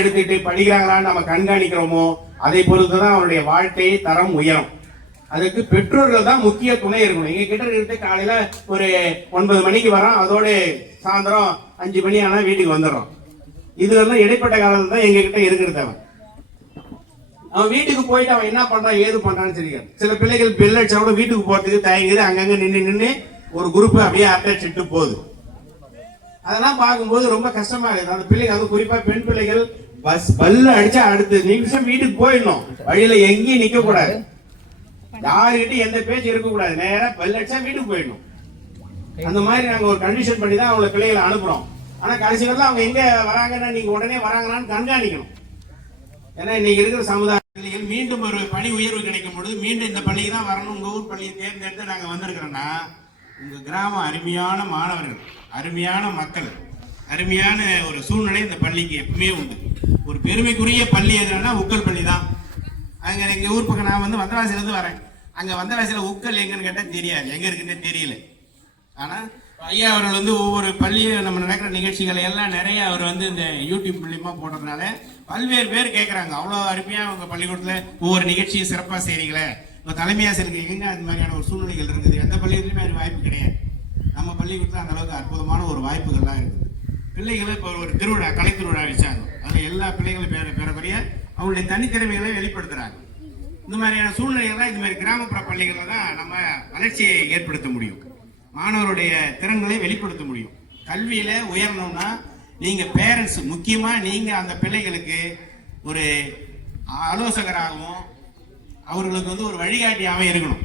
எடுத்துட்டு படிக்கிறாங்களான்னு நம்ம கண்காணிக்கிறோமோ அதை பொறுத்துதான் அவருடைய வாழ்க்கை தரம் உயரும். அதுக்கு பெற்றோர்கள் தான் முக்கிய துணை இருக்கணும். எங்க கிட்ட இருந்து காலையில ஒரு 9 மணிக்கு வரோம், அதோட சாயந்தரம் 5 மணி ஆனா வீட்டுக்கு வந்துடுறோம். இது வந்து இடைப்பட்ட காலத்துல தான் எங்க கிட்ட இருக்கிறது. அவன் வீட்டுக்கு போயிட்டு அவன் என்ன பண்றான் ஏது பண்றான்னு தெரியாது. சில பிள்ளைகள் பெல் அடிச்சா கூட வீட்டுக்கு போறதுக்கு தயங்குது, அங்கங்க நின்று ஒரு குரூப் அப்படியே அட்டை போகுது. அதெல்லாம் பார்க்கும்போது ரொம்ப கஷ்டமா இருக்குது அந்த பிள்ளைங்க. அது குறிப்பா பெண் பிள்ளைகள் பல்ல அடிச்சா அடுத்த நிமிஷம் வீட்டுக்கு போயிடணும், வழியில எங்கேயும் நிக்க கூடாது, யாருகிட்ட எந்த பேச்சு இருக்க கூடாது, நேரா பல்ல அடிச்சா வீட்டுக்கு போயிடணும். அந்த மாதிரி நாங்க ஒரு கண்டிஷன் பண்ணி தான் அவங்களை பிள்ளைகளை அனுப்புறோம். ஆனா கடைசி வரல அவங்க எங்க வராங்கன்னா நீங்க உடனே வராங்களான்னு கண்காணிக்கணும். ஏன்னா இன்னைக்கு இருக்கிற சமுதாய பிள்ளைகள் மீண்டும் ஒரு பணி உயர்வு கிடைக்கும் பொழுது மீண்டும் இந்த பள்ளிக்கு தான் வரணும், உங்க ஊர் பள்ளியை தேர்ந்தெடுத்து நாங்க வந்திருக்கிறோம்னா உங்க கிராமம் அருமையான மாணவர்கள், அருமையான மக்கள், அருமையான ஒரு சூழ்நிலை இந்த பள்ளிக்கு எப்பவுமே உண்டு. ஒரு பெருமைக்குரிய பள்ளி எதுனா உக்கல் பள்ளி தான். அங்க எங்க ஊர் பக்கம் நான் வந்து வந்தவாசியிலிருந்து வரேன். அங்க வந்தவாசியில உக்கல் எங்கன்னு கேட்டா தெரியாது, எங்க இருக்குன்னே தெரியல. ஆனா ஐயா அவர்கள் வந்து ஒவ்வொரு பள்ளியும் நம்ம நடக்கிற நிகழ்ச்சிகளை எல்லாம் நிறைய அவர் வந்து இந்த யூடியூப் மூலியமா போடுறதுனால பல்வேறு பேர் கேட்கறாங்க, அவ்வளோ அருமையா உங்க பள்ளிக்கூடத்துல ஒவ்வொரு நிகழ்ச்சியும் சிறப்பா செய்றீங்களே, உங்க தலைமை ஆசிரியருக்கு எங்க அந்த மாதிரியான ஒரு சூழ்நிலைகள் இருக்குது, எந்த பள்ளியிலுமே அது வாய்ப்பு கிடையாது. நம்ம பள்ளிக்கூடத்துல அந்த அளவுக்கு அற்புதமான ஒரு வாய்ப்புகள்லாம் இருக்குது. பிள்ளைகளை இப்போ ஒரு திருவிழா, கலை திருவிழா வச்சாங்க, அதில் எல்லா பிள்ளைகளும் பெறக்கூடிய அவங்களுடைய தனித்திறமைகளை வெளிப்படுத்துறாங்க. இந்த மாதிரியான சூழ்நிலைகள்லாம் இந்த மாதிரி கிராமப்புற பள்ளிகளில் தான் நம்ம வளர்ச்சியை ஏற்படுத்த முடியும், மாணவருடைய திறன்களை வெளிப்படுத்த முடியும். கல்வியில உயரணும்னா நீங்க பேரண்ட்ஸ், முக்கியமா நீங்க அந்த பிள்ளைகளுக்கு ஒரு ஆலோசகராகவும் அவர்களுக்கு வந்து ஒரு வழிகாட்டியாகவும் இருக்கணும்.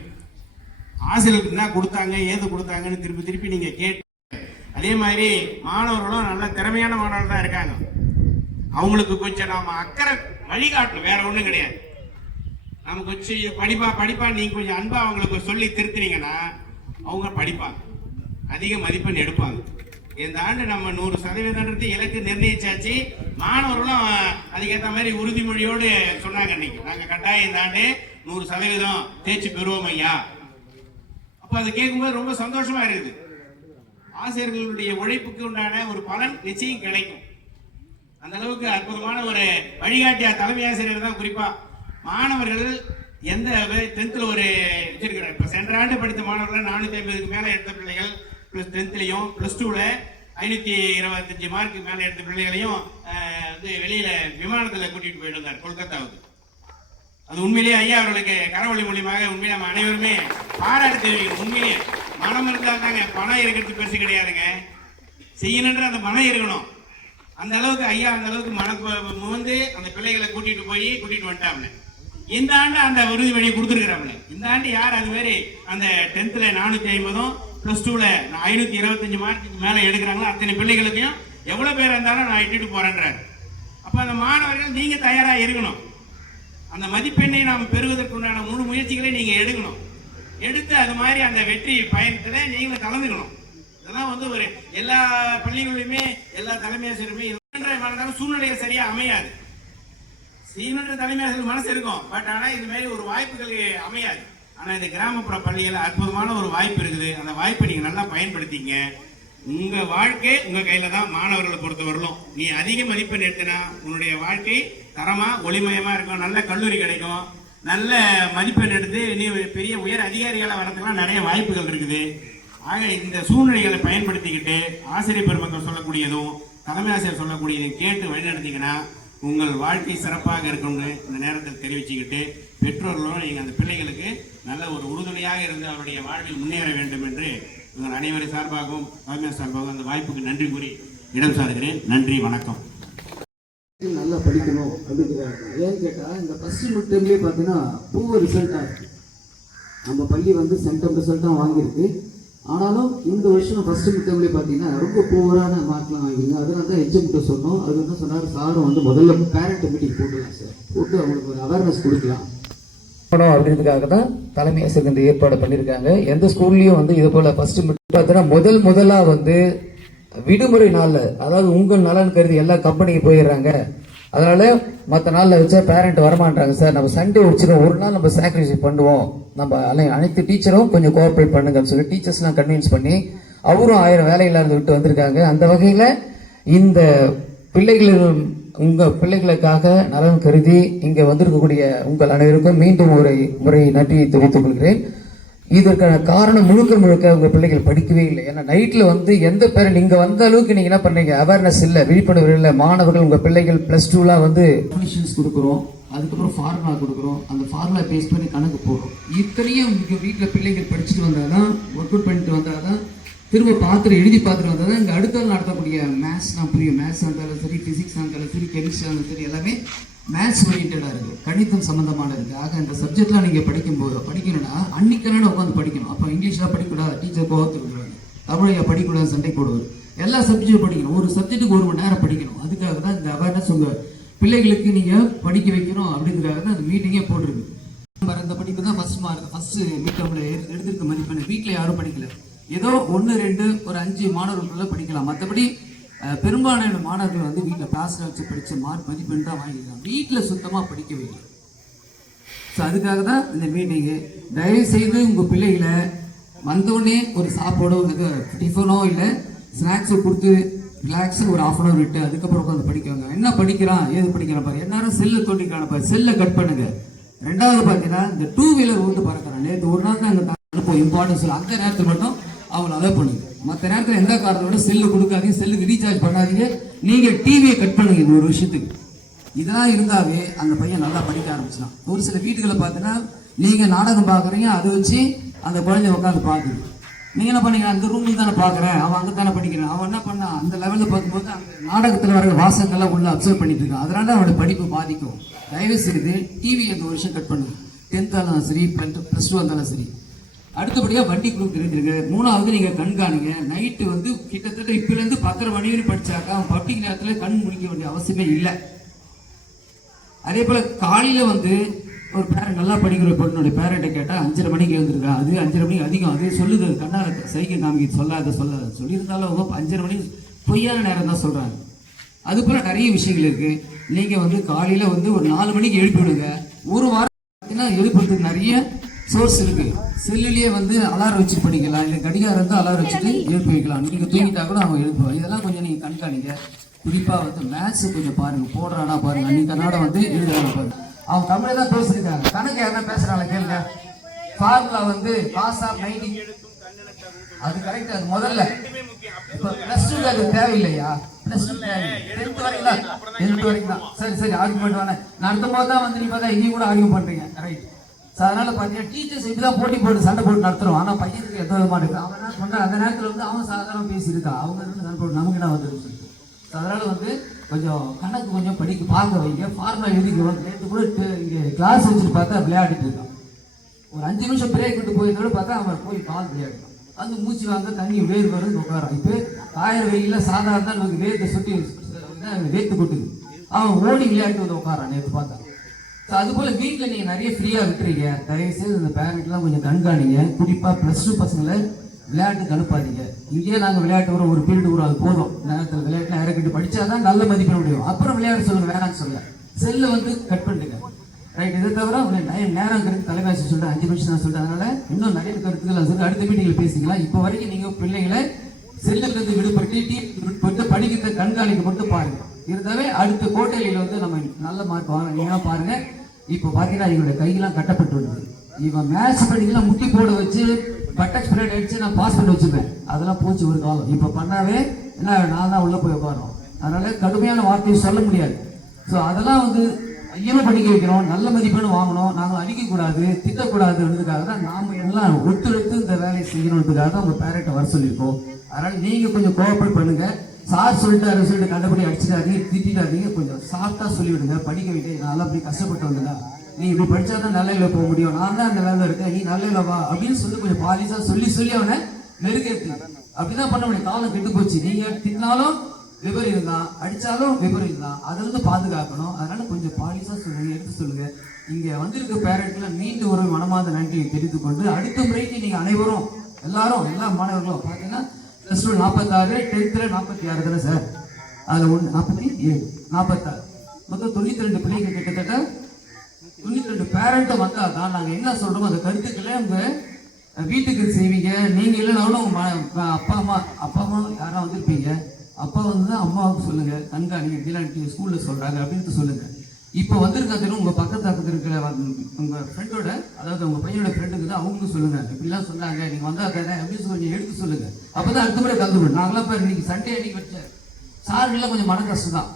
ஆசிரியருக்கு என்ன கொடுத்தாங்க ஏது கொடுத்தாங்கன்னு திருப்பி திருப்பி நீங்க கேட்டு, அதே மாதிரி மாணவர்களும் நல்ல திறமையான மாணவர்கள் தான் இருக்காங்க, அவங்களுக்கு கொஞ்சம் நாம அக்கறை வழிகாட்டணும், வேற ஒண்ணும் கிடையாது. நம்ம கொஞ்சம் படிப்பா நீங்க கொஞ்சம் அன்பா அவங்களுக்கு சொல்லி திருத்தினீங்கன்னா அவங்க படிப்பாங்க, அதிக மதிப்பெண் எடுப்பாங்க. இந்த ஆண்டு நம்ம 100% இலக்கு நிர்ணயிச்சாச்சு. மாணவர்களும் அதுக்கேற்ற மாதிரி உறுதிமொழியோடு சொன்னாங்க, இன்னைக்கு நாங்க கட்டாயம் இந்த ஆண்டு 100% தேர்ச்சி பெறுவோம் ஐயா. அப்ப அதை கேட்கும்போது ரொம்ப சந்தோஷமா இருக்குது. ஆசிரியர்களுடைய உழைப்புக்கு உண்டான ஒரு பலன் நிச்சயம் கிடைக்கும். அந்த அளவுக்கு அற்புதமான ஒரு வழிகாட்டியா தலைமை ஆசிரியர் தான். குறிப்பா மாணவர்கள் எந்த 10th ஒரு வச்சிருக்கிற, இப்ப சென்ற ஆண்டு படித்த மாணவர்கள் 450க்கு மேல எடுத்த பிள்ளைகள் பிளஸ் 10th பிளஸ் 2ல 525 மார்க்கு மேல எடுத்த பிள்ளைகளையும் வந்து வெளியில விமானத்துல கூட்டிட்டு போயிட்டு இருந்தார் கொல்கத்தாவுக்கு. அது உண்மையிலேயே ஐயா அவர்களுக்கு கரவழி மூலியமாக உண்மையிலே நம்ம அனைவருமே பாராட்டு தெரிவிக்கணும். உண்மையிலேயே மனம் இருந்தால் தாங்க, பணம் இருக்கிறது பெருசு கிடையாதுங்க, செய்யணுன்ற அந்த மனம் இருக்கணும். அந்த அளவுக்கு ஐயா அந்த அளவுக்கு மனம் வந்து அந்த பிள்ளைகளை கூட்டிட்டு வந்துட்டாங்க. இந்த ஆண்டு அந்த உறுதிமொழியை கொடுத்துருக்கிறாங்க. இந்த ஆண்டு யார் அது மாதிரி அந்த 10th 450 பிளஸ் 2ல 525 மார்க்குக்கு மேல எடுக்கிறாங்களோ அத்தனை பிள்ளைகளுக்கும் எவ்வளவு பேர் இருந்தாலும் நான் இட்டுட்டு போறேன்றாரு. அப்ப அந்த மாணவர்கள் நீங்க தயாரா இருக்கணும். அந்த மதிப்பெண்ணை நாம் பெறுவதற்குண்டான முழு முயற்சிகளை நீங்க எடுக்கணும். எடுத்து அது மாதிரி அந்த வெற்றி பயணத்துல நீங்களும் கலந்துக்கணும். இதெல்லாம் வந்து ஒரு எல்லா பள்ளிகளிலுமே எல்லா தலைமை ஆசிரியருமே சூழ்நிலைகள் சரியா அமையாது. சீனன்ற தலைமை ஆசிரியர் மனசு இருக்கும், பட் ஆனா இது மாதிரி ஒரு வாய்ப்புகள் அமையாது. ஆனா இந்த கிராமப்புற பள்ளிகள் அற்புதமான ஒரு வாய்ப்பு இருக்குது. அந்த வாய்ப்பை நீங்க நல்லா பயன்படுத்திங்க. உங்க வாழ்க்கை உங்க கையில தான். மாணவர்களை பொறுத்த வரலும் நீ அதிக மதிப்பெண் எடுத்தினா உன்னுடைய வாழ்க்கை தரமா ஒளிமயமா இருக்கும், நல்ல கல்லூரி கிடைக்கும், நல்ல மதிப்பெண் எடுத்து நீ பெரிய உயர் அதிகாரிகளை வரதுக்கெல்லாம் நிறைய வாய்ப்புகள் இருக்குது. ஆக இந்த சூழ்நிலைகளை பயன்படுத்திக்கிட்டு ஆசிரியர் பெருமக்கள் சொல்லக்கூடியதும் தலைமை ஆசிரியர் சொல்லக்கூடியதையும் கேட்டு வழிநடத்திங்கன்னா உங்கள் வாழ்க்கை சிறப்பாக இருக்கும்னு இந்த நேரத்தில் தெரிவிச்சுக்கிட்டு, பெற்றோர்களும் நீங்கள் அந்த பிள்ளைகளுக்கு நல்ல ஒரு உறுதுணையாக இருந்து அவருடைய வாழ்வில் முன்னேற வேண்டும் என்று உங்கள் அனைவரும் சார்பாகவும் தலைமை சார்பாகவும் அந்த வாய்ப்புக்கு நன்றி கூறி இடம் சாருகிறேன். நன்றி, வணக்கம். நல்லா படிக்கணும் அப்படிங்கிறாங்க. ஏன்னு கேட்டால் இந்த ஃபஸ்ட்டு மிட் டேர்ம்லேயே பார்த்தீங்கன்னா பூவர் ரிசல்ட்டாக இருக்குது. நம்ம பள்ளி வந்து சென்டம் ரிசல்ட்டாக வாங்கியிருக்கு. ஆனாலும் இந்த வருஷம் ஃபஸ்ட்டு மிட் டேர்ம்லேயே பார்த்தீங்கன்னா ரொம்ப பூவரான மார்க்லாம் வாங்கிங்க. அதனால தான் ஹெச்எம்கிட்ட சொன்னோம். அது என்ன சொன்னார், சாரும் வந்து முதல்ல பேரண்ட் மீட்டிங் போட்டுக்கலாம் சார், போட்டு அவங்களுக்கு ஒரு அவேர்னஸ் கொடுக்கலாம் அப்படின்றதுக்காக தான் தலைமை ஆசிரியர் இந்த ஏற்பாடு பண்ணியிருக்காங்க. எந்த ஸ்கூல்லையும் வந்து இது போல் ஃபஸ்ட்டு மிட் பார்த்தீங்கன்னா முதலாக வந்து விடுமுறை நாளில், அதாவது உங்கள் நலன் கருதி எல்லா கம்பெனிக்கு போயிடுறாங்க, அதனால மற்ற நாளில் வச்சா பேரண்ட் வரமாட்டாங்க சார், நம்ம சண்டே வச்சுருவோம், ஒரு நாள் நம்ம சாக்ரிஃபைஸ் பண்ணுவோம், நம்ம அனைத்து டீச்சரும் கொஞ்சம் கோஆப்ரேட் பண்ணுங்கன்னு சொல்லி டீச்சர்ஸ்லாம் கன்வின்ஸ் பண்ணி அவரும் 1000 வேலையில்லாத விட்டு வந்திருக்காங்க. அந்த வகையில் இந்த பிள்ளைகள் உங்கள் பிள்ளைகளுக்காக நலன் கருதி இங்கே வந்திருக்கக்கூடிய உங்கள் அனைவருக்கும் மீண்டும் ஒரு முறை நன்றியை தெரிவித்துக் கொள்கிறேன். இதற்கான காரணம் முழுக்க உங்கள் பிள்ளைகள் படிக்கவே இல்லை. ஏன்னா நைட்டில் வந்து எந்த பேரண்ட் இங்கே வந்த அளவுக்கு நீங்கள் என்ன பண்ணீங்க, அவேர்னஸ் இல்லை, விழிப்புணர்வு இல்லை. மாணவர்கள் உங்கள் பிள்ளைகள் +2 வந்து டெஃபினிஷன்ஸ் கொடுக்குறோம், அதுக்கப்புறம் ஃபார்முலா கொடுக்குறோம், அந்த ஃபார்முலா பேஸ் பண்ணி கணக்கு போடுறோம். இத்தனையும் இங்கே வீட்டில் பிள்ளைகள் படிச்சுட்டு வந்தால் தான், ஒர்க் அவுட் பண்ணிட்டு வந்தால் தான், திரும்ப எழுதி பார்த்துட்டு வந்தால் தான் இங்கே அடுத்த நடத்தக்கூடிய மேத்ஸ்லாம் புரியும். மேத்ஸ் இருந்தாலும் சரி, ஃபிசிக்ஸ் இருந்தாலும் சரி, கெமிஸ்ட்ரி இருந்தாலும் சரி, எல்லாமே மேத்ஸ் ஓரியன்டாக இருக்குது, கணிதம் சம்மந்தமான இருக்குது. ஆக இந்த சப்ஜெக்ட்லாம் நீங்கள் படிக்கணும்னா அன்னைக்கான உட்காந்து படிக்கணும். அப்போ இங்கிலீஷ்லாம் படிக்கூடாது, டீச்சர் கோவத்து விடுவாங்க, தமிழையா படிக்கூடாது, சண்டை போடுவார். எல்லா சப்ஜெக்டும் படிக்கணும், ஒரு சப்ஜெக்ட்டுக்கு 1 மணி நேரம் படிக்கணும். அதுக்காக தான் இந்த அவேர்னஸ் உங்கள் பிள்ளைகளுக்கு நீங்கள் படிக்க வைக்கணும் அப்படிங்கிறதுக்காக தான் அந்த மீட்டிங்கே போட்டிருக்கு. இந்த படிப்பு தான் ஃபர்ஸ்ட் மீட் டேர்மில் எடுத்திருக்க மதிப்பெண். வீட்டில் யாரும் படிக்கல, ஏதோ 1, 2 ஒரு 5 மாணவர்களுக்குள்ள படிக்கலாம். மற்றபடி பெரும்பாலான மாணவர்கள் வந்து வீட்டில் கிளாஸில் வச்சு படித்த மதிப்பெண் தான் வாங்கிக்கலாம், வீட்டில் சுத்தமாக படிக்க வைக்கல. ஸோ அதுக்காக தான் இந்த மீட்டிங்கு. தயவுசெய்து உங்கள் பிள்ளைகளை வந்தோடனே ஒரு சாப்பாடோ இது டிஃபனோ இல்லை ஸ்நாக்ஸோ கொடுத்து ரிலாக்ஸு ஒரு 1/2 hour விட்டு அதுக்கப்புறம் உட்காந்து படிக்குவாங்க. என்ன படிக்கிறான் ஏது படிக்கிறான் பாரு, எல்லாரும் செல்லு தோண்டிக்கிறான பாரு, செல்லை கட் பண்ணுங்க. ரெண்டாவது பார்த்தீங்கன்னா இந்த 2 வீலர் ஓட்டு பறக்கிறான். நேற்று ஒரு நாள் தான் அங்கே அனுப்போம் இம்பார்ட்டன்ஸ், அந்த நேரத்தில் மட்டும் அவங்களை அலோவ் பண்ணுங்க. மற்ற நேரத்தில் எந்த காரணத்தோட செல்லு கொடுக்காதீங்க, செல்லுக்கு ரீசார்ஜ் பண்ணாதீங்க, நீங்கள் டிவியை கட் பண்ணுங்க இந்த ஒரு விஷயத்துக்கு. இதெல்லாம் இருந்தாவே அந்த பையன் நல்லா படிக்க ஆரம்பிச்சான். ஒரு சில வீட்டுகளை பார்த்தீங்கன்னா நீங்கள் நாடகம் பார்க்குறீங்க, அதை வச்சு அந்த குழந்தை உட்காந்து பார்க்குது. நீங்கள் என்ன பண்ணீங்க, அந்த ரூமில் தானே பார்க்குறேன், அவன் அங்கே தானே படிக்கிறான், அவன் என்ன பண்ணான் அந்த லெவலில் பார்க்கும்போது அந்த நாடகத்தில் வர வாசங்கள்லாம் உள்ள அப்சர்வ் பண்ணிட்டு இருக்கான். அதனால அவனோட படிப்பு பாதிக்கும். தயவு செய்து டிவி அந்த ஒரு விஷயம் கட் பண்ணுங்க. 10th இருந்தாலும் சரி, +2 இருந்தாலும் சரி. அடுத்தபடியாக வண்டி குரூப் தெரிஞ்சிருங்க. 3வது நீங்கள் கண்காணிங்க. நைட்டு வந்து கிட்டத்தட்ட இப்போலேருந்து 10:30 மணி வரை படித்தாக்கா அவன் பப்ளிக் நேரத்தில் கண் முடிக்க வேண்டிய அவசியமே இல்லை. அதே போல் காலையில் வந்து ஒரு பேரண்ட் நல்லா படிக்கிற பொண்ணுடைய பேரண்ட்டை கேட்டால் 5:30 மணிக்கு எழுந்திருக்கா, அது 5:30 மணிக்கு அதிகம், அது சொல்லுது கண்ணால் சைக்கிள் காமிக்க சொல்லாத சொல்லியிருந்தாலும் அவங்க 5:30 மணி பொய்யான நேரம் தான் சொல்கிறாங்க. அது போல் நிறைய விஷயங்கள் இருக்குது. நீங்கள் வந்து காலையில் வந்து ஒரு 4 மணிக்கு எழுப்பி விடுங்க. ஒரு வாரம் பார்த்தீங்கன்னா எழுப்புறதுக்கு நிறைய சோர்ஸ் இருக்குது. செல்லுலேயே வந்து அலாரம் வச்சு படிக்கலாம், இல்லை கடிகாரம் இருந்தால் அலாரம் வச்சுட்டு எழுப்பி வைக்கலாம். நீங்கள் தூங்கிட்டா கூட அவங்க எழுப்புவாங்க. இதெல்லாம் கொஞ்சம் நீங்கள் கண்காணிங்க. குறிப்பாக வந்து மேத்ஸு கொஞ்சம் பாருங்கள், போடுறானா பாருங்கள், அன்றைக்கி கன்னடம் வந்து எழுதுறாங்க பாருங்கள். அவங்க தமிழ் தான் பேசியிருக்காங்க, கணக்கு யாருன்னா பேசுகிறாங்களா கேளுங்க. ஃபார்முலா வந்து காஸ் ஆஃப் 90 அது கரெக்ட். அது முதல்ல இப்போ +2 அது தேவையில்லையா, +2 10th வரைக்கும் தான். சரி ஆர்குமெண்ட் வேணாம். நான் அடுத்த போது தான் வந்து நீங்கள் தான் இங்கேயும் கூட ஆர்கியூ பண்ணுறீங்க, ரைட். ஸோ அதனால் பார்த்தீங்கன்னா டீச்சர்ஸ் இப்படி தான் போட்டி போட்டு சண்டை போட்டு நடத்துகிறோம். ஆனால் பையனுக்கு எந்த விதமாக இருக்குது. அவன் என்ன பண்ணுறான், அந்த நேரத்தில் வந்து அவன் சாதாரண பேசியிருக்கான், அவங்க சண்டை போட்டு நமக்கு என்ன வந்துருக்கு சொல்லிட்டு. ஸோ அதனால் வந்து கொஞ்சம் கணக்கு கொஞ்சம் பார்க்க வைங்க, ஃபார்முலா எழுதிக்கிறோம். நேற்று கூட இங்கே கிளாஸ் வச்சுட்டு பார்த்தா விளையாடிட்டு இருக்கான். ஒரு 5 நிமிஷம் பிரேக் விட்டு போயிருந்தோட பார்த்தா அவன் போய் கால் விளையாடுறான். வந்து மூச்சு வாங்க, தண்ணி வேறு வருது உட்காரான். இப்போ காயிற வெயிலில் சாதாரண நமக்கு வேர்த்து சுட்டி வேர்த்து கொட்டுது, அவன் ஓடி விளையாட்டு வந்து உட்காரான் நேற்று பார்த்தா. ஸோ அதுபோல் வீட்டில் நீங்கள் நிறைய ஃப்ரீயாக விட்டுறீங்க. தயவுசெய்து இந்த பேரண்ட்லாம் கொஞ்சம் கண்காணிங்க. குறிப்பாக +2 பசங்களை விளையாட்டுக்கு அனுப்பாதீங்க. இங்கேயே நாங்கள் விளையாட்டு வரோம், ஒரு பீரியட் வரும், அது போதும். நேரத்தில் விளையாட்டுலாம் இறக்கிட்டு படித்தா தான் நல்ல மதிப்பெண் முடியும். அப்புறம் விளையாட சொல்லுங்கள், வேணான்னு சொல்ல. செல்லை வந்து கட் பண்ணிட்டுங்க, ரைட். இதை தவிர நேரம் கருத்து தலைவாசி சொல்லிட்டு 5 நிமிஷம் தான் சொல்லிட்டு, அதனால் இன்னும் நிறைய கருத்துக்கள் சொல்லி அடுத்த மீட்டிங்கில் பேசிக்கலாம். இப்போ வரைக்கும் நீங்கள் பிள்ளைகளை செல்லுலேருந்து விடுபட்டு விடுபட்டு படிக்கிறத கண்காணிக்க மட்டும் பாருங்கள். இருந்தாவே அடுத்த கோட்டையில் வந்து நம்ம நல்ல மார்க் வாங்க பாருங்கள். இப்போ பார்த்தீங்கன்னா இவங்களுடைய கையெல்லாம் கட்டப்பட்டு வருது. இவன் மேத்ஸ் படிக்கலாம் முட்டி போட வச்சு பட்டக்ஸ் பீரியட் அடிச்சு நான் பாஸ் பண்ணி வச்சுப்பேன், அதெல்லாம் போச்சு ஒரு காலம். இப்போ பண்ணாவே என்ன நான் தான் உள்ளே போய் உட்காரணும். அதனால கடுமையான வார்த்தையை சொல்ல முடியாது. ஸோ அதெல்லாம் வந்து ஐயனும் படிக்க வைக்கணும், நல்ல மதிப்பெண்ணும் வாங்கணும். நாங்கள் அடிக்கக்கூடாது, திட்டக்கூடாதுன்றதுக்காக தான் நாம் எல்லாம் ஒத்துழைத்து இந்த வேலையை செய்யணுன்றதுக்காக தான் உங்கள் பேரண்ட்டை வர சொல்லியிருக்கோம். அதனால் நீங்கள் கொஞ்சம் கோஆப்ரேட் பண்ணுங்கள். சார் சொல்லிட்டு கண்டபடி அடிச்சிடாதீங்க, திட்டாதீங்க, கொஞ்சம் சாஃப்டாக சொல்லிவிடுங்க. படிக்க வைக்க நல்லா அப்படி கஷ்டப்பட்டு வந்தா நீ இப்படி படித்தா தான் நல்ல போக முடியும், நான் தான் அந்த வேலை இருக்கேன், நீ நல்ல வா அப்படின்னு சொல்லி கொஞ்சம் பாலிசாக சொல்லி அவனை நெருக்கி அப்படிதான் பண்ண முடியும். காலம் கெட்டு போச்சு. நீங்கள் திட்டினாலும் விபரீதம் தான், அடித்தாலும் விபரீதம் தான், அதை வந்து பாதுகாக்கணும். அதனால் கொஞ்சம் பாலிசாக சொல்லுங்கள், எடுத்து சொல்லுங்கள். இங்கே வந்திருக்க பேரண்ட்லாம் மீண்டும் ஒரு மனமார்ந்த நன்றியை தெரிவித்துக் கொண்டு அடுத்த முறைக்கு நீங்கள் அனைவரும் எல்லாரும் எல்லா மாணவர்களும் பார்த்தீங்கன்னா +2 46, 10th 46 தானே சார், அதில் 47 46 மொத்தம் 92 பிள்ளைகள் கிட்டத்தட்ட 92 பேரண்ட்டும் வந்தால் தான் நாங்கள் என்ன சொல்கிறோமோ அந்த கருத்துக்களை உங்கள் வீட்டுக்கு செய்வீங்க. நீங்கள் இல்லைனாலும் உங்கள் அப்பா அம்மா யாராவது வந்திருப்பீங்க, அப்பா வந்து அம்மாவுக்கு சொல்லுங்க, கண்காணி இப்படிலாம் ஸ்கூல்ல சொல்றாங்க அப்படின்னு சொல்லுங்க. இப்போ வந்திருக்காங்க உங்க பக்கத்து இருக்கிற உங்க ஃப்ரெண்டோட, அதாவது உங்க பையனோட ஃப்ரெண்டுக்கு தான் அவங்களுக்கும் சொல்லுங்க, இப்படிலாம் சொன்னாங்க நீங்க வந்தாக்காங்க அப்படின்னு சொல்லி எடுத்து சொல்லுங்க. அப்பதான் அடுத்த முறை கலந்துவிடும். நாங்களாம் இப்போ இன்னைக்கு சண்டே அன்னைக்கு வச்ச சாருக்கெல்லாம் கொஞ்சம் மன கஷ்டம் தான்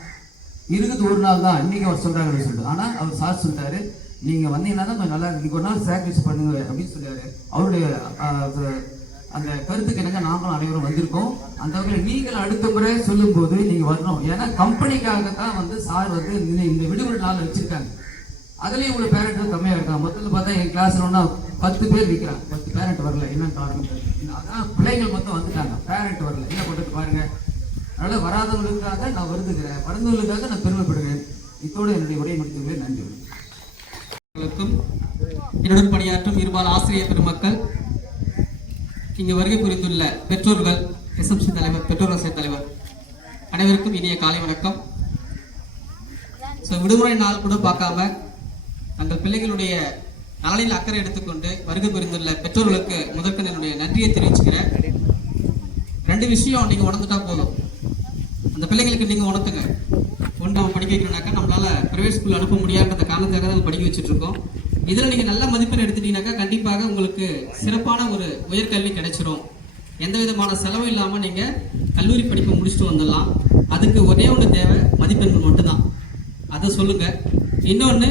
இருக்குது, ஒரு நாள் தான் இன்னைக்கு அவர் சொல்றாங்கன்னு சொல்லிட்டு. ஆனா அவர் சார் சொல்லிட்டாரு, நீங்க வந்தீங்கன்னா தான் கொஞ்சம் நல்லா இன்னைக்கு ஒரு நாள் சாக்ரிஃபைஸ் பண்ணுங்க அப்படின்னு சொல்லியாரு. அவருடைய அந்த கருத்துக்கு எனக்கு நாங்களும் அனைவரும் வந்திருக்கோம். அந்த வகையில் நீங்கள் அடுத்த முறை சொல்லும் போது நீங்க வரணும். ஏன்னா கம்பெனிக்காக தான் வந்து சார் வந்து இந்த விடுமுறை நாள் வச்சிருக்காங்க. அதுலயும் உங்களுக்கு பேரண்ட் கம்மியா இருக்காங்க. மொத்தத்தில் பார்த்தா என் கிளாஸ்ல ஒன்னா 10 பேர் விற்கிறாங்க, 10 பேரண்ட் வரல. என்ன காரணம்? அதான் பிள்ளைகள் மொத்தம் வந்துட்டாங்க, பேரண்ட் வரல. என்ன பண்ணுறது பாருங்க. அதனால வராதவங்களுக்காக நான் வருந்துகிறேன், வரந்தவங்களுக்காக நான் பெருமைப்படுகிறேன். இத்தோடு என்னுடைய உரையை முடித்துக்கிறேன். நன்றி. என்னுடன் பணியாற்றும் இருபால் ஆசிரியர் பெருமக்கள், இங்கு வருகை புரிந்துள்ள பெற்றோர்கள், எஸ்எம்சி தலைவர், பெற்றோர் ஆசிரியர் தலைவர் அனைவருக்கும் இனிய காலை வணக்கம். விடுமுறை நாள் கூட பார்க்காம தங்கள் பிள்ளைகளுடைய நலனில் அக்கறை எடுத்துக்கொண்டு வருகை புரிந்துள்ள பெற்றோர்களுக்கு முதற்கன் என்னுடைய நன்றியை தெரிவிச்சுக்கிறேன். 2 விஷயம் நீங்க உணர்ந்துட்டா போதும். அந்த பிள்ளைகளுக்கு நீங்க உணர்த்துங்க. ஒன்று படிக்க வைக்கணும்னாக்கா நம்மளால பிரைவேட் ஸ்கூல் அனுப்ப முடியாத காரணத்துக்காக தான் படிக்க வச்சுட்டு இருக்கோம். இதில் நீங்கள் நல்ல மதிப்பெண் எடுத்துட்டீங்கன்னாக்கா கண்டிப்பாக உங்களுக்கு சிறப்பான ஒரு உயர்கல்வி கிடைச்சிரும். எந்த விதமான செலவும் இல்லாமல் நீங்கள் கல்லூரி படிப்பை முடிச்சுட்டு வந்துடலாம். அதுக்கு ஒரே ஒன்று தேவை, மதிப்பெண்கள் மட்டும்தான். அதை சொல்லுங்கள். இன்னொன்று,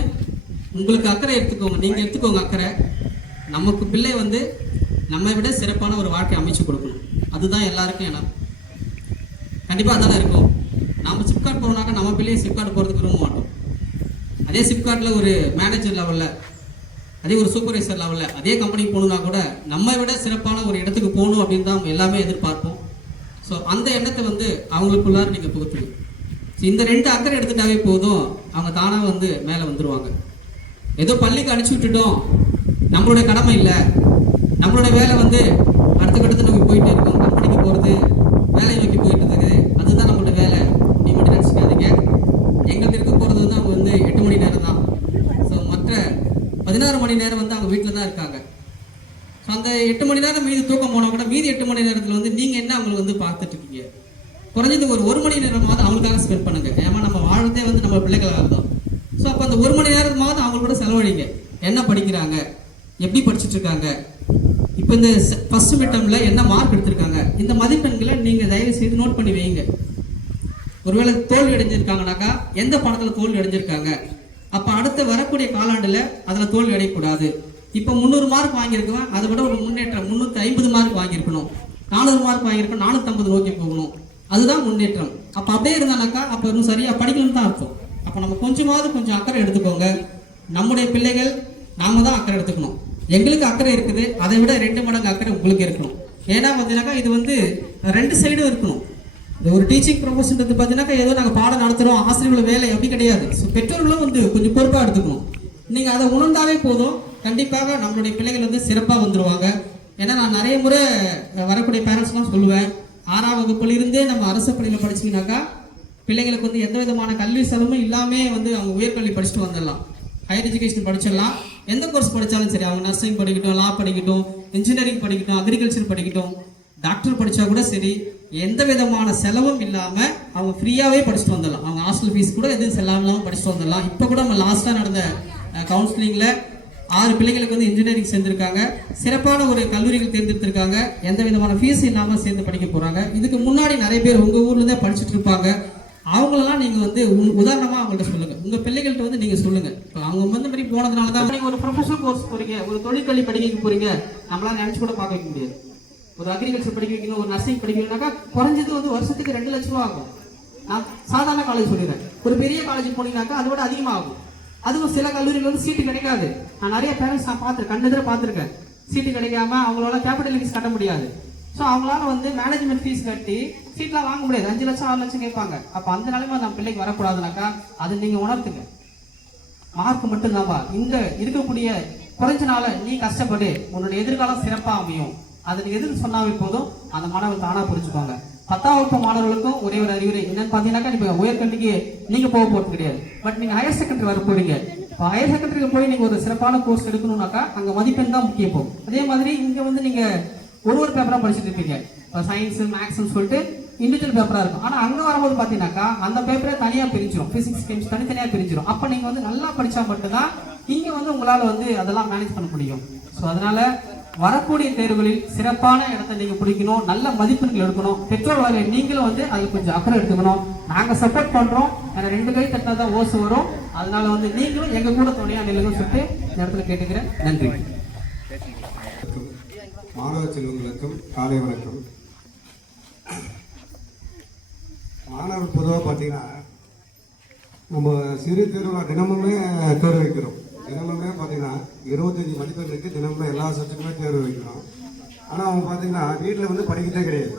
உங்களுக்கு அக்கறை எடுத்துக்கோங்க, நீங்கள் எடுத்துக்கோங்க அக்கறை. நமக்கு பிள்ளை வந்து நம்மை விட சிறப்பான ஒரு வாழ்க்கை அமைச்சு கொடுக்கணும். அதுதான் எல்லாருக்கும் எண்ணம். கண்டிப்பாக அதானே இருக்கும். நம்ம சிப்கார்ட் போகிறோம்னாக்கா நம்ம பிள்ளையை சிப்கார்ட் போகிறதுக்கு விரும்ப மாட்டோம். அதே சிப்கார்ட்டில் ஒரு மேனேஜர் லெவலில், அதே ஒரு சூப்பர்வைசர் லெவலில் அதே கம்பெனிக்கு போகணுன்னா கூட நம்மை விட சிறப்பான ஒரு இடத்துக்கு போகணும் அப்படின்னு தான் எல்லாமே எதிர்பார்ப்போம். ஸோ அந்த எண்ணத்தை வந்து அவங்களுக்குள்ளார நீங்கள் புகுத்துங்க. ஸோ இந்த 2 அக்கறை எடுத்துட்டாவே போதும், அவங்க தானாக வந்து மேலே வந்துடுவாங்க. ஏதோ பள்ளிக்கு அனுப்பிச்சி விட்டுட்டோம், நம்மளுடைய கடமை இல்லை, நம்மளுடைய வேலை வந்து அடுத்த கட்டத்தை நோக்கி போயிட்டே இருக்கோம், கம்பெனிக்கு போகிறது, வேலையை நோக்கி போயிட்டு இருக்குது, அதுதான் நம்மளோட வேலை, நீ மட்டும் நினச்சிக்காதீங்க. எங்களுக்கு இருக்க போகிறது வந்து அவங்க வந்து 8 மணி நேரம் தான். ஸோ மற்ற 16 மணி நேரம் வந்து அவங்க வீட்டில் தான் இருக்காங்க. ஸோ அந்த 8 மணி நேரம் மீது தூக்கம் போனால் கூட மீதி 8 மணி நேரத்தில் வந்து நீங்கள் என்ன அவங்களுக்கு வந்து பார்த்துட்டு இருக்கீங்க? குறைஞ்சது ஒரு 1 மணி நேரமாவது அவங்களுக்காக ஸ்பெண்ட் பண்ணுங்க. ஏன்னா நம்ம வாழ்றதே வந்து நம்ம பிள்ளைகளாக தான். ஸோ அப்போ அந்த 1 மணி நேரமாவது அவங்களோட செலவழிங்க. என்ன படிக்கிறாங்க, எப்படி படிச்சுட்டு இருக்காங்க, இப்போ இந்த ஃபர்ஸ்ட் மிட்டம்ல என்ன மார்க் எடுத்திருக்காங்க, இந்த மதிப்பெண்களை நீங்கள் தயவு செய்து நோட் பண்ணி வைங்க. ஒருவேளை தோல்வி அடைஞ்சிருக்காங்கனாக்கா எந்த பாடத்தில் தோல்வி அடைஞ்சிருக்காங்க, அப்போ அடுத்த வரக்கூடிய காலாண்டில் அதில் தோல்வி அடையக்கூடாது. இப்போ 300 மார்க் வாங்கியிருக்கோம், அதை விட ஒரு முன்னேற்றம் 350 மார்க் வாங்கியிருக்கணும், 400 மார்க் வாங்கியிருக்கணும், 450 நோக்கி போகணும், அதுதான் முன்னேற்றம். அப்போ அப்படியே இருந்தானாக்கா அப்போ இன்னும் சரியாக படிக்கணும்னு தான் அர்த்தம். அப்போ நம்ம கொஞ்சம் அக்கறை எடுத்துக்கோங்க. நம்முடைய பிள்ளைகள் நாம தான் அக்கறை எடுத்துக்கணும். எங்களுக்கு அக்கறை இருக்குது, அதை விட 2 மடங்கு அக்கறை உங்களுக்கு இருக்கணும். ஏன்னா பார்த்தீங்கன்னாக்கா இது வந்து 2 சைடும் இருக்கணும். இந்த ஒரு டீச்சிங் ப்ரொஃபஷன்றது பார்த்தீங்கன்னாக்கா ஏதோ நாங்கள் பாடம் நடத்துகிறோம், ஆசிரியர்கள் வேலை அப்படி கிடையாது. ஸோ பெற்றோர்களும் வந்து கொஞ்சம் பொறுப்பாக எடுத்துக்கணும். நீங்கள் அதை உணர்ந்தாலே போதும், கண்டிப்பாக நம்மளுடைய பிள்ளைகள் வந்து சிறப்பாக வந்துடுவாங்க. ஏன்னா நான் நிறைய முறை வரக்கூடிய பேரண்ட்ஸ்லாம் சொல்லுவேன், 6ஆம் வகுப்பிலிருந்தே நம்ம அரசு பள்ளியில் படிச்சிங்கனாக்கா பிள்ளைங்களுக்கு வந்து எந்த விதமான கல்வி செலவும் இல்லாமல் வந்து அவங்க உயர்கல்வி படிச்சுட்டு வந்துடலாம், ஹையர் எஜுகேஷன் படிச்சிடலாம். எந்த கோர்ஸ் படித்தாலும் சரி, அவங்க நர்சிங் படிக்கட்டும், லா படிக்கட்டும், இன்ஜினியரிங் படிக்கட்டும், அக்ரிகல்ச்சர் படிக்கட்டும், டாக்டர் படித்தா கூட சரி, எந்த விதமான செலவும் இல்லாமல் அவங்க ஃப்ரீயாகவே படிச்சுட்டு வந்துடலாம். அவங்க ஹாஸ்டல் ஃபீஸ் கூட எதுவும் செல்லாமலாம் படிச்சுட்டு வந்துடலாம். இப்போ கூட நம்ம லாஸ்ட்டாக நடந்த கவுன்சிலிங்கில் 6 பிள்ளைங்களுக்கு வந்து இன்ஜினியரிங் சேர்ந்துருக்காங்க, சிறப்பான ஒரு கல்லூரிகள் தேர்ந்தெடுத்திருக்காங்க, எந்த விதமான ஃபீஸ் இல்லாமல் சேர்ந்து படிக்க போகிறாங்க. இதுக்கு முன்னாடி நிறைய பேர் உங்கள் ஊர்லேருந்தே படிச்சுட்டு இருப்பாங்க. அவங்களெல்லாம் நீங்கள் வந்து உதாரணமாக அவங்கள்ட்ட சொல்லுங்கள், உங்கள் பிள்ளைகள்கிட்ட வந்து நீங்கள் சொல்லுங்கள். இப்போ அவங்க வந்து மாதிரி போனதுனால தான் நீங்கள் ஒரு ப்ரொஃபஷனல் கோர்ஸ் போகிறீங்க, ஒரு தொழிற்கல்வி படிக்க போகிறீங்க, நம்மளால நினச்சி கூட பார்க்க வைக்க முடியாது. ஒரு அக்ரிகல்ச்சர் படிக்க வைக்கணும், ஒரு நர்சிங் படிக்கணும்னாக்கா குறைஞ்சது வந்து வருஷத்துக்கு 2 லட்ச ரூபா ஆகும். நான் சாதாரண காலேஜ் சொல்லிடுறேன். ஒரு பெரிய காலேஜ் போனீங்கன்னாக்கா அதோட அதிகமாகும். அதுவும் சில கல்லூரியில் வந்து சீட்டு கிடைக்காது. நான் நிறைய பேரண்ட்ஸ் நான் பார்த்துருக்கேன், கண்ணெதிர பார்த்துருக்கேன். சீட்டு கிடைக்காம அவங்களால கேபிட்டல் ஃபீஸ் கட்ட முடியாது. ஸோ அவங்களால வந்து மேனேஜ்மெண்ட் ஃபீஸ் கட்டி சீட்லாம் வாங்க முடியாது. 5 லட்சம் 6 லட்சம் கேட்பாங்க. அப்போ அந்த நிலைமை நம்ம பிள்ளைக்கு வரக்கூடாதுனாக்கா அதை நீங்கள் உணர்த்துங்க. மார்க் மட்டும்தான்ப்பா, இந்த இருக்கக்கூடிய குறைஞ்ச நாள நீ கஷ்டப்படு, உன்னுடைய எதிர்காலம் சிறப்பாக அமையும். அதை நீங்க எதுன்னு சொன்னாவே போதும், அந்த மாணவர்கள் தானா புரிஞ்சுப்பாங்க. 10ஆம் வகுப்பு மாணவர்களுக்கும் ஒரே ஒரு அறிவுரை என்னன்னு பார்த்தீங்கன்னாக்கா, இப்போ உயர்கல்விக்கு நீங்க போக போறது கிடையாது, பட் நீங்க ஹையர் செகண்டரி வர போறீங்க. இப்போ ஹையர் செகண்டரிக்கு போய் நீங்க ஒரு சிறப்பான கோர்ஸ் எடுக்கணும்னாக்கா அங்க மதிப்பெண் தான் முக்கியம் போகும். அதே மாதிரி இங்க வந்து நீங்க ஒரு பேப்பரா படிச்சுட்டு இருப்பீங்க. இப்போ சயின்ஸ் மேக்ஸ்ன்னு சொல்லிட்டு இண்டிவிஜுவல் பேப்பரா இருக்கும். ஆனா அங்க வரும்போது பாத்தீங்கன்னாக்கா அந்த பேப்பரே தனியா பிரிஞ்சிடும், பிசிக்ஸ் கெமிஸ்ட்ரி தனித்தனியா பிரிஞ்சிடும். அப்ப நீங்க வந்து நல்லா படிச்சா மட்டும்தான் இங்க வந்து உங்களால வந்து அதெல்லாம் மேனேஜ் பண்ண முடியும். ஸோ அதனால வரக்கூடிய தேர்வுகளில் சிறப்பான இடத்தை நீங்க பிடிக்கணும், நல்ல மதிப்பெண்கள் எடுக்கணும். பெற்றோர்களை நீங்களும் வந்து அதுல கொஞ்சம் அக்கறை எடுத்துக்கணும். நாங்க சப்போர்ட் பண்றோம், ஏன்னா 2 கை தட்டினாதான் ஓசை வரும். அதனால வந்து நீங்களும் எங்க கூட துணையா நில்லுங்கன்னு சொல்லிட்டு இந்த இடத்துல கேட்டுக்கிறேன். நன்றி. மாணவ செல்வங்களுக்கும் காலை வணக்கம். மாணவர் பொதுவாக பார்த்தீங்கன்னா நம்ம சிறு தேர்வில் தினமுமே தேர்வு வைக்கிறோம். தினமுமே பார்த்தீங்கன்னா 25 மதிப்பெண்களுக்கு தினமுமே எல்லா சப்ஜெக்டுமே தேர்வு வைக்கிறோம். ஆனால் அவங்க பார்த்தீங்கன்னா வீட்டில் வந்து படிக்கவே கிடையாது.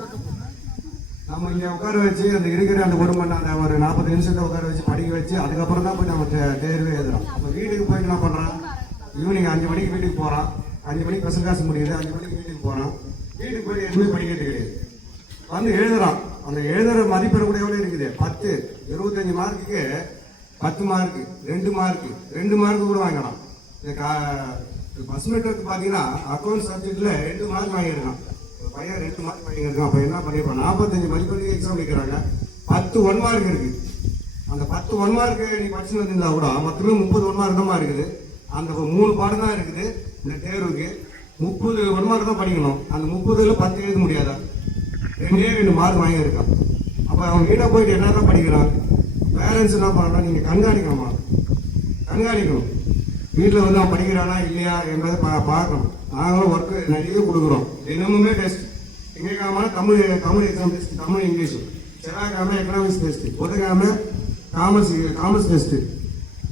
நம்ம இங்கே உட்கார வச்சு அந்த இருக்கிற அந்த 1 மணி அந்த ஒரு 40 நிமிஷத்தை உட்கார வச்சு படிக்க வச்சு அதுக்கப்புறம் தான் போய் நம்ம தேர்வு எழுதுறோம். அப்போ வீட்டுக்கு போயிட்டு என்ன பண்ணுறோம், ஈவினிங் 5 மணிக்கு வீட்டுக்கு போகிறான், 5 மணிக்கு ஸ்பெஷல் கிளாஸ் முடியுது, 5 மணிக்கு வீட்டுக்கு போகிறான். வீட்டுக்கு போய் எதுவுமே படிக்கிறது கிடையாது. வந்து எழுதுறான். அந்த எழுதுற மதிப்பெண் கூட எவ்வளோ இருக்குது, 10 25 மார்க்குக்கு 10 மார்க்கு 2 மார்க்கு 2 மார்க்கு கூட வாங்கலாம். ஃபர்ஸ்ட் மீட்டருக்கு பார்த்தீங்கன்னா அக்கௌண்ட் சப்ஜெக்ட்ல 2 மார்க் வாங்கியிருக்கான். ஒரு பையன் 2 மார்க் வாங்கியிருக்கான். அப்போ என்ன பண்ணிருப்பான், 45 மதிப்பெண்ணுக்கு எக்ஸாம் வைக்கிறாங்க, 10 1 மார்க் இருக்கு. அந்த 10 1 மார்க்கு நீ படிச்சுட்டு வந்திருந்தா கூட மொத்தமே 30 1 மார்க் தான் இருக்குது. அந்த 3 பாடம் தான் இருக்குது இந்த தேர்வுக்கு. 30 1 மார்க் தான் படிக்கணும். அந்த 30ல 10 எழுத முடியாதா? 2 மார்க் வாங்கியிருக்கான். அப்போ அவன் வீட்டை போயிட்டு என்ன தான் படிக்கிறான். பேரண்ட்ஸ் என்ன பண்ணணும், நீங்கள் கண்காணிக்கணுமா, கண்காணிக்கணும். வீட்டில் வந்து அவன் படிக்கிறானா இல்லையா என்பதை பார்க்கணும். நாங்களும் ஒர்க்கு நிறைய கொடுக்குறோம். தினமுமே டெஸ்ட். திங்கக்கிழமை Tamil exam test, Tamil English. செவ்வாய்க்கிழமை எக்கனாமிக்ஸ் டெஸ்ட், புதன்கிழமை காமர்ஸ் டெஸ்ட்டு,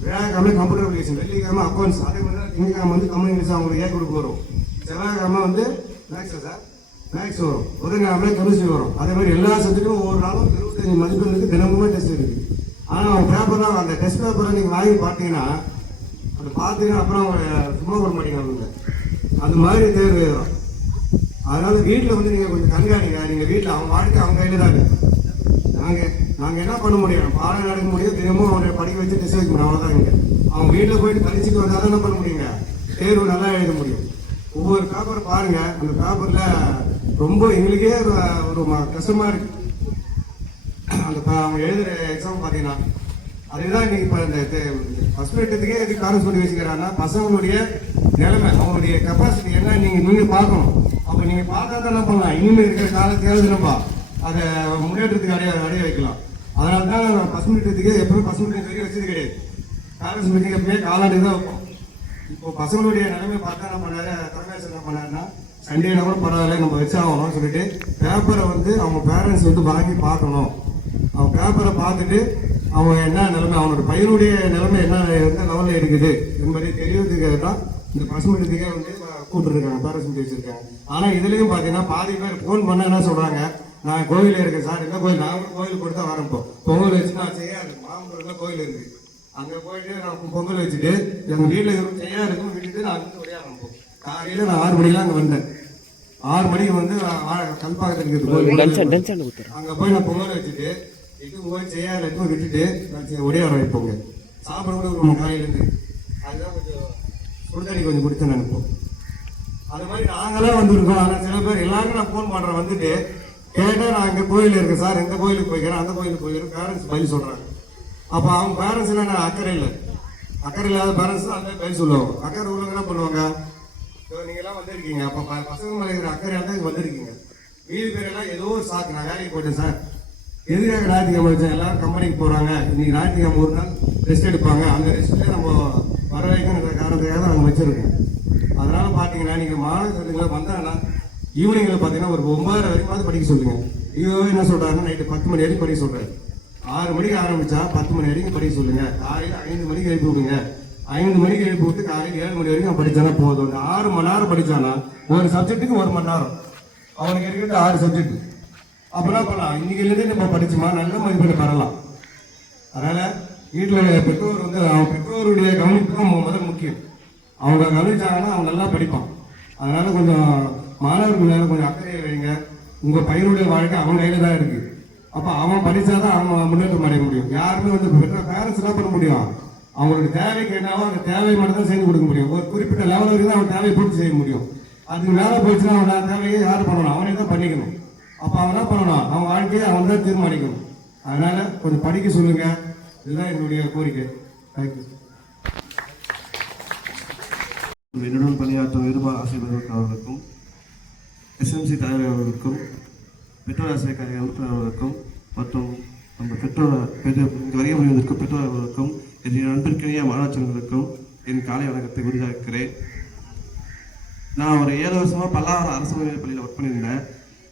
வியாழக்கிழமை கம்ப்யூட்டர் அப்ளிகேஷன், வெள்ளிக்கிழமை அக்கௌண்ட்ஸ். அதே மாதிரி தான் திங்கக்கிழமை வந்து தமிழ் இங்கிலீஷ் அவங்களுக்கு ஏ கொடுக்க வரும். செவ்வாய்க்கிழமை வந்து மேக்ஸ் வரும், புதன்கிழமை கெமிஸ்ட்ரி வரும். அதே மாதிரி எல்லா சப்ஜெக்டும் ஒவ்வொரு நாளும் 25 மதிப்பெண்ணுக்கு தினமுமே டெஸ்ட் இருக்குது. ஆனால் அவன் பேப்பர்லாம் அந்த டெஸ்ட் பேப்பரை நீங்கள் வாங்கி பார்த்தீங்கன்னா அது பார்த்தீங்கன்னா அப்புறம் அவங்க சும்மா போட மாட்டேங்கிறாங்க. அது மாதிரி தேர்வு எழுதுறோம். அதனால வீட்டில் வந்து நீங்கள் கொஞ்சம் கண்காணிங்க. நீங்கள் வீட்டில் அவங்க வாழ்க்கை அவங்க கையில் தான் இருக்கு. நாங்கள் என்ன பண்ண முடியும், பாடம் நடக்க முடியும், தினமும் அவனை படிக்க வச்சு டெஸ்ட் வைக்க முடியும், அவ்வளோதான். இங்கே அவங்க வீட்டில் போயிட்டு படிச்சுட்டு வந்தால் தான் என்ன பண்ண முடியுங்க, தேர்வு நல்லா எழுத முடியும். ஒவ்வொரு பேப்பர் பாருங்க, அந்த பேப்பர்ல ரொம்ப எங்களுக்கே ஒரு கஷ்டமா இருக்கு. அந்த அவங்க எழுதுற எக்ஸாம் பார்த்தீங்கன்னா அதுதான் இன்னைக்கு இப்போ இந்த ஃபர்ஸ்ட் மீட்டத்துக்கே எதுக்கு காரணம் சொல்லி வச்சுக்கிறாங்கன்னா பசங்களுடைய நிலைமை, அவங்களுடைய கெப்பாசிட்டி என்ன நீங்க பார்க்கணும். அப்போ நீங்க பார்த்தா தான் என்ன பண்ணலாம், இனிமேல் இருக்கிற காலத்தையாவது நம்ம அதை முன்னேற்றத்துக்கு அடைய வைக்கலாம். அதனால தான் ஃபர்ஸ்ட் மீட்டத்துக்கே எப்பவுமே ஃபர்ஸ்ட் மீட்டர் வரைக்கும் வச்சது கிடையாது. காலேஜ் மீட்டிங் எப்பவுமே காலாண்டு தான் வைப்போம். இப்போ பசங்களுடைய நிலைமை பார்த்தா என்ன பண்ணாரு, தலைமையாச்சு என்ன பண்ணாருன்னா சண்டேனா கூட பரவாயில்ல நம்ம வச்சாகணும்னு சொல்லிட்டு பேப்பரை வந்து அவங்க பேரண்ட்ஸ் வந்து வாங்கி பார்க்கணும். அவங்க பேப்பரை பார்த்துட்டு அவங்க என்ன நிலைமை, அவனோட பையனுடைய நிலைமை என்ன எந்த லெவலில் இருக்குது என்பதை தெரியறதுக்காக தான் இந்த பசுமட்டத்துக்கே வந்து கூப்பிட்டுருக்காங்க, பேரண்ட்ஸ் மீட்டிங் வச்சிருக்காங்க. ஆனால் இதுலேயும் பார்த்தீங்கன்னா பாதி பேர் ஃபோன் பண்ண என்ன சொல்கிறாங்க, நான் கோயிலில் இருக்கேன் சார், இந்த கோயில் நான் கோயிலுக்கு கொடுத்தா வரப்போ பொங்கல் வச்சு நான் செய்யாது மாமூலில் கோயில் இருக்குது, அங்கே போயிட்டு நான் பொங்கல் வச்சுட்டு எங்கள் வீட்டில் இருக்கும் செய்யா இருக்கும் விட்டுட்டு நான் வந்து விளையாடுறோம். காலையில் நான் 6 மணிக்கெலாம் அங்கே வந்தேன். 6 மணிக்கு வந்து கல்பாக்கத்தில் இருக்கிறது அங்கே போய் நான் பொங்கல் வச்சுட்டு இது போய் செய்யாத இருக்கும் விட்டுட்டு ஒடியார வைப்போங்க. சாப்பிட கூட ஒரு காயிலேருந்து அதுதான் கொஞ்சம் சுடுதண்ணி கொஞ்சம் குடித்தேன் நான். இப்போ அது மாதிரி நாங்களே வந்துருக்கோம். ஆனால் சில பேர் எல்லாருக்கும் நான் ஃபோன் பண்ணுறேன், வந்துட்டு கேட்டால் நான் இங்கே கோயில் இருக்கேன் சார், எந்த கோயிலுக்கு போய்க்கிறேன் அந்த கோயிலுக்கு போய்க்கிறேன் பேரண்ட்ஸ் பதில் சொல்கிறாங்க. அப்போ அவங்க பேரண்ட்ஸ் எல்லாம் நான் அக்கறை இல்லாத பேரண்ட்ஸ் தான் அந்த பதில் சொல்லுவாங்க. அக்கறை உள்ளவங்க என்ன பண்ணுவாங்க, நீங்கள்லாம் வந்திருக்கீங்க, அப்போ பசங்க மேலே இருக்கிற அக்கறையாக தான் வந்திருக்கீங்க. மீதி பேரெல்லாம் ஏதோ ஒரு சாக்கு, நான் வேலைக்கு போயிட்டேன் சார், எதுக்காக ஞாயிற்றுக்கிழமை வச்சேன், எல்லாரும் கம்பெனிக்கு போகிறாங்க, இன்னைக்கு ஞாயிற்றுக்கிழமை ஒரு நாள் ரெஸ்ட் எடுப்பாங்க, அந்த ரெஸ்ட்லேயே நம்ம வர வைக்கணுன்ற காரணத்துக்காக தான் நாங்கள் வச்சுருக்கோம். அதனால் பார்த்தீங்கன்னா நீங்கள் மாணவர்கள் வந்தாங்கன்னா ஈவினிங்கில் பார்த்தீங்கன்னா ஒரு 9:30 வரைக்கும் படிக்க சொல்லுங்கள். இவங்க என்ன சொல்கிறாங்கன்னா நைட்டு 10 மணி வரைக்கும் படிக்க சொல்கிறாரு. 6 மணிக்கு ஆரம்பித்தா 10 மணி வரைக்கும் படிக்க சொல்லுங்கள். காலையில் 5 மணிக்கு எழுப்பி விடுங்க. 5 மணிக்கு எழுப்பி விட்டு காலையில் 7 மணி வரைக்கும் படித்தானா போதும். 6 மணி நேரம் படித்தானா ஒரு சப்ஜெக்ட்டுக்கு 1 மணி நேரம், அவனுக்கு இருக்கிறது 6 சப்ஜெக்ட். அப்படிலாம் பண்ணலாம். இன்னைக்குலேருந்தே நம்ம படிச்சுமா நல்ல மதிப்பெண் பெறலாம். அதனால் வீட்டில் பெற்றோர் வந்து அவங்க பெற்றோருடைய கவனிப்பு தான் முதல் முக்கியம். அவங்க கவனிச்சாங்கன்னா அவன் நல்லா படிப்பான். அதனால் கொஞ்சம் மாணவர்கள் மேலே கொஞ்சம் அக்கறையை வைங்க. உங்கள் பையனுடைய வாழ்க்கை அவன் கையில் தான் இருக்குது. அப்போ அவன் படித்தாதான் அவன் முன்னேற்றம் அடைய முடியும். யாருமே வந்து பெற்ற பேரண்ட்ஸ் என்ன பண்ண முடியும், அவங்களோட தேவைக்கு என்னவோ அந்த தேவையை மட்டும் தான் செய்து கொடுக்க முடியும். ஒரு குறிப்பிட்ட லெவல் வரைக்கும் தான் அவன் தேவையை பூர்த்தி செய்ய முடியும். அதுக்கு மேலே போயிடுச்சுன்னா அவன் தேவையை யார் பண்ணணும், அவனே தான் பண்ணிக்கணும். அப்போ அவன் என்ன பண்ணணும், அவன் வாழ்க்கையை அவன் தான் தீர்மானிக்கணும். அதனால கொஞ்சம் படிக்க சொல்லுங்க, இதுதான் என்னுடைய கோரிக்கை. தேங்க்யூ. என்னுடன் பணியாற்றும் இருபா ஆசிரியர்கள் அவர்களுக்கும், எஸ்எம்சி தலைவர் அவர்களுக்கும், பெற்றோர் ஆசிரியர் உறுப்பினர் அவர்களுக்கும் மற்றும் நம்ம பெற்றோர் இங்கே வருகை புரிவதற்கும் பெற்றோர் அவர்களுக்கும் என் நண்பிற்கிணைய மாணவர்களுக்கும் என் காலை வணக்கத்தை உரிதாக்குகிறேன். நான் ஒரு 7 வருஷமாக பல்லாவரம் அரசு உயர்நிலைப் பள்ளியில் ஒர்க் பண்ணியிருந்தேன்.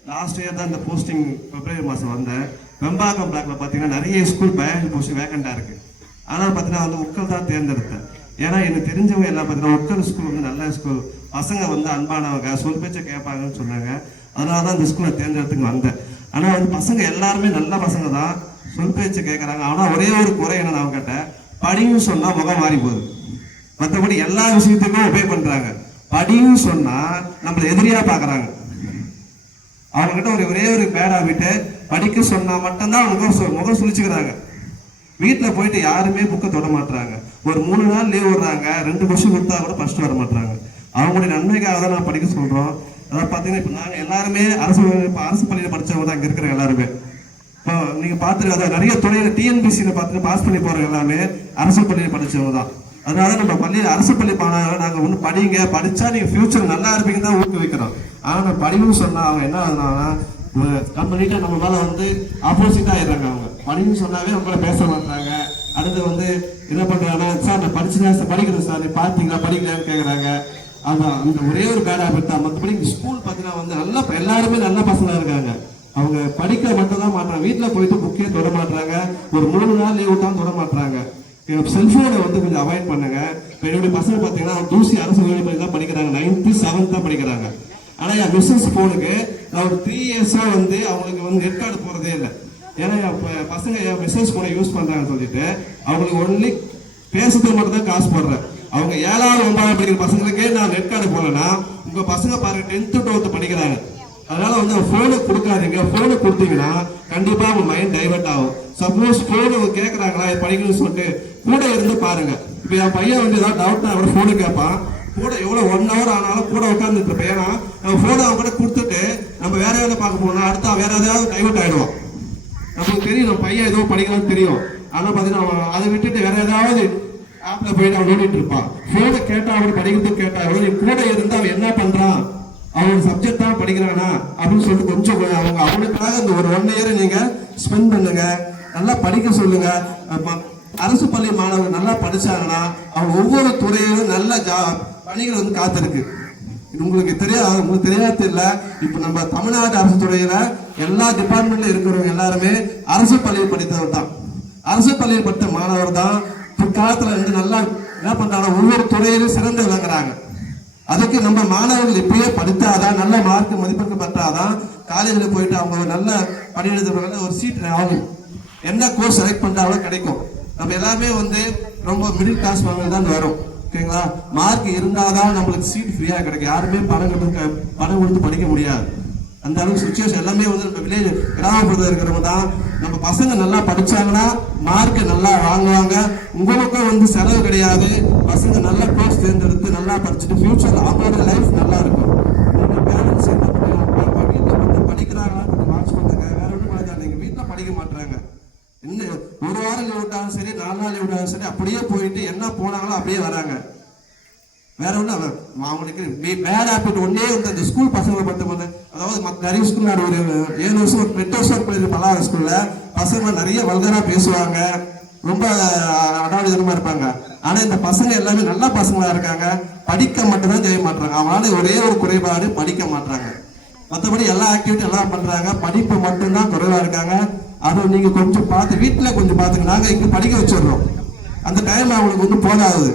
லாஸ்ட் இயர் தான் இந்த போஸ்டிங் பிப்ரவரி மாதம் வந்தேன். வெம்பாக்கம் பிளாக்ல பார்த்தீங்கன்னா நிறைய ஸ்கூல் பயாலஜி போஸ்டிங் வேக்கண்டாக இருக்குது. ஆனால் பார்த்தீங்கன்னா வந்து உட்கல் தான் தேர்ந்தெடுத்தேன். ஏன்னா எனக்கு தெரிஞ்சவங்க எல்லாம் பார்த்தீங்கன்னா உட்கல் ஸ்கூல் வந்து நல்ல ஸ்கூல், பசங்க வந்து அன்பானவங்க, சொல் பேச்சை கேட்பாங்கன்னு சொன்னாங்க. அதனால தான் இந்த ஸ்கூலை தேர்ந்தெடுத்துக்கு வந்தேன். ஆனால் வந்து பசங்க எல்லாருமே நல்ல பசங்க தான், சொல் பேச்சை கேட்குறாங்க. ஆனால் ஒரே ஒரு குறை என்னன்னு அவங்ககிட்ட, படின்னு சொன்னால் முகம் மாறி போகுது. மற்றபடி எல்லா விஷயத்தையுமே ஒபே பண்ணுறாங்க. படின்னு சொன்னால் நம்மளை எதிரியாக பார்க்குறாங்க. அவங்ககிட்ட ஒரே ஒரு பேட் ஹாபிட்டு, படிக்க சொன்னால் மட்டும்தான் முகம் சுழிச்சுக்கிறாங்க. வீட்டில் போயிட்டு யாருமே புக்கை தொட மாட்டுறாங்க. ஒரு 3 நாள் லீவ் விடுறாங்க, 2 கொஸ்டின் கொடுத்தா கூட ஃபர்ஸ்ட் வர மாட்டாங்க. அவங்களுடைய நன்மைக்காக தான் நான் படிக்க சொல்கிறோம். அதாவது பார்த்தீங்கன்னா இப்போ நாங்கள் எல்லாருமே அரசு பள்ளியில் படித்தவங்க தான் இங்கே இருக்கிற எல்லாருமே. இப்போ நீங்கள் பார்த்துட்டு அதான் நிறைய துறையில் டிஎன்பிசியில் பார்த்துட்டு பாஸ் பண்ணி போகிற எல்லாமே அரசு பள்ளியில் படித்தவங்க தான். அதனால நம்ம பள்ளியில் அரசு பள்ளி மாணவர்கள் நாங்கள் ஒன்று படிங்க, படித்தா நீங்கள் ஃபியூச்சர் நல்லா இருப்பீங்கன்னு தான் ஊக்குவிக்கிறோம். ஆனால் நம்ம படிக்கணும்னு சொன்னால் அவங்க என்ன ஆகுதுன்னா கம்பெனிட்டு நம்ம மேலே வந்து ஆப்போசிட்டாக ஆயிடுறாங்க. அவங்க படின்னு சொன்னாவே அவங்கள பேச மாட்டாங்க. அடுத்து வந்து என்ன பண்ணுறாங்கன்னா, சார் நான் படிச்சுதான் சார் படிக்கிறேன் சார், நீ பார்த்தீங்களா படிக்கலான்னு கேட்குறாங்க. அதான் அந்த ஒரே ஒரு பேட் ஹாபிட் தான். மற்றபடி ஸ்கூல் பார்த்தீங்கன்னா வந்து நல்லா எல்லாருமே நல்ல பசங்களாக இருக்காங்க. அவங்க படிக்க மட்டும் தான் மாட்டாங்க, வீட்டில் போயிட்டு புக்கே தொட மாட்டாங்க. ஒரு 3 நாள் லீவ் விட்டாலும் தொட மாட்டாங்க. செல்ஃபோனை வந்து கொஞ்சம் அவாய்ட் பண்ணுங்க. இப்போ என்னுடைய பசங்க பார்த்தீங்கன்னா தூசி அரசு உயர்நிலைப் தான் படிக்கிறாங்க, 9th 7th தான் படிக்கிறாங்க. ஆனால் என் மிஸ்ஸஸ் ஃபோனுக்கு நான் ஒரு 3 இயர்ஸாக வந்து அவங்களுக்கு வந்து நெட் கார்டு போகிறதே இல்லை. ஏன்னா என் பசங்க என் மிஸ்ஸஸ் ஃபோனை யூஸ் பண்ணுறாங்கன்னு சொல்லிட்டு அவங்களுக்கு ஒன்லி பேசுறது மட்டும் தான் காசு போடுறேன். அவங்க 7வது 9வது படிக்கிற பசங்களுக்கே நான் நெட் கார்டு போடலன்னா உங்கள் பசங்க பாருங்க 10th 12th படிக்கிறாங்க. அதனால வந்து ஃபோனை கொடுக்காதீங்க. ஃபோனை கொடுத்தீங்கன்னா கண்டிப்பாக அவங்க மைண்ட் டைவர்ட் ஆகும். சப்போஸ் ஃபோனு கேட்குறாங்களா படிக்கணும்னு சொல்லிட்டு கூட இருந்து பாருங்க. இப்போ என் பையன் வந்து ஏதாவது டவுட்னா அவர் ஃபோனு கேட்பான். கூட எவ்வளோ 1 hour ஆனாலும் கூட உட்காந்துட்டு இருப்பேன். ஏன்னா நம்ம ஃபோனை அவங்க கூட கொடுத்துட்டு நம்ம வேற வேலை பார்க்க போனோம், அடுத்தா வேற ஏதாவது டைவர்ட் ஆகிடுவோம். நமக்கு தெரியும் நம்ம பையன் ஏதோ படிக்கலாம்னு தெரியும். ஆனால் பார்த்தீங்கன்னா அவன் அதை விட்டுட்டு வேற ஏதாவது ஆப்பில் போயிட்டு அவன் நோண்டிட்டு இருப்பான். ஃபோனை கேட்டால் அவன் படிக்கிறதுக்கு கேட்டால் அவன் கூட இருந்து அவன் என்ன பண்ணுறான், அவன் சப்ஜெக்ட் தான் படிக்கிறானா அப்படின்னு சொல்லிட்டு கொஞ்சம் அவனுக்காக இந்த ஒரு 1 year நீங்க ஸ்பெண்ட் பண்ணுங்க. நல்லா படிக்க சொல்லுங்க. அரசு பள்ளி மாணவர்கள் நல்லா படிச்சாங்கன்னா அவங்க ஒவ்வொரு துறையிலும் நல்ல பணிகள் வந்து காத்திருக்கு. இது உங்களுக்கு தெரியாது தெரியல. இப்போ நம்ம தமிழ்நாடு அரசு துறையில எல்லா டிபார்ட்மெண்ட்ல இருக்கிறவங்க எல்லாருமே அரசு பள்ளியில் படித்தவர் தான். அரசு பள்ளியில் படித்த மாணவர் தான் பிற்காலத்துல வந்து நல்லா என்ன பண்றாங்க, ஒவ்வொரு துறையிலும் சிறந்து விளங்குறாங்க. அதுக்கு நம்ம மாணவர்கள் இப்பயே படித்தாதான், நல்ல மார்க் மதிப்பெண்கள் பெற்றாதான் காலேஜில் போயிட்டு அவங்க நல்ல பணியெடுத்தவர்கள் ஒரு சீட் அவங்க என்ன கோர்ஸ் செலக்ட் பண்றாங்களோ கிடைக்கும். நம்ம எல்லாமே வந்து ரொம்ப மிடில் கிளாஸ் வாங்க தான் வரும். ஓகேங்களா, மார்க் இருந்தாதான் நம்மளுக்கு சீட் ஃப்ரீயா கிடைக்கும். யாருமே பணம் கொடுத்து படிக்க முடியாது. அந்த அளவுக்கு சுச்சுவேஷன் எல்லாமே வந்து நம்ம வில்லேஜ் கிராமப்புறத்தில் இருக்கிறவங்க தான். நம்ம பசங்க நல்லா படிச்சாங்கன்னா மார்க் நல்லா வாங்குவாங்க. உங்களுக்கும் வந்து செலவு கிடையாது. பசங்க நல்ல கோர்ஸ் தேர்ந்தெடுத்து நல்லா படிச்சுட்டு ஃபியூச்சர்ல அவங்களோட லைஃப் நல்லா இருக்கும். நீங்க பேரண்ட்ஸ் என்ன பண்ணுவாங்க, வீட்டில் வந்து படிக்கிறாங்களா கொஞ்சம் வாட்ச் பண்ணுங்க. வேற ஒன்றும் பண்ணாங்க, நீங்க வீட்டில் படிக்க மாட்டாங்க. இன்னும் 1 வாரம் லீவ் விட்டாலும் சரி, 4 நாள் லீவ் விட்டாலும் சரி, அப்படியே போயிட்டு என்ன போனாங்களோ அப்படியே வராங்க. வேற ஒன்றும் அவங்களுக்கு பேட் ஹாபிட் ஒன்னே வந்து அந்த ஸ்கூல் பசங்களை பார்த்து, அதாவது நிறைய ஸ்கூல் நான் ஒரு 7 வருஷம் 8 வருஷம் படிக்கிற பல்லாவரம் ஸ்கூல்ல பசங்க நிறைய வல்கரா பேசுவாங்க, ரொம்ப அடாவடித்தனமா இருப்பாங்க. ஆனா இந்த பசங்க எல்லாமே நல்ல பசங்களா இருக்காங்க. படிக்க மட்டும்தான் செய்ய மாட்டாங்க. அவனால ஒரே ஒரு குறைபாடு, படிக்க மாட்டாங்க. மற்றபடி எல்லா ஆக்டிவிட்டி எல்லாம் பண்றாங்க, படிப்பு மட்டும்தான் குறைவா இருக்காங்க. அதை நீங்க கொஞ்சம் பார்த்து வீட்டுல கொஞ்சம் பார்த்துங்க. நாங்க இங்க படிக்க வச்சிடுறோம், அந்த டைம் அவங்களுக்கு வந்து போதாது.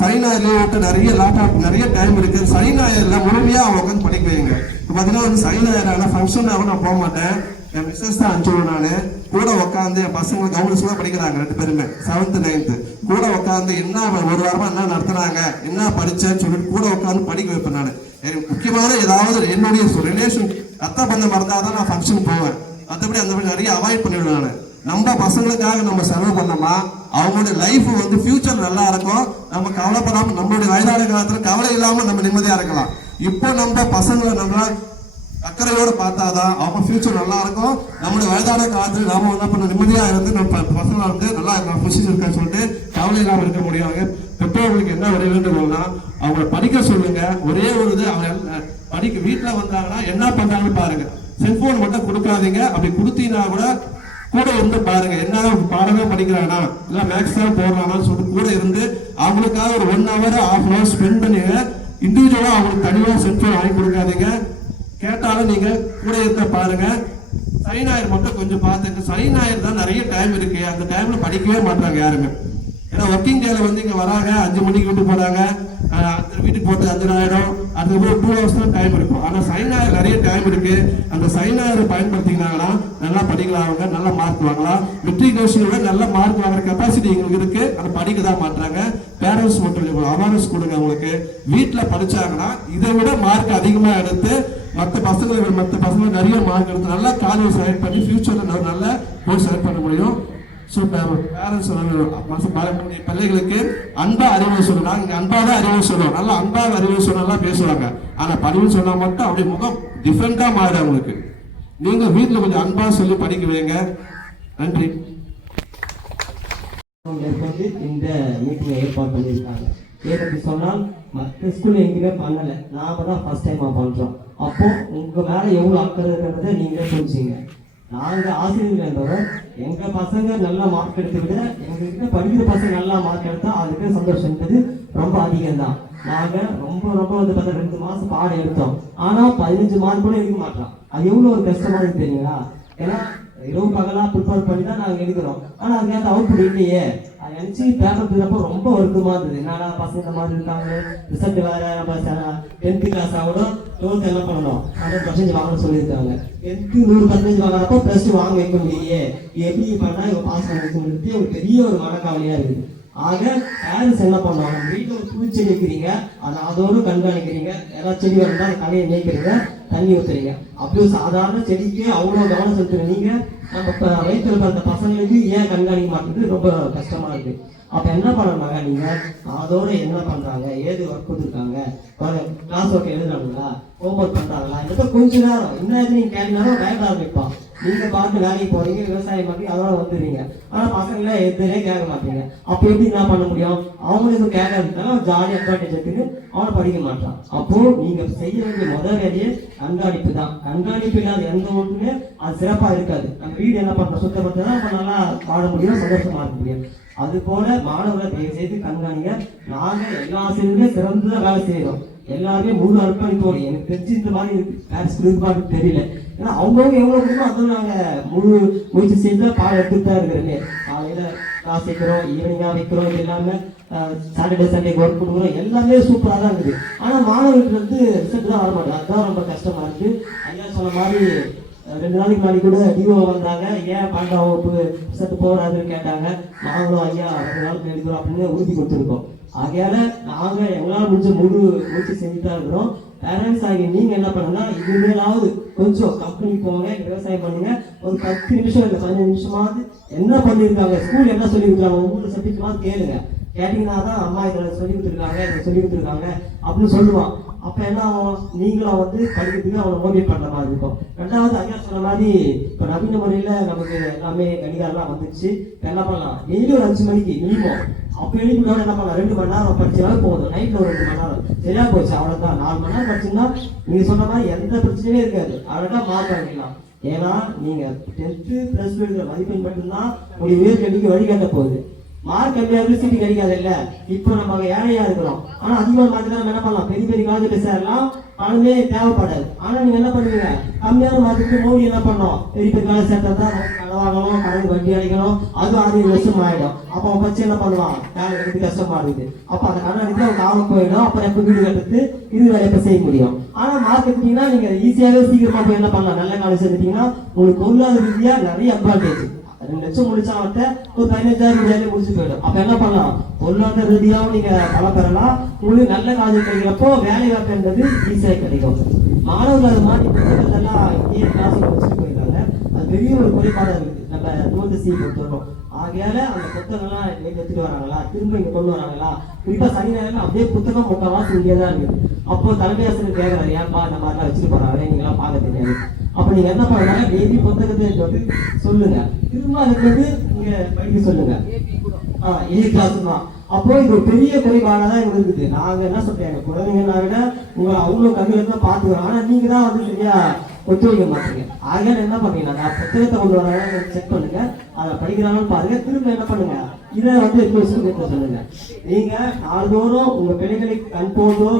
சனி ஞாயிறு விட்டு நிறைய டைம் இருக்கு. சனி ஞாயிறுல முழுமையா அவங்க உட்காந்து படிக்க வைங்க. இப்போ பார்த்தீங்கன்னா வந்து சனி ஞாயிறு ஃபங்க்ஷன் நான் போக மாட்டேன், என் மிஸ்ஸஸ் தான் அனுப்பிச்சுடுவேன். நான் கூட உட்காந்து என் பசங்க கவர்மெண்ட் ஸ்கூலாக படிக்கிறாங்க 2 பேருமே 7th 9th கூட உட்காந்து என்ன 1 வாரமா என்ன நடத்துனாங்க, என்ன படிச்சேன்னு சொல்லிட்டு கூட உட்காந்து படிக்க வைப்பேன். நான் முக்கியமான ஏதாவது என்னுடைய ரிலேஷன் ரத்த பந்தம் மறந்தாதான் நான் ஃபங்க்ஷன் போவேன். மற்றபடி அந்த மாதிரி நிறைய அவாய்ட் பண்ணிவிடுவேன். நான் நம்ம பசங்களுக்காக நம்ம செலவு பண்ணோமா அவங்களுடைய லைஃப் வந்து ஃபியூச்சர் நல்லா இருக்கும். நம்ம கவலைப்படாம நம்மளுடைய வயதான காலத்துல கவலை இல்லாம நம்ம நிம்மதியா இருக்கலாம். இப்போ நம்ம பசங்களை நம்ம அக்கறையோடு பார்த்தாதான் அவங்க ஃபியூச்சர் நல்லா இருக்கும். நம்மளுடைய வயதான காலத்தில் நாம என்ன பண்ண நிம்மதியாக இருந்து நம்ம பசங்களை வந்து நல்லா பொசிஷன் இருக்கான்னு சொல்லிட்டு கவலை இல்லாமல் இருக்க முடியாங்க. பெற்றோர்களுக்கு என்ன வர வேண்டும்னா அவங்கள படிக்க சொல்லுங்க. ஒரே ஒரு இது அவங்க படிக்க வீட்டில் வந்தாங்கன்னா என்ன பண்றாங்கன்னு பாருங்க. செல்போன் மட்டும் கொடுக்காதீங்க. அப்படி கொடுத்தீங்கன்னா கூட இருந்து பாருங்க, என்ன பாடமே படிக்கிறானா இல்ல மேக்ஸ் தான் போடுறானான்னு சொல்லிட்டு கூட இருந்து அவங்களுக்காக ஒரு 1 hour 1/2 hour ஸ்பெண்ட் பண்ணுங்க. இண்டிவிஜுவலா அவங்களுக்கு தனியாக செல்போன் வாங்கி கொடுக்காதீங்க. கேட்டாலும் நீங்க கூட இருந்த பாருங்க. சனி ஞாயிறு மட்டும் கொஞ்சம் பார்த்துங்க. சனி ஞாயிறு தான் நிறைய டைம் இருக்கு. அந்த டைம்ல படிக்கவே மாட்டாங்க யாருமே. ஏன்னா ஒர்க்கிங் டேல வந்து இங்க வராங்க, 5 மணிக்கு வீட்டுக்கு போறாங்க, வீட்டுக்கு போட்டு 5 ஆயிடும். அதுக்கப்புறம் 2 hours தான் டைம் இருக்கும். ஆனா சனி ஞாயிறு நிறைய டைம் இருக்கு. அந்த சனி ஞாயிறு பயன்படுத்தினாங்கன்னா நல்லா படிக்கலாம், அவங்க நல்ல மார்க் வாங்கலாம். மெட்ரிகுலேஷனோட நல்ல மார்க் வாங்குற கெப்பாசிட்டி எங்களுக்கு இருக்கு. அதை படிக்க தான் மாட்டாங்க. பேரண்ட்ஸ் மட்டும் அவேர்னஸ் கொடுங்க. அவங்களுக்கு வீட்டில் படிச்சாங்கன்னா இதை விட மார்க் அதிகமா எடுத்து மற்ற பசங்களை நிறைய மார்க் எடுத்து நல்லா காலேஜ் செலக்ட் பண்ணி ஃபியூச்சர்ல நல்ல கோர்ஸ் செலக்ட் பண்ண முடியும். ஸோ பேரண்ட்ஸ் பிள்ளைகளுக்கு அன்பா அறிவு சொல்லணும். நாங்கள் அன்பா தான் அறிவு சொல்லுவோம். நல்லா அன்பா அறிவு சொல்லலாம் பேசுவாங்க. ஆனா படிவுன்னு சொன்னா மட்டும் அப்படி முகம் டிஃப்ரெண்டா மாறும் அவங்களுக்கு. நீங்க வீட்டில் கொஞ்சம் அன்பா சொல்லி படிக்க வைங்க. நன்றி. மேற்கொண்டு இந்த மீட்டிங் ஏற்பாடு பண்ணியிருக்காங்க. ஏன்னு சொன்னால் மற்ற ஸ்கூல் எங்கேயுமே பண்ணலை, நாம தான் ஃபர்ஸ்ட் டைமாக பண்ணுறோம். அப்போ உங்க மேலே எவ்வளோ அக்கறை இருக்கிறத நீங்களே புரிஞ்சுங்க. நாங்கள் ஆசிரியர்கள் இருந்தவர் எங்கள் பசங்க நல்ல மார்க் எடுத்து விட எங்ககிட்ட படிக்கிற பசங்க நல்லா மார்க் எடுத்தா அதுக்கு சந்தோஷம்ன்றது ரொம்ப அதிகம் தான். நாங்கள் ரொம்ப வந்து பார்த்தா 2 மாதம் பாடம் எடுத்தோம். ஆனால் 15 மார்க் கூட எடுக்க மாட்டோம். அது எவ்வளோ ஒரு கஷ்டமா இருக்கு தெரியுங்களா? ஏன்னா இரவு பகலா ப்ரிப்பேர் பண்ணி தான் நாங்கள் எடுக்கிறோம். ஆனால் அதுக்கேற்ற அவுட்புட் இல்லையே. அதை நினச்சி பேப்பர் பிள்ளப்போ ரொம்ப வருத்தமாக இருந்தது. என்னடா பசங்க இந்த மாதிரி இருக்காங்க, ரிசல்ட் வேற, நம்ம 10th கிளாஸ் ஆகணும் 12th என்ன பண்ணணும் 100% வாங்கணும்னு சொல்லியிருக்காங்க. 10th 100% வாங்குறப்போ +2 வாங்க வைக்க முடியே, எப்படி பண்ணால் இவங்க பாஸ் பண்ண வைக்க முடியுது ஒரு பெரிய ஒரு மனக்கவலையாக இருக்குது. ஆக பேரண்ட்ஸ் என்ன பண்ணுவாங்க, வீட்டில் ஒரு பூச்செடி வைக்கிறீங்க, அதை அதோடு கண்காணிக்கிறீங்க. ஏதாவது செடி வந்தால் அந்த கலையை மேய்க்கிறீங்க, தண்ணி ஊற்றுறீங்க. அப்படி ஒரு சாதாரண செடிக்கு அவ்வளோ கவனம் செலுத்துறீங்க. நீங்க நம்ம வயிற்றுல பார்த்த பசங்களுக்கு ஏன் கண்காணிக்க மாட்டேங்குது, ரொம்ப கஷ்டமா இருக்கு. அப்ப என்ன பண்ணாங்க, நீங்க அதோட என்ன பண்றாங்க, ஏது ஒர்க் கொடுத்துருக்காங்க, கிளாஸ் ஒர்க் எழுதுறாங்களா, ஹோம்ஒர்க் பண்றாங்களா, இப்போ கொஞ்ச நேரம் இன்னும் நீங்க கேட்டீங்கன்னா வேலை ஆரம்பிப்பான். நீங்க பார்த்து வேலைக்கு போறீங்க, விவசாயம் பண்ணி அதோட வந்துடுறீங்க. ஆனா பசங்கள எதுவுமே கேட்க மாட்டீங்க. அப்போ எப்படி என்ன பண்ண முடியும்? அவங்களுக்கு கேட்கறதுனால ஜாலி அட்வான்டேஜ் எடுத்துட்டு அவனை படிக்க மாட்டான். அப்போ நீங்க செய்ய வேண்டிய முதல் வேலையே கண்காணிப்பு தான். கண்காணிப்பு இல்லாத எந்த ஒன்றுமே அது சிறப்பா இருக்காது. நம்ம வீடு என்ன பண்றோம், சுத்தப்படுத்தா நம்ம நல்லா வாழ முடியும், சந்தோஷமா இருக்க முடியும். அது போல மாணவர்களை தயவு செய்து கண்காணிங்க. நாங்க எல்லா ஆசிரியர்களுமே சிறந்த வேலை செய்யறோம். எல்லாருமே முழு அர்ப்பணிப்போம். எனக்கு தெரிஞ்சு இந்த மாதிரி இருப்பாரு தெரியல. ஏன்னா அவங்கவுங்க எவ்வளவு முடியுமோ அதுவும் நாங்க முழு முயற்சி செய்து பாடம் எடுத்துட்டு தான் இருக்கிறோம். காலையில கிளாஸ் வைக்கிறோம், ஈவினிங்கா வைக்கிறோம், இது எல்லாமே சாட்டர்டே சண்டே ஒர்க் கொடுக்குறோம். எல்லாமே சூப்பரா தான் இருக்குது. ஆனா மாணவர்களுக்கு வந்து ரிசல்ட் தான் வரமாட்டேன். அதுதான் ரொம்ப கஷ்டமா இருக்கு. ஐயா சொன்ன மாதிரி 2 நாளைக்கு முன்னாடி கூட டிஓ வந்தாங்க. ஏன் 12ஆம் வகுப்பு ரிசல்ட் போறாதுன்னு கேட்டாங்க. நாங்களும் ஐயா 2 நாளுக்கு எடுக்கிறோம் அப்படின்னு உறுதி கொடுத்துருக்கோம். ஆகையால நாங்க எங்களால் முடிஞ்ச முழு முயற்சி செஞ்சுதான் இருக்கிறோம். பேரண்ட்ஸ் ஆகிய நீங்க என்ன பண்ணுங்கன்னா, இனிமேலாவது கொஞ்சம் கம்பெனிக்கு போங்க, விவசாயம் பண்ணுங்க. ஒரு 10 நிமிஷம் இல்லை 15 நிமிஷமாவது என்ன பண்ணியிருக்காங்க, ஸ்கூல் என்ன சொல்லி கொடுக்குறாங்க, ஒவ்வொரு சப்ஜெக்ட்லாம் கேளுங்க. கேட்டீங்கன்னா தான் அம்மா இதில் சொல்லி கொடுத்துருக்காங்க, இதை சொல்லி கொடுத்துருக்காங்க அப்படின்னு சொல்லுவான். அப்ப என்ன ஆகும், நீங்களும் வந்து படிக்கிறதுக்கு அவனை மோட்டிவேட் பண்ற மாதிரி இருக்கும். 2வது ஐயா சொன்ன மாதிரி இப்ப நவீன முறையில நமக்கு எல்லாமே கடிகாரம்லாம் வந்துச்சு. இப்ப என்ன பண்ணலாம், டெய்லி ஒரு 5 மணிக்கு மினிமம் அப்ப எழுப்பினோட என்ன பண்ணலாம், 2 மணி நேரம் படிச்சாலும் போதும். நைட்ல ஒரு 2 மணி நேரம் சரியா போச்சு, அவ்வளவுதான். 4 மணி நேரம் படிச்சுன்னா நீங்க சொன்ன மாதிரி எந்த பிரச்சனையும் இருக்காது. அவ்வளோதான் மார்க் வாங்கிக்கலாம். ஏன்னா நீங்க 10th +2 இருக்கிற மதிப்பெண் மட்டும்தான் உங்களுடைய உயர்கல்விக்கு வழிகாட்ட போகுது. மார்க் கம்மியாக சீட்டு கிடைக்காது இல்ல. இப்போ நம்ம ஏழையா இருக்கிறோம். ஆனா அதிகமான மார்க் தான் என்ன பண்ணலாம், பெரிய பெரிய காலேஜ் சேரலாம், பணமே தேவைப்படாது. ஆனா நீங்க என்ன பண்ணுவீங்க, கம்மியான மார்க்கு மோடி என்ன பண்ணோம், பெரிய பெரிய காலேஜ் சேர்த்தா கடன் வாங்கணும், கடன் வட்டி அடிக்கணும், அது 6 வருஷம் ஆயிடும். அப்போ அவன் பச்சு என்ன பண்ணுவான், எனக்கு கஷ்டமா இருக்குது. அப்ப அந்த கடன் அடித்து அவன் காலம் போயிடும். அப்புறம் எப்ப வீடு கட்டுறது, இது வேலை எப்ப செய்ய முடியும். ஆனா மார்க் எடுத்தீங்கன்னா நீங்க ஈஸியாவே சீக்கிரமா போய் என்ன பண்ணலாம், நல்ல காலேஜ் எடுத்தீங்கன்னா உங்களுக்கு பொருளாதார ரீதியா நிறைய அட்வான்டேஜ். 2 லட்சம் முடிச்சா அவர்கிட்ட ஒரு 15,000 முடிச்சு போயிடும். அப்ப என்ன பண்ணலாம், பொருளாதார ரீதியாகவும் நீங்க பலம் பெறலாம். உங்களுக்கு நல்ல காலேஜ் கிடைக்கிறப்போ வேலை வாய்ப்பு என்பது ஈஸியாக கிடைக்கும். மாணவர்கள் அது மாதிரி எல்லாம் இந்திய கிளாஸ் முடிச்சுட்டு போயிருக்காங்க. அது பெரிய ஒரு குறைபாடாக இருக்குது நம்ம 12C பொறுத்தவரைக்கும். ஆகையால அந்த புத்தகம்லாம் எடுத்துட்டு வராங்களா, திரும்ப இங்க கொண்டு வராங்களா, குறிப்பா சனி ஞாயிறுல அப்படியே புத்தகம் முக்கால்வாசி இங்கே தான் இருக்குது. அப்போ தலைமை ஆசிரியர் கேட்கறாரு, ஏன்பா இந்த மாதிரிலாம் வச்சுட்டு போறாங்க, நீங்களாம் பார்க்க தெரியாது. அப்ப நீங்க என்ன பண்ணலாம், டெய்லி புத்தகத்தை வந்து சொல்லுங்க, திரும்ப அதுக்கு வந்து நீங்க படிக்க சொல்லுங்க. ஏ கிளாஸ் தான். அப்போ இது ஒரு பெரிய குறைபாடாதான் எங்களுக்கு இருக்குது. நாங்க என்ன சொல்றேன், குழந்தைங்கன்னா விட உங்களை அவ்வளவு கம்மியில தான் பாத்துக்கிறோம். ஆனா நீங்க தான் வந்து சரியா ஒத்துழைக்க மாட்டீங்க. ஆகையால என்ன பண்ணீங்கன்னா, புத்தகத்தை கொண்டு வராங்க செக் பண்ணுங்க, அதை படிக்கிறாங்கன்னு பாருங்க, திரும்ப என்ன பண்ணுங்க, இதை வந்து எடுத்து சொல்லுங்க. நீங்க நாள்தோறும் உங்க பிள்ளைகளை கண் போதோ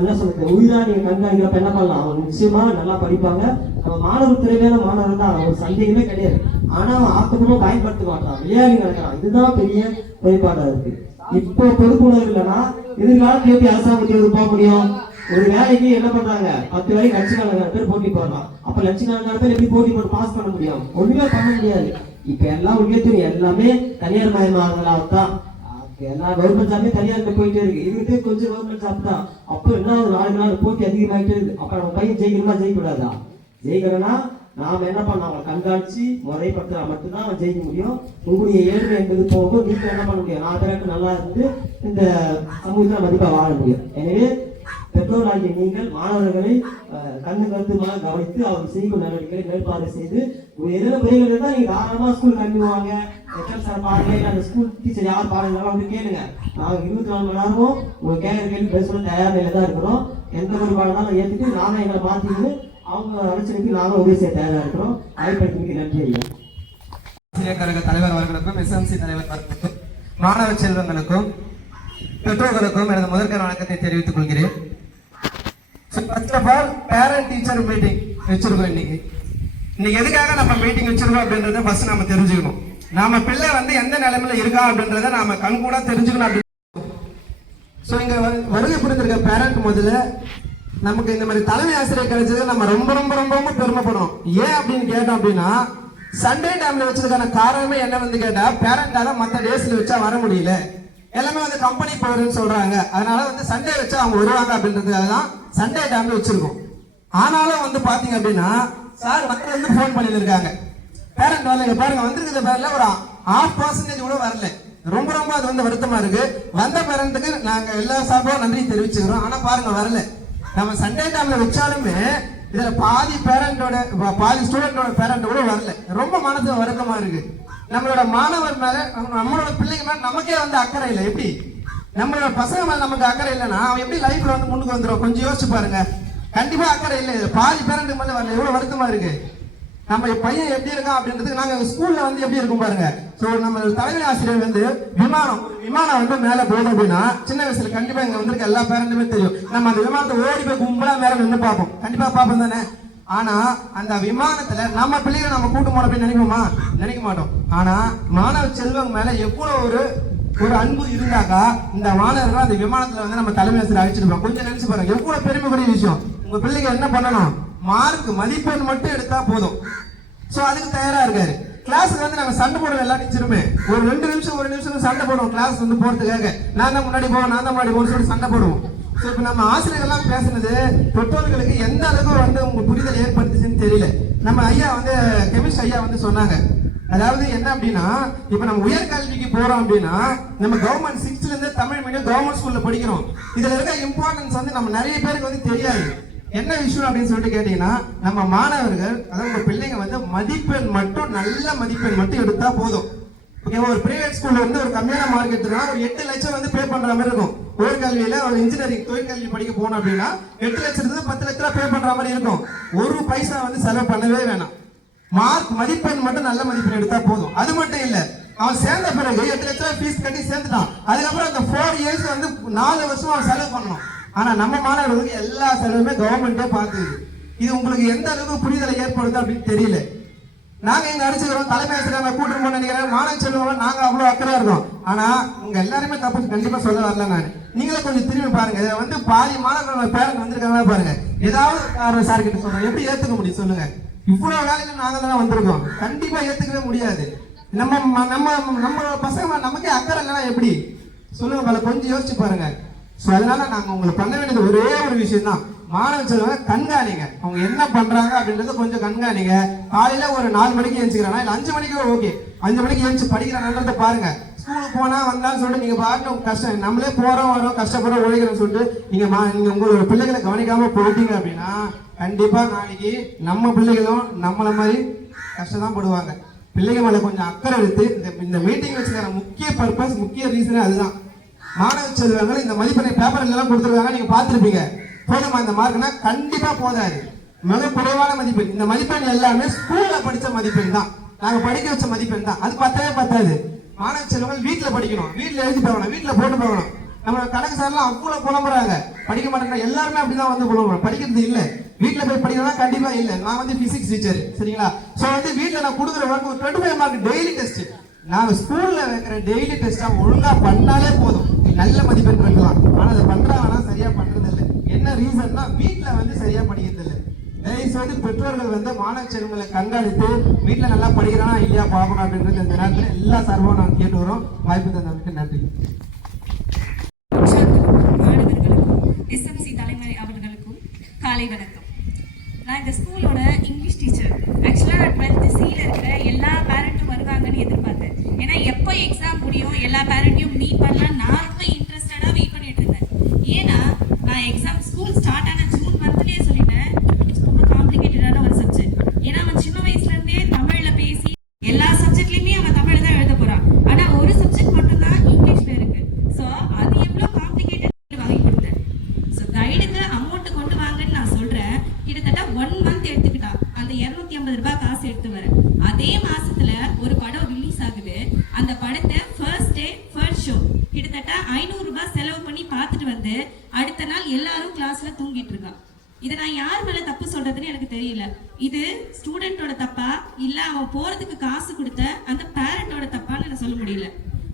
என்ன சொல்றது உயிரா நீங்க கண்காணிக்கிறப்ப என்ன பண்ணலாம், அவங்க நிச்சயமா நல்லா படிப்பாங்க. நம்ம மாணவர் திறமையான மாணவர் தான், ஒரு சந்தேகமே கிடையாது. ஆனா அவன் ஆக்கப்பூர்வமா பயன்படுத்த மாட்டான், விளையாடி நடக்கிறான். இதுதான் பெரிய குறைபாடா இருக்கு. இப்போ பொறுப்புணர்வு இல்லைன்னா எதிர்காலத்துல எப்படி அரசாங்கத்துக்கு போக முடியும்? ஒரு வேலைக்கு என்ன பண்றாங்க, 10 வரைக்கும் லட்சக்கணக்கான பேர் போட்டி போடுறான். அப்ப லட்சக்கணக்கான பேர் எப்படி போட்டி போட்டு பாஸ் பண்ண முடியும்? ஒண்ணுமே பண்ண முடியாது. இப்ப எல்லாம் உயர்த்தி எல்லாமே தனியார் மயமாகலாம். எல்லா கவர்மெண்ட் ஜாபே தனியார் போயிட்டே இருக்கு. இதுக்கிட்டே கொஞ்சம் கவர்மெண்ட் ஜாப் தான். அப்போ என்ன ஒரு நாள் போட்டி அதிகமாயிட்டே இருக்கு. அப்ப நம்ம பையன் ஜெயிக்கணுமா ஜெயிக்க கூடாதா? ஜெயிக்கிறோம்னா நாம என்ன பண்ண, அவங்களை கண்காட்சி முறைப்படுத்தினா மட்டும்தான் அவன் ஜெயிக்க முடியும். உங்களுடைய ஏழ்மை என்பது போகும், நீங்க என்ன பண்ண முடியும், 4 பேருக்கு நல்லா இருந்து இந்த சமூகத்தில் மதிப்பா வாழ முடியும். எனவே பெற்றோராகிய நீங்கள் மாணவர்களை கண்ணு கருத்துமாக கவனித்து அவர் செய்யும் நடவடிக்கைகளை மேற்பார்வை செய்து எதிர முறைகள் இருந்தால் நீங்க தாராளமா ஸ்கூல் கண்டுவாங்க. சார் பாருங்க, அந்த ஸ்கூல் டீச்சர் யார் பாருங்க வந்து கேளுங்க. நாங்க 24 மணி நேரமும் உங்க கேட்கற கேள்வி பேச தயார் நிலையில தான் இருக்கிறோம். எந்த ஒரு பாடனாலும் ஏற்றுட்டு நாங்க எங்களை மாத்திக்கிட்டு அவங்க அனுசரித்து நாங்களும் உதவி செய்ய தயாரா இருக்கிறோம். வாய்ப்பளித்தமைக்கு நன்றி ஐயா. ஆசிரியர் கழக தலைவர் அவர்களுக்கும், எஸ்எம்சி தலைவர் அவர்களுக்கும், மாணவ செல்வங்களுக்கும், பெற்றோர்களுக்கும் எனது முதற்கண் வணக்கத்தை தெரிவித்துக் கொள்கிறேன். First of all parent teacher meeting வச்சிருக்கோம். இன்னைக்கு எதுக்காக நம்ம மீட்டிங் வச்சிருக்கோம் அப்படின்றத ஃபர்ஸ்ட் நம்ம தெரிஞ்சுக்கணும். நாம பிள்ளை வந்து எந்த நிலைமையில இருக்கா அப்படின்றத நாம கண்கூட தெரிஞ்சுக்கணும். ஸோ இங்க வருகை புரிந்திருக்க பேரண்ட் முதல்ல நமக்கு இந்த மாதிரி தலைமை ஆசிரியர் கிடைச்சது நம்ம ரொம்ப ரொம்ப ரொம்ப ரொம்ப பெருமைப்படும். ஏன் அப்படின்னு கேட்டோம் அப்படின்னா, சண்டே டைம்ல வச்சதுக்கான காரணமே என்ன வந்து கேட்டா, பேரண்டால மற்ற டேஸ்ல வச்சா வர முடியல, எல்லாமே வந்து கம்பெனி போறதுன்னு சொல்றாங்க. அதனால வந்து சண்டே வச்சா அவங்க வருவாங்க அப்படின்றதுக்காக தான் சண்டே டைம்ல வச்சிருக்கோம். ஆனாலும் வந்து பாத்தீங்க அப்படின்னா சார் மக்கள் வந்து போன் பண்ணிட்டு இருக்காங்க, பேரண்ட் வரல, பாருங்க வந்திருக்கிற பேர்ல ஒரு 0.5% கூட வரல. ரொம்ப ரொம்ப அது வந்து வருத்தமா இருக்கு. வந்த பேரண்ட்டுக்கு நாங்க எல்லா சார்பும் நன்றி தெரிவிச்சுக்கிறோம். ஆனா பாருங்க வரல. நம்ம சண்டே டைம்ல வச்சாலுமே இதுல பாதி பேரண்டோட பாதி ஸ்டூடெண்டோட பேரண்ட் கூட வரல. ரொம்ப மனசு வருத்தமா இருக்கு. நம்மளோட மாணவர் மேல நம்மளோட பிள்ளைங்க மேல நமக்கே வந்து அக்கறை இல்லை. எப்படி நம்மளோட பசங்க மேல நமக்கு அக்கறை இல்லைன்னா அவன் எப்படி லைஃப்ல வந்து முன்னுக்கு வந்துடும்? கொஞ்சம் யோசிச்சு பாருங்க. கண்டிப்பா அக்கறை இல்லை. பாதி பேரண்ட் மேல வரல. எவ்வளவு வருத்தமா இருக்கு. நம்ம பையன் எப்படி இருக்கான் அப்படின்றதுக்கு நாங்க ஸ்கூல்ல வந்து எப்படி இருக்கும் பாருங்க. சோ நம்ம தலைமை ஆசிரியர் வந்து விமானம் வந்து மேல போகுது அப்படின்னா சின்ன வயசுல கண்டிப்பா இங்க வந்திருக்க எல்லா பேரண்ட்டுமே தெரியும். நம்ம அந்த விமானத்தை ஓடி போய் கும்பலா மேல நின்று பார்ப்போம். கண்டிப்பா பார்ப்போம் தானே. ஆனா அந்த விமானத்துல நம்ம பிள்ளைகளை நம்ம கூட்டு போன அப்படின்னு நினைப்போமா? நினைக்க மாட்டோம். ஆனா மாணவ செல்வங்க மேல எவ்வளவு ஒரு அன்பு இருந்தாக்கா இந்த மாணவர்கள் அந்த விமானத்துல வந்து நம்ம தலைமை ஆசிரியர் அழைச்சிருப்போம். கொஞ்சம் நினைச்சு பாருங்க, எவ்வளவு பெருமைக்குரிய விஷயம். உங்க பிள்ளைங்க என்ன பண்ணணும், மார்க் மதிப்பெண் மட்டும் எடுத்தா போதும். சோ அதுக்கு தயாரா இருக்காரு. கிளாஸுக்கு வந்து நாங்க சண்டை போடுவோம். எல்லா டீச்சருமே ஒரு 2 நிமிஷம் சண்டை போடுவோம். கிளாஸ் வந்து போறதுக்காக நான் தான் முன்னாடி போவோம் சொல்லி சண்டை போடுவோம். சோ இப்ப நம்ம ஆசிரியர்கள்லாம் பேசுனது பெற்றோர்களுக்கு எந்த அளவுக்கு வந்து உங்க புரிதல் ஏற்படுத்துச்சுன்னு தெரியல. நம்ம ஐயா வந்து கெமிஸ்ட் ஐயா வந்து சொன்னாங்க, அதாவது என்ன அப்படின்னா, இப்ப நம்ம உயர்கல்விக்கு போறோம் அப்படின்னா நம்ம கவர்மெண்ட் 6th இருந்து தமிழ் மீடியம் கவர்மெண்ட் ஸ்கூல்ல படிக்கிறோம். இதுல இருக்க இம்பார்ட்டன்ஸ் வந்து நம்ம நிறைய பேருக்கு வந்து தெரியாது. என்ன விஷயம் அப்படின்னு சொல்லிட்டு கேட்டீங்கன்னா, நம்ம மாணவர்கள் அதாவது உங்க பிள்ளைங்க வந்து மதிப்பெண் மட்டும் நல்ல மதிப்பெண் மட்டும் எடுத்தா போதும். ஒரு பிரைவேட் ஸ்கூல்ல வந்து ஒரு கம்மியான மார்க் எடுத்துனா ஒரு 8 லட்சம் வந்து பே பண்ற மாதிரி இருக்கும். உயர்கல்வியில ஒரு இன்ஜினியரிங் தொழிற்கல்வி படிக்க போனோம் அப்படின்னா 8 லட்சத்துக்கு 10 லட்சம் ரூபாய் பே பண்ற மாதிரி இருக்கும். ஒரு பைசா வந்து செலவு பண்ணவே வேணாம். மார்க் மதிப்பெண் மட்டும் நல்ல மதிப்பெண் எடுத்தா போதும். அது மட்டும் இல்ல, அவன் சேர்ந்த பிறகு 8 லட்சம் ரூபாய் ஃபீஸ் கட்டி சேர்ந்துட்டான். அதுக்கப்புறம் அந்த 4 இயர்ஸ் வந்து 4 வருஷம் அவன் செலவு பண்ணணும். ஆனா நம்ம மாணவர்களுக்கு எல்லா செலவுமே கவர்மெண்டே பாத்துது. இது உங்களுக்கு எந்த அளவுக்கு புரிதலை ஏற்படுது அப்படின்னு தெரியல. நாங்க இங்க அடிச்சுக்கிறோம், தலைமை ஆசிரியர் கூட்டு போன நினைக்கிறேன், மாணவ செல்வம் நாங்க அவ்வளவு அக்கறையா இருக்கோம். ஆனா உங்க எல்லாருமே தப்பு கண்டிப்பா சொல்ல வரல. நான் நீங்களே கொஞ்சம் திரும்பி பாருங்க. இதுல வந்து பாதி மாணவர்கள் பேரண்ட் வந்திருக்காங்க பாருங்க. ஏதாவது சார் கிட்ட சொல்றேன், எப்படி ஏத்துக்க முடியும் சொல்லுங்க? இவ்வளவு வேலையில நாங்க தானே வந்திருக்கோம். கண்டிப்பா ஏத்துக்கவே முடியாது. நம்ம பசங்க நமக்கே அக்கறை இல்லைன்னா எப்படி சொல்லுங்க? கொஞ்சம் யோசிச்சு பாருங்க. சோ அதனால நாங்க உங்களுக்கு பண்ண வேண்டியது ஒரே ஒரு விஷயம் தான், மாணவ செல்வங்க கண்காணிங்க, அவங்க என்ன பண்றாங்க அப்படின்றத கொஞ்சம் கண்காணிங்க. காலையில ஒரு 4 மணிக்கு எழுந்துக்கிறானா இல்ல 5 மணிக்கு ஓகே, 5 மணிக்கு எழுந்து படிக்கிறான்றத பாருங்க. ஸ்கூலுக்கு போனா வந்தான்னு சொல்லிட்டு நீங்க பாட்டு கஷ்டம், நம்மளே போறோம் வரோம் கஷ்டப்படுறோம் உழைக்கிறோம்னு சொல்லிட்டு நீங்க உங்களோட பிள்ளைகளை கவனிக்காம போயிட்டீங்க அப்படின்னா கண்டிப்பா நாளைக்கு நம்ம பிள்ளைகளும் நம்மள மாதிரி கஷ்டம் தான் படுவாங்க. பிள்ளைங்க மேல கொஞ்சம் அக்கறை எடுத்து இந்த மீட்டிங் வச்சுக்கிற முக்கிய பர்பஸ், முக்கிய ரீசனே அதுதான். மாணவ செல்வங்கள் இந்த மதிப்பெண்ணை பேப்பர்ல எல்லாம் கொடுத்துருக்காங்க, நீங்க பார்த்துருப்பீங்க. போதுமா இந்த மார்க்னா? கண்டிப்பா போதாது, மிக குறைவான மதிப்பெண். இந்த மதிப்பெண் எல்லாமே ஸ்கூல்ல படிச்ச மதிப்பெண் தான், நாங்க படிக்க வச்ச மதிப்பெண் தான். அது பத்தாது. மாணவ செல்வங்கள் வீட்டுல படிக்கணும், வீட்டுல எழுதி போகணும், வீட்டுல போட்டு போகணும். நம்ம கணக்கு சார்லாம் அவ்வளவு புலம்புறாங்க, படிக்க மாட்டேங்க. எல்லாருமே அப்படிதான் வந்து புலம்புறோம், படிக்கிறது இல்ல. வீட்டுல போய் படிக்கணும்னா கண்டிப்பா இல்ல. நான் வந்து பிசிக்ஸ் டீச்சர், சரிங்களா? சோ வந்து வீட்டுல நான் கொடுக்குற ஒர்க் 25 மார்க் டெய்லி டெஸ்ட். நான் ஸ்கூல்ல வைக்கிற டெய்லி டெஸ்டா ஒழுங்கா பண்ணாலே போதும், நல்ல மதிப்பெண் பெறலாம். ஆனா அதை பண்றாங்கன்னா சரியா பண்றது இல்லை. என்ன ரீசன்னா வீட்டுல வந்து சரியா படிக்கிறது இல்லை. தயவுசெய்து பெற்றோர்கள் வந்து மாணவ செல்வங்களை கண்காணித்து வீட்டுல நல்லா படிக்கிறானா இல்லையா பார்க்கணும் அப்படின்றது இந்த நேரத்தில் எல்லா சார்பாகவும் நான் கேட்டு வரோம். வாய்ப்பு தந்ததுக்கு நன்றி. மாணவர்களுக்கும் எஸ்எம்சி தலைமை அவர்களுக்கும் காலை வணக்கம். நான் இந்த ஸ்கூலோட இங்கிலீஷ் டீச்சர். ஆக்சுவலாக நான் 12th Cல இருக்கிற எல்லா பேரண்ட்டும் வருவாங்கன்னு எதிர்பார்த்தேன். ஏன்னா எப்போ எக்ஸாம் முடியும் எல்லா பேரண்ட்டையும் மீட் பண்ணலாம் நான் ரொம்ப இன்ட்ரெஸ்டடாக வெயிட் பண்ணிட்டு இருந்தேன். ஏன்னா நான் எக்ஸாம் ஸ்கூல் ஸ்டார்ட் ஆன ஜூன் மந்த்லேயே சொல்லிட்டேன் இங்கிலீஷ் ரொம்ப காம்ப்ளிகேட்டடான ஒரு சப்ஜெக்ட். ஏன்னா அவன் சின்ன வயசுலேருந்தே தமிழில் பேசி எல்லா சப்ஜெக்ட்லையுமே அவன் தமிழ் தான் எழுத போகிறான். ஆனால் ஒரு சப்ஜெக்ட் மட்டும்தான் இங்கிலீஷில் இருக்கு. ஸோ அது எவ்வளோ காம்ப்ளிகேட்டட் வாங்கி கொடுத்தேன். ஸோ கைடுக்கு அமௌண்ட் கொண்டு வாங்கன்னு நான் சொல்கிறேன். கிட்டத்தட்ட 1 month எடுத்துக்கிட்டான் அந்த 250 ரூபாய் காசு எடுத்து வர. அதே மாசத்துல ஒரு படம் ரிலீஸ் ஆகுது. அந்த படத்தை ஃபர்ஸ்ட் டே ஃபர்ஸ்ட் ஷோ கிட்டத்தட்ட 500 ரூபாய் செலவு பண்ணி பார்த்துட்டு வந்து அடுத்த நாள் எல்லாரும் கிளாஸ்ல தூங்கிட்டு இருக்கான். இதை நான் யார் மேல தப்பு சொல்றதுன்னு எனக்கு தெரியல. இது ஸ்டூடெண்டோட தப்பா இல்ல அவன் போறதுக்கு காசு கொடுத்த அந்த பேரண்டோட தப்பான்னு நான் சொல்ல முடியல.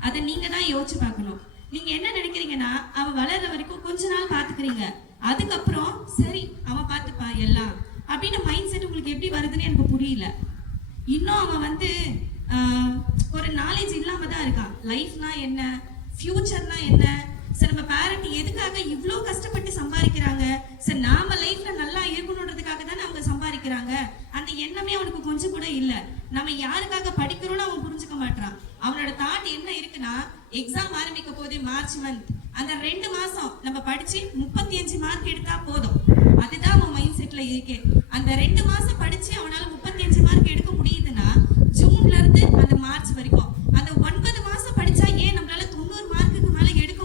அதை நீங்க தான் யோசிச்சு பார்க்கணும். நீங்க என்ன நினைக்கிறீங்கன்னா அவன் வளர்ற வரைக்கும் கொஞ்ச நாள் பாத்துக்கிறீங்க, அதுக்கப்புறம் சரி அவன் பார்த்துப்பான் எல்லாம் அப்படின்னு மைண்ட் செட் உங்களுக்கு எப்படி வருதுன்னு எனக்கு புரியல. இன்னும் அவன் வந்து ஒரு நாலேஜ் இல்லாம தான் இருக்கான். லைஃப்னா என்ன, ஃபியூச்சர்னா என்ன, சார் நம்ம பேரண்ட் எதுக்காக இவ்வளோ கஷ்டப்பட்டு சம்பாதிக்கிறாங்க, சார் நாம லைஃப்ல நல்லா இருக்கணுன்றதுக்காக தானே அவங்க சம்பாதிக்கிறாங்க. அந்த எண்ணமே அவனுக்கு கொஞ்சம் கூட இல்லை. நம்ம யாருக்காக படிக்கிறோம்னு அவன் புரிஞ்சுக்க மாட்டான். அவனோட தாட் என்ன இருக்குன்னா எக்ஸாம் ஆரம்பிக்க போது மார்ச் மந்த், அந்த 2 மாசம் நம்ம படிச்சு 35 மார்க் எடுத்தா போதும், அதுதான் அவன் மைண்ட் செட்ல இருக்கே. அந்த 2 மாசம் படிச்சு அவனால 35 மார்க் எடுக்க முடியுதுன்னா ஜூன்ல இருந்து அந்த மார்ச் வரைக்கும் அந்த 9 மாசம் படிச்சா ஏன் நம்மளால 90 மார்க்குக்கு மேல எடுக்க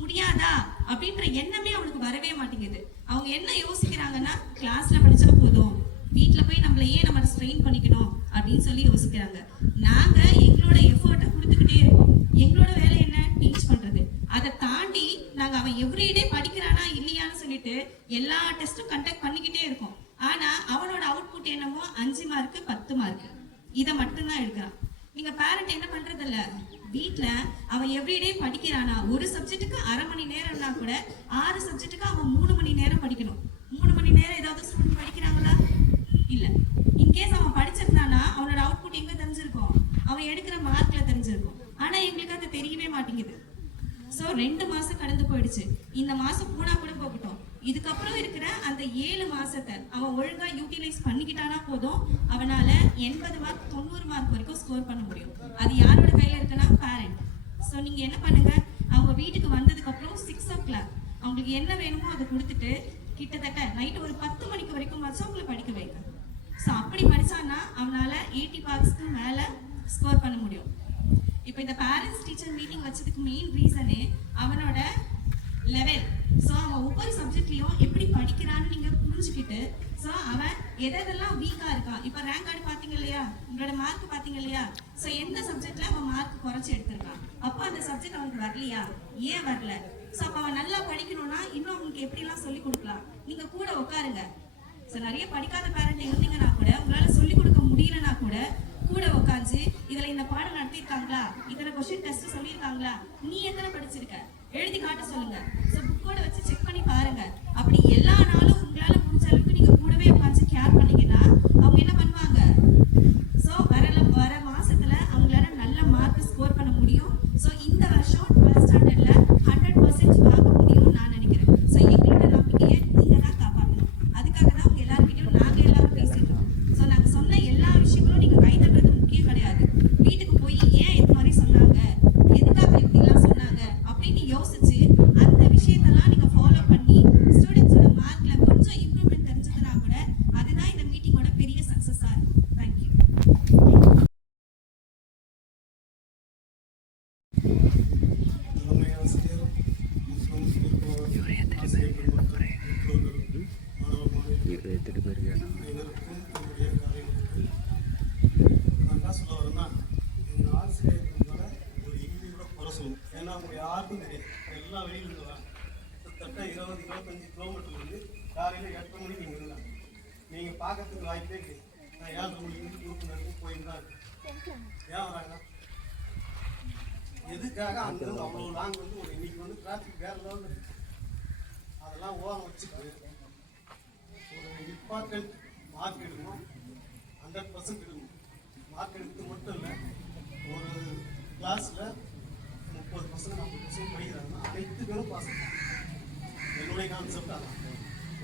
முடியாதா அப்படின்ற எண்ணமே அவனுக்கு வரவே மாட்டேங்குது. அவங்க என்ன யோசிக்கிறாங்கன்னா கிளாஸ்ல படிச்சா போதும், வீட்டுல போய் நம்மள ஏன் நம்ம ஸ்ட்ரெயின் பண்ணிக்கணும் அப்படின்னு சொல்லி யோசிக்கிறாங்க. நாங்க எங்களோட எஃபர்ட்டை கொடுத்துக்கிட்டே இருக்கோம். எங்களோட வேலை என்ன, டீச் பண்றது. அதை தாண்டி நாங்க அவன் எவ்ரிடே படிக்கிறானா இல்லையான்னு சொல்லிட்டு எல்லா டெஸ்டும் கண்டக்ட் பண்ணிக்கிட்டே இருக்கோம். ஆனா அவனோட அவுட்புட் என்னமோ 5 மார்க் 10 மார்க் இதை மட்டும்தான் எடுக்கிறான். நீங்க பேரண்ட் என்ன பண்றது இல்ல, வீட்டுல அவன் எவ்ரிடே படிக்கிறானா, ஒரு சப்ஜெக்ட்டுக்கு 1/2 மணி நேரம்னா கூட 6 சப்ஜெக்ட்டுக்கு அவன் 3 மணி நேரம் படிக்கணும். 3 மணி நேரம் ஏதாவது ஸ்டூடெண்ட் படிக்கிறாங்களா? இல்ல. இன்கேஸ் அவன் படிச்சிருந்தானா அவனோட அவுட்புட் எங்க தெரிஞ்சிருக்கும், அவன் எடுக்கிற மார்க்ல தெரிஞ்சிருக்கும். ஆனா எங்களுக்கு அது தெரியவே மாட்டேங்குது. ஸோ 2 மாசம் கடந்து போயிடுச்சு. இந்த மாசம் போனா கூட போகட்டும், இதுக்கப்புறம் இருக்கிற அந்த 7 மாசத்தை அவன் ஒழுங்கா யூட்டிலைஸ் பண்ணிக்கிட்டானா போதும், அவனால 80 மார்க் 90 மார்க் வரைக்கும் ஸ்கோர் பண்ண முடியும். அது யாரோட கையில இருக்குன்னா பேரண்ட். ஸோ நீங்க என்ன பண்ணுங்க, அவங்க வீட்டுக்கு வந்ததுக்கு அப்புறம் 6 o'clock அவங்களுக்கு என்ன வேணுமோ அதை கொடுத்துட்டு கிட்டத்தட்ட நைட்டு ஒரு 10 மணிக்கு வரைக்கும் வச்சு அவங்களை படிக்க வைங்க. ஸோ அப்படி படிச்சான்னா அவனால 80 மார்க்ஸ்க்கு மேல ஸ்கோர் பண்ண முடியும். இப்போ இந்த பேரண்ட்ஸ் டீச்சர் மீட்டிங் வச்சதுக்கு மெயின் ரீசனே அவனோட லெவல். ஸோ அவன் ஒவ்வொரு சப்ஜெக்ட்லையும் எப்படி படிக்கிறான்னு நீங்க புரிஞ்சுக்கிட்டு, ஸோ அவன் எதெல்லாம் வீக்கா இருக்கான். இப்போ ரேங்க் கார்டு பார்த்தீங்க இல்லையா, உங்களோட மார்க் பார்த்தீங்க இல்லையா, ஸோ எந்த சப்ஜெக்ட்ல அவன் மார்க் குறைச்சி எடுத்திருக்கான், அப்போ அந்த சப்ஜெக்ட் அவனுக்கு வரலையா, ஏன் வரல. ஸோ அப்போ அவன் நல்லா படிக்கணும்னா இன்னும் அவனுக்கு எப்படிலாம் சொல்லி கொடுக்கலாம். நீங்க கூட உட்காருங்க. ஸோ நிறைய படிக்காத பேரண்ட் இருந்தீங்கன்னா கூட உங்களால சொல்லிக் கொடுக்க முடியலன்னா கூட உட்காந்து இதுல இந்த பாடம் நடத்திருக்காங்களா, இத்தனை கொஸ்டின் டெஸ்ட் சொல்லியிருக்காங்களா, நீ எத்தனை படிச்சிருக்க எழுதி காட்ட சொல்லுங்க. ஸோ புக்கோட வச்சு செக் பண்ணி பாருங்க. அப்படி எல்லா நாளும் உங்களால முடிஞ்ச அளவுக்கு நீங்க கூடவே உட்காந்து கேர் பண்ணீங்கன்னா அவங்க என்ன பண்ணுவாங்க, ஸோ வர மாசத்துல அவங்களால நல்ல மார்க் ஸ்கோர் பண்ண முடியும். ஸோ இந்த வருஷம் 12th ஸ்டாண்டர்ட்ல 100% வாங்க முடியும்னு நான் நினைக்கிறேன். ஸோ எங்களோட நம்பிக்கையை நீங்க தான் சொல்லுங்க. ஏன்னா அவங்க யாருக்கும் தெரியாது, எல்லாம் வெளியிலிருந்து வராங்க. கிட்டத்தட்ட 20-25 கிலோமீட்டர் வந்து காலையில் 8 மணிக்கு இங்கே இருந்தாங்க. நீங்கள் பார்க்கறதுக்கு வாய்ப்பே கிடையாது. நான் 7 மணிக்கு குரூப் போயிருந்தா ஏன் வராங்க? எதுக்காக அங்கேருந்து அவ்வளோ லாங் வந்து ஒரு இன்னைக்கு வந்து டிராஃபிக் வேற லெவலில் இருக்கு. அதெல்லாம் ஓரம் வச்சுட்டு ஒரு இம்பார்ட்டன்ட் மார்க் எடுக்கணும், 100% எடுக்கணும். மார்க் எடுக்கிறது மட்டும் இல்லை, ஒரு கிளாஸில் 30% 40% படிக்கிறாங்கன்னா அனைத்து பேரும் பாஸ் பண்ணலாம். என்னுடைய கான்செப்ட் அதான்.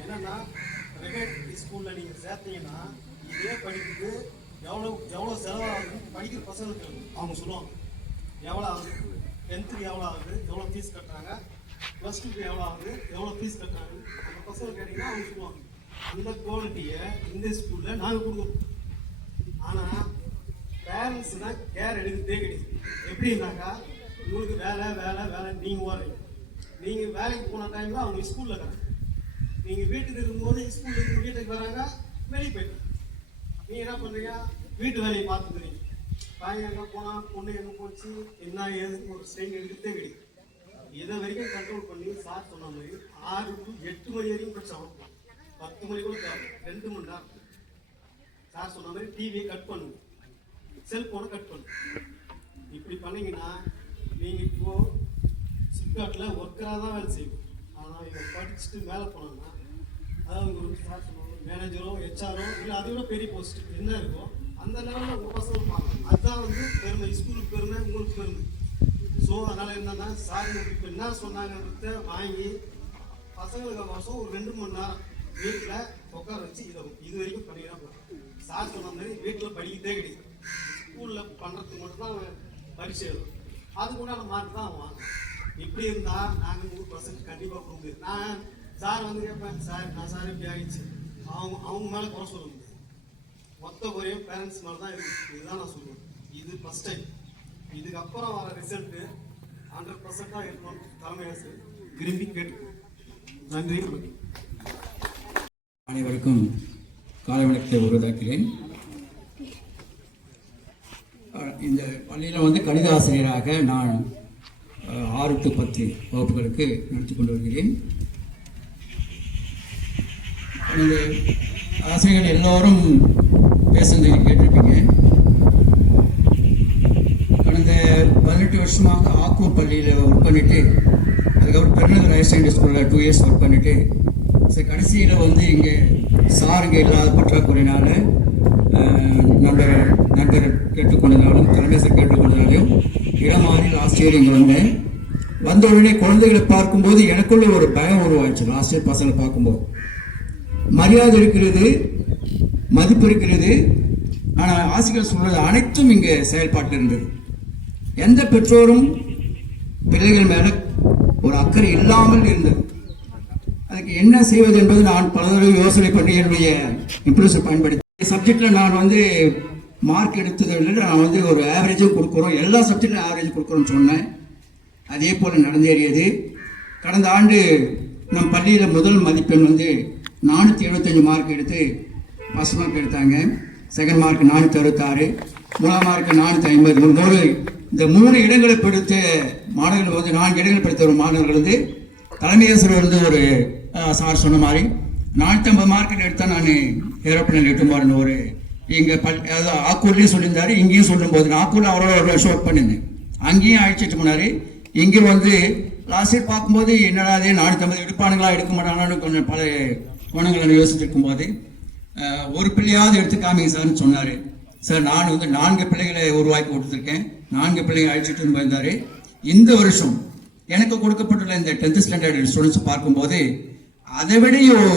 என்னன்னா பிரைவேட் ஸ்கூலில் நீங்கள் சேர்த்தீங்கன்னா இதே படிப்புக்கு எவ்வளோ செலவாகுதுன்னு படிக்கிற பசங்களுக்கு அவங்க சொல்லுவாங்க. எவ்வளோ ஆகுது, 10th எவ்வளோ ஆகுது, எவ்வளோ ஃபீஸ் கட்டுறாங்க, +2 எவ்வளோ ஆகுது, எவ்வளோ ஃபீஸ் கட்டுறாங்க, அந்த பசங்க கேட்டிங்கன்னா அவங்க சொல்லுவாங்க. அந்த குவாலிட்டியை இந்த ஸ்கூலில் நாங்கள் கொடுக்குறோம். ஆனால் பேரண்ட்ஸ் தான் கேர் எடுக்கிறதே கிடையாது. எப்படின்னாக்கா உங்களுக்கு வேலை வேலை வேலை நீங்கள் ஓடுறீங்க. நீங்கள் வேலைக்கு போன டைமில் அவங்க ஸ்கூலில் இருக்காங்க. நீங்கள் வீட்டுக்கு இருக்கும்போது ஸ்கூலில் இருந்து வீட்டுக்கு வராங்க, வெளியே போயிட்டு நீங்கள் என்ன பண்ணுறீங்க, வீட்டு வேலையை பார்த்துக்கிறீங்க. பையன் எங்கே போனால், பொண்ணு எங்கே போச்சு, என்ன ஏதுன்னு ஒரு ஸ்ட்ரெயின் எடுக்கிறதே கிடையாது. இதை வரைக்கும் கண்ட்ரோல் பண்ணி சார் சொன்ன மாதிரி 6 to 8 மணி வரைக்கும் படிச்சாங்க. 10 மணி கூட தேவை, 2 மணி நேரம். சார் சொன்ன மாதிரி டிவியை கட் பண்ணுங்க, செல்போனை கட் பண்ணுங்க. இப்படி பண்ணீங்கன்னா நீங்கள் இப்போ சிப்காட்டில் ஒர்க்கராக தான் வேலை செய்யும். ஆனால் இவங்க படிச்சுட்டு மேலே போனாங்கன்னா அதாவது ஒரு சார் சொன்னாங்க மேனேஜரோ ஹெச்ஆரோ இல்லை அதை விட பெரிய போஸ்ட் என்ன இருக்கோ அந்த லெவலில் உங்கள் பசங்க பார்க்கணும். அதுதான் வந்து பெருமை, ஸ்கூலுக்கு பெருமை, உங்களுக்கு பெருமை. ஸோ அதனால் என்னன்னா சார் இப்போ என்ன சொன்னாங்கன்றத வாங்கி பசங்களுக்கு வருஷம் ஒரு 2 மணி நேரம் வீட்டில் உட்கார வச்சு இது வரைக்கும் பண்ணினா போதும். சார் சொன்ன மாதிரி வீட்டில் படிக்கிறதே கிடையாது, ஸ்கூலில் பண்ணுறதுக்கு மட்டும்தான் பரிசு எழுதும். அதுக்குண்டான மார்க் தான் வாங்கணும். இப்படி இருந்தால் நாங்கள் 100% கண்டிப்பாக கொடுக்குது. நான் சார் வந்து கேட்பேன், சார் நான் சார் இப்படி ஆகிடுச்சு, அவங்க மேலே குறை சொல்ல முடியாது. மொத்த குறையும் பேரண்ட்ஸ் மேலே தான் இருக்குது. இதுதான் நான் சொல்லுவேன். இது ஃபஸ்ட் டைம். இதுக்கப்புறம் வர ரிசல்ட்டு 100% இருக்கணும். தலைமை ஆசிரியர் விரும்பி கேட்டு நன்றி. அனைவருக்கும் காலை வணக்கத்தை உருவாக்கிறேன். இந்த பள்ளியில் வந்து கணித ஆசிரியராக நான் 6 to 10 வகுப்புகளுக்கு நடத்தி கொண்டு வருகிறேன். இந்த ஆசிரியர்கள் எல்லோரும் பேசுனதை கேட்டிருப்பீங்க. கடந்த 18 வருஷமாக ஆக்கூர் பள்ளியில் ஒர்க் பண்ணிவிட்டு அதுக்கப்புறம் பெருநகர் ஹையர் செகண்டரி ஸ்கூலில் 2 years ஒர்க் பண்ணிவிட்டு கடைசியில் வந்து இங்கே சாருங்க இல்லாத பற்றாக்குறையினால நண்பர் கேட்டுக்கொண்டதாலும் தலைமையர் கேட்டுக்கொண்டதாலும் இடமாறி லாஸ்ட் இயர் இங்கே வந்த உடனே குழந்தைகளை பார்க்கும்போது எனக்குள்ள ஒரு பயம் உருவாச்சு. லாஸ்ட் இயர் பசங்களை பார்க்கும்போது மரியாதை இருக்கிறது, மதிப்பு இருக்கிறது, ஆனால் ஆசிரியர் சொல்றது அனைத்தும் இங்கே செயல்பாட்டில் இருந்தது. எந்த பெற்றோரும் பிள்ளைகள் மேல ஒரு அக்கறை இல்லாமல் இருந்தது. அதுக்கு என்ன செய்வது என்பது நான் பல தடவை யோசனை பண்ணி என்னுடைய இம்ப்ரூவ்ஸை பயன்படுத்தி சப்ஜெக்ட்ல நான் வந்து மார்க் எடுத்ததை விட நான் வந்து ஒரு ஆவரேஜும் கொடுக்குறோம், எல்லா சப்ஜெக்ட்லையும் ஆவரேஜ் கொடுக்குறோம்னு சொன்னேன். அதே போல் நடந்தேறியது. கடந்த ஆண்டு நம் பள்ளியில் முதல் மதிப்பெண் வந்து 475 மார்க் எடுத்து ஃபர்ஸ்ட் மார்க் எடுத்தாங்க. செகண்ட் மார்க் 466, 3ஆம் மார்க் 450. இந்த 3 இடங்களை பிடித்த மாணவர்கள் வந்து 4 இடங்களை பிடித்த ஒரு மாணவர்கள் வந்து தலைமை ஆசிரியர் வந்து ஒரு சார் சொன்ன மாதிரி 450 மார்க் எடுத்தால் நான் ஏரோப்ளேன் எட்டுமாறுன்னு ஒரு இங்கே அதாவது ஆக்கூர்லேயும் சொல்லியிருந்தாரு, இங்கேயும் சொல்லும்போது நான் ஆக்கூரில் அவரோட ஒரு வருஷம் ஒர்க் பண்ணியிருந்தேன். அங்கேயும் அழைச்சிட்டு போனார். இங்கே வந்து லாஸ்ட் இயர் பார்க்கும்போது என்னடா 450 எடுப்பானுங்களா எடுக்க மாட்டாங்களான்னு கொஞ்சம் பல கோணங்களை யோசிச்சிருக்கும் போது ஒரு பிள்ளையாவது எடுத்து காமிங்க சார்னு சொன்னார். சார் நான் வந்து 4 பிள்ளைகளை உருவாக்கி கொடுத்துருக்கேன், 4 பிள்ளைகளை அழைச்சிட்டு போயிருந்தார். இந்த வருஷம் எனக்கு கொடுக்கப்பட்டுள்ள இந்த 10th ஸ்டாண்டர்ட் ஸ்டூடெண்ட்ஸ் பார்க்கும்போது அதை விடையும்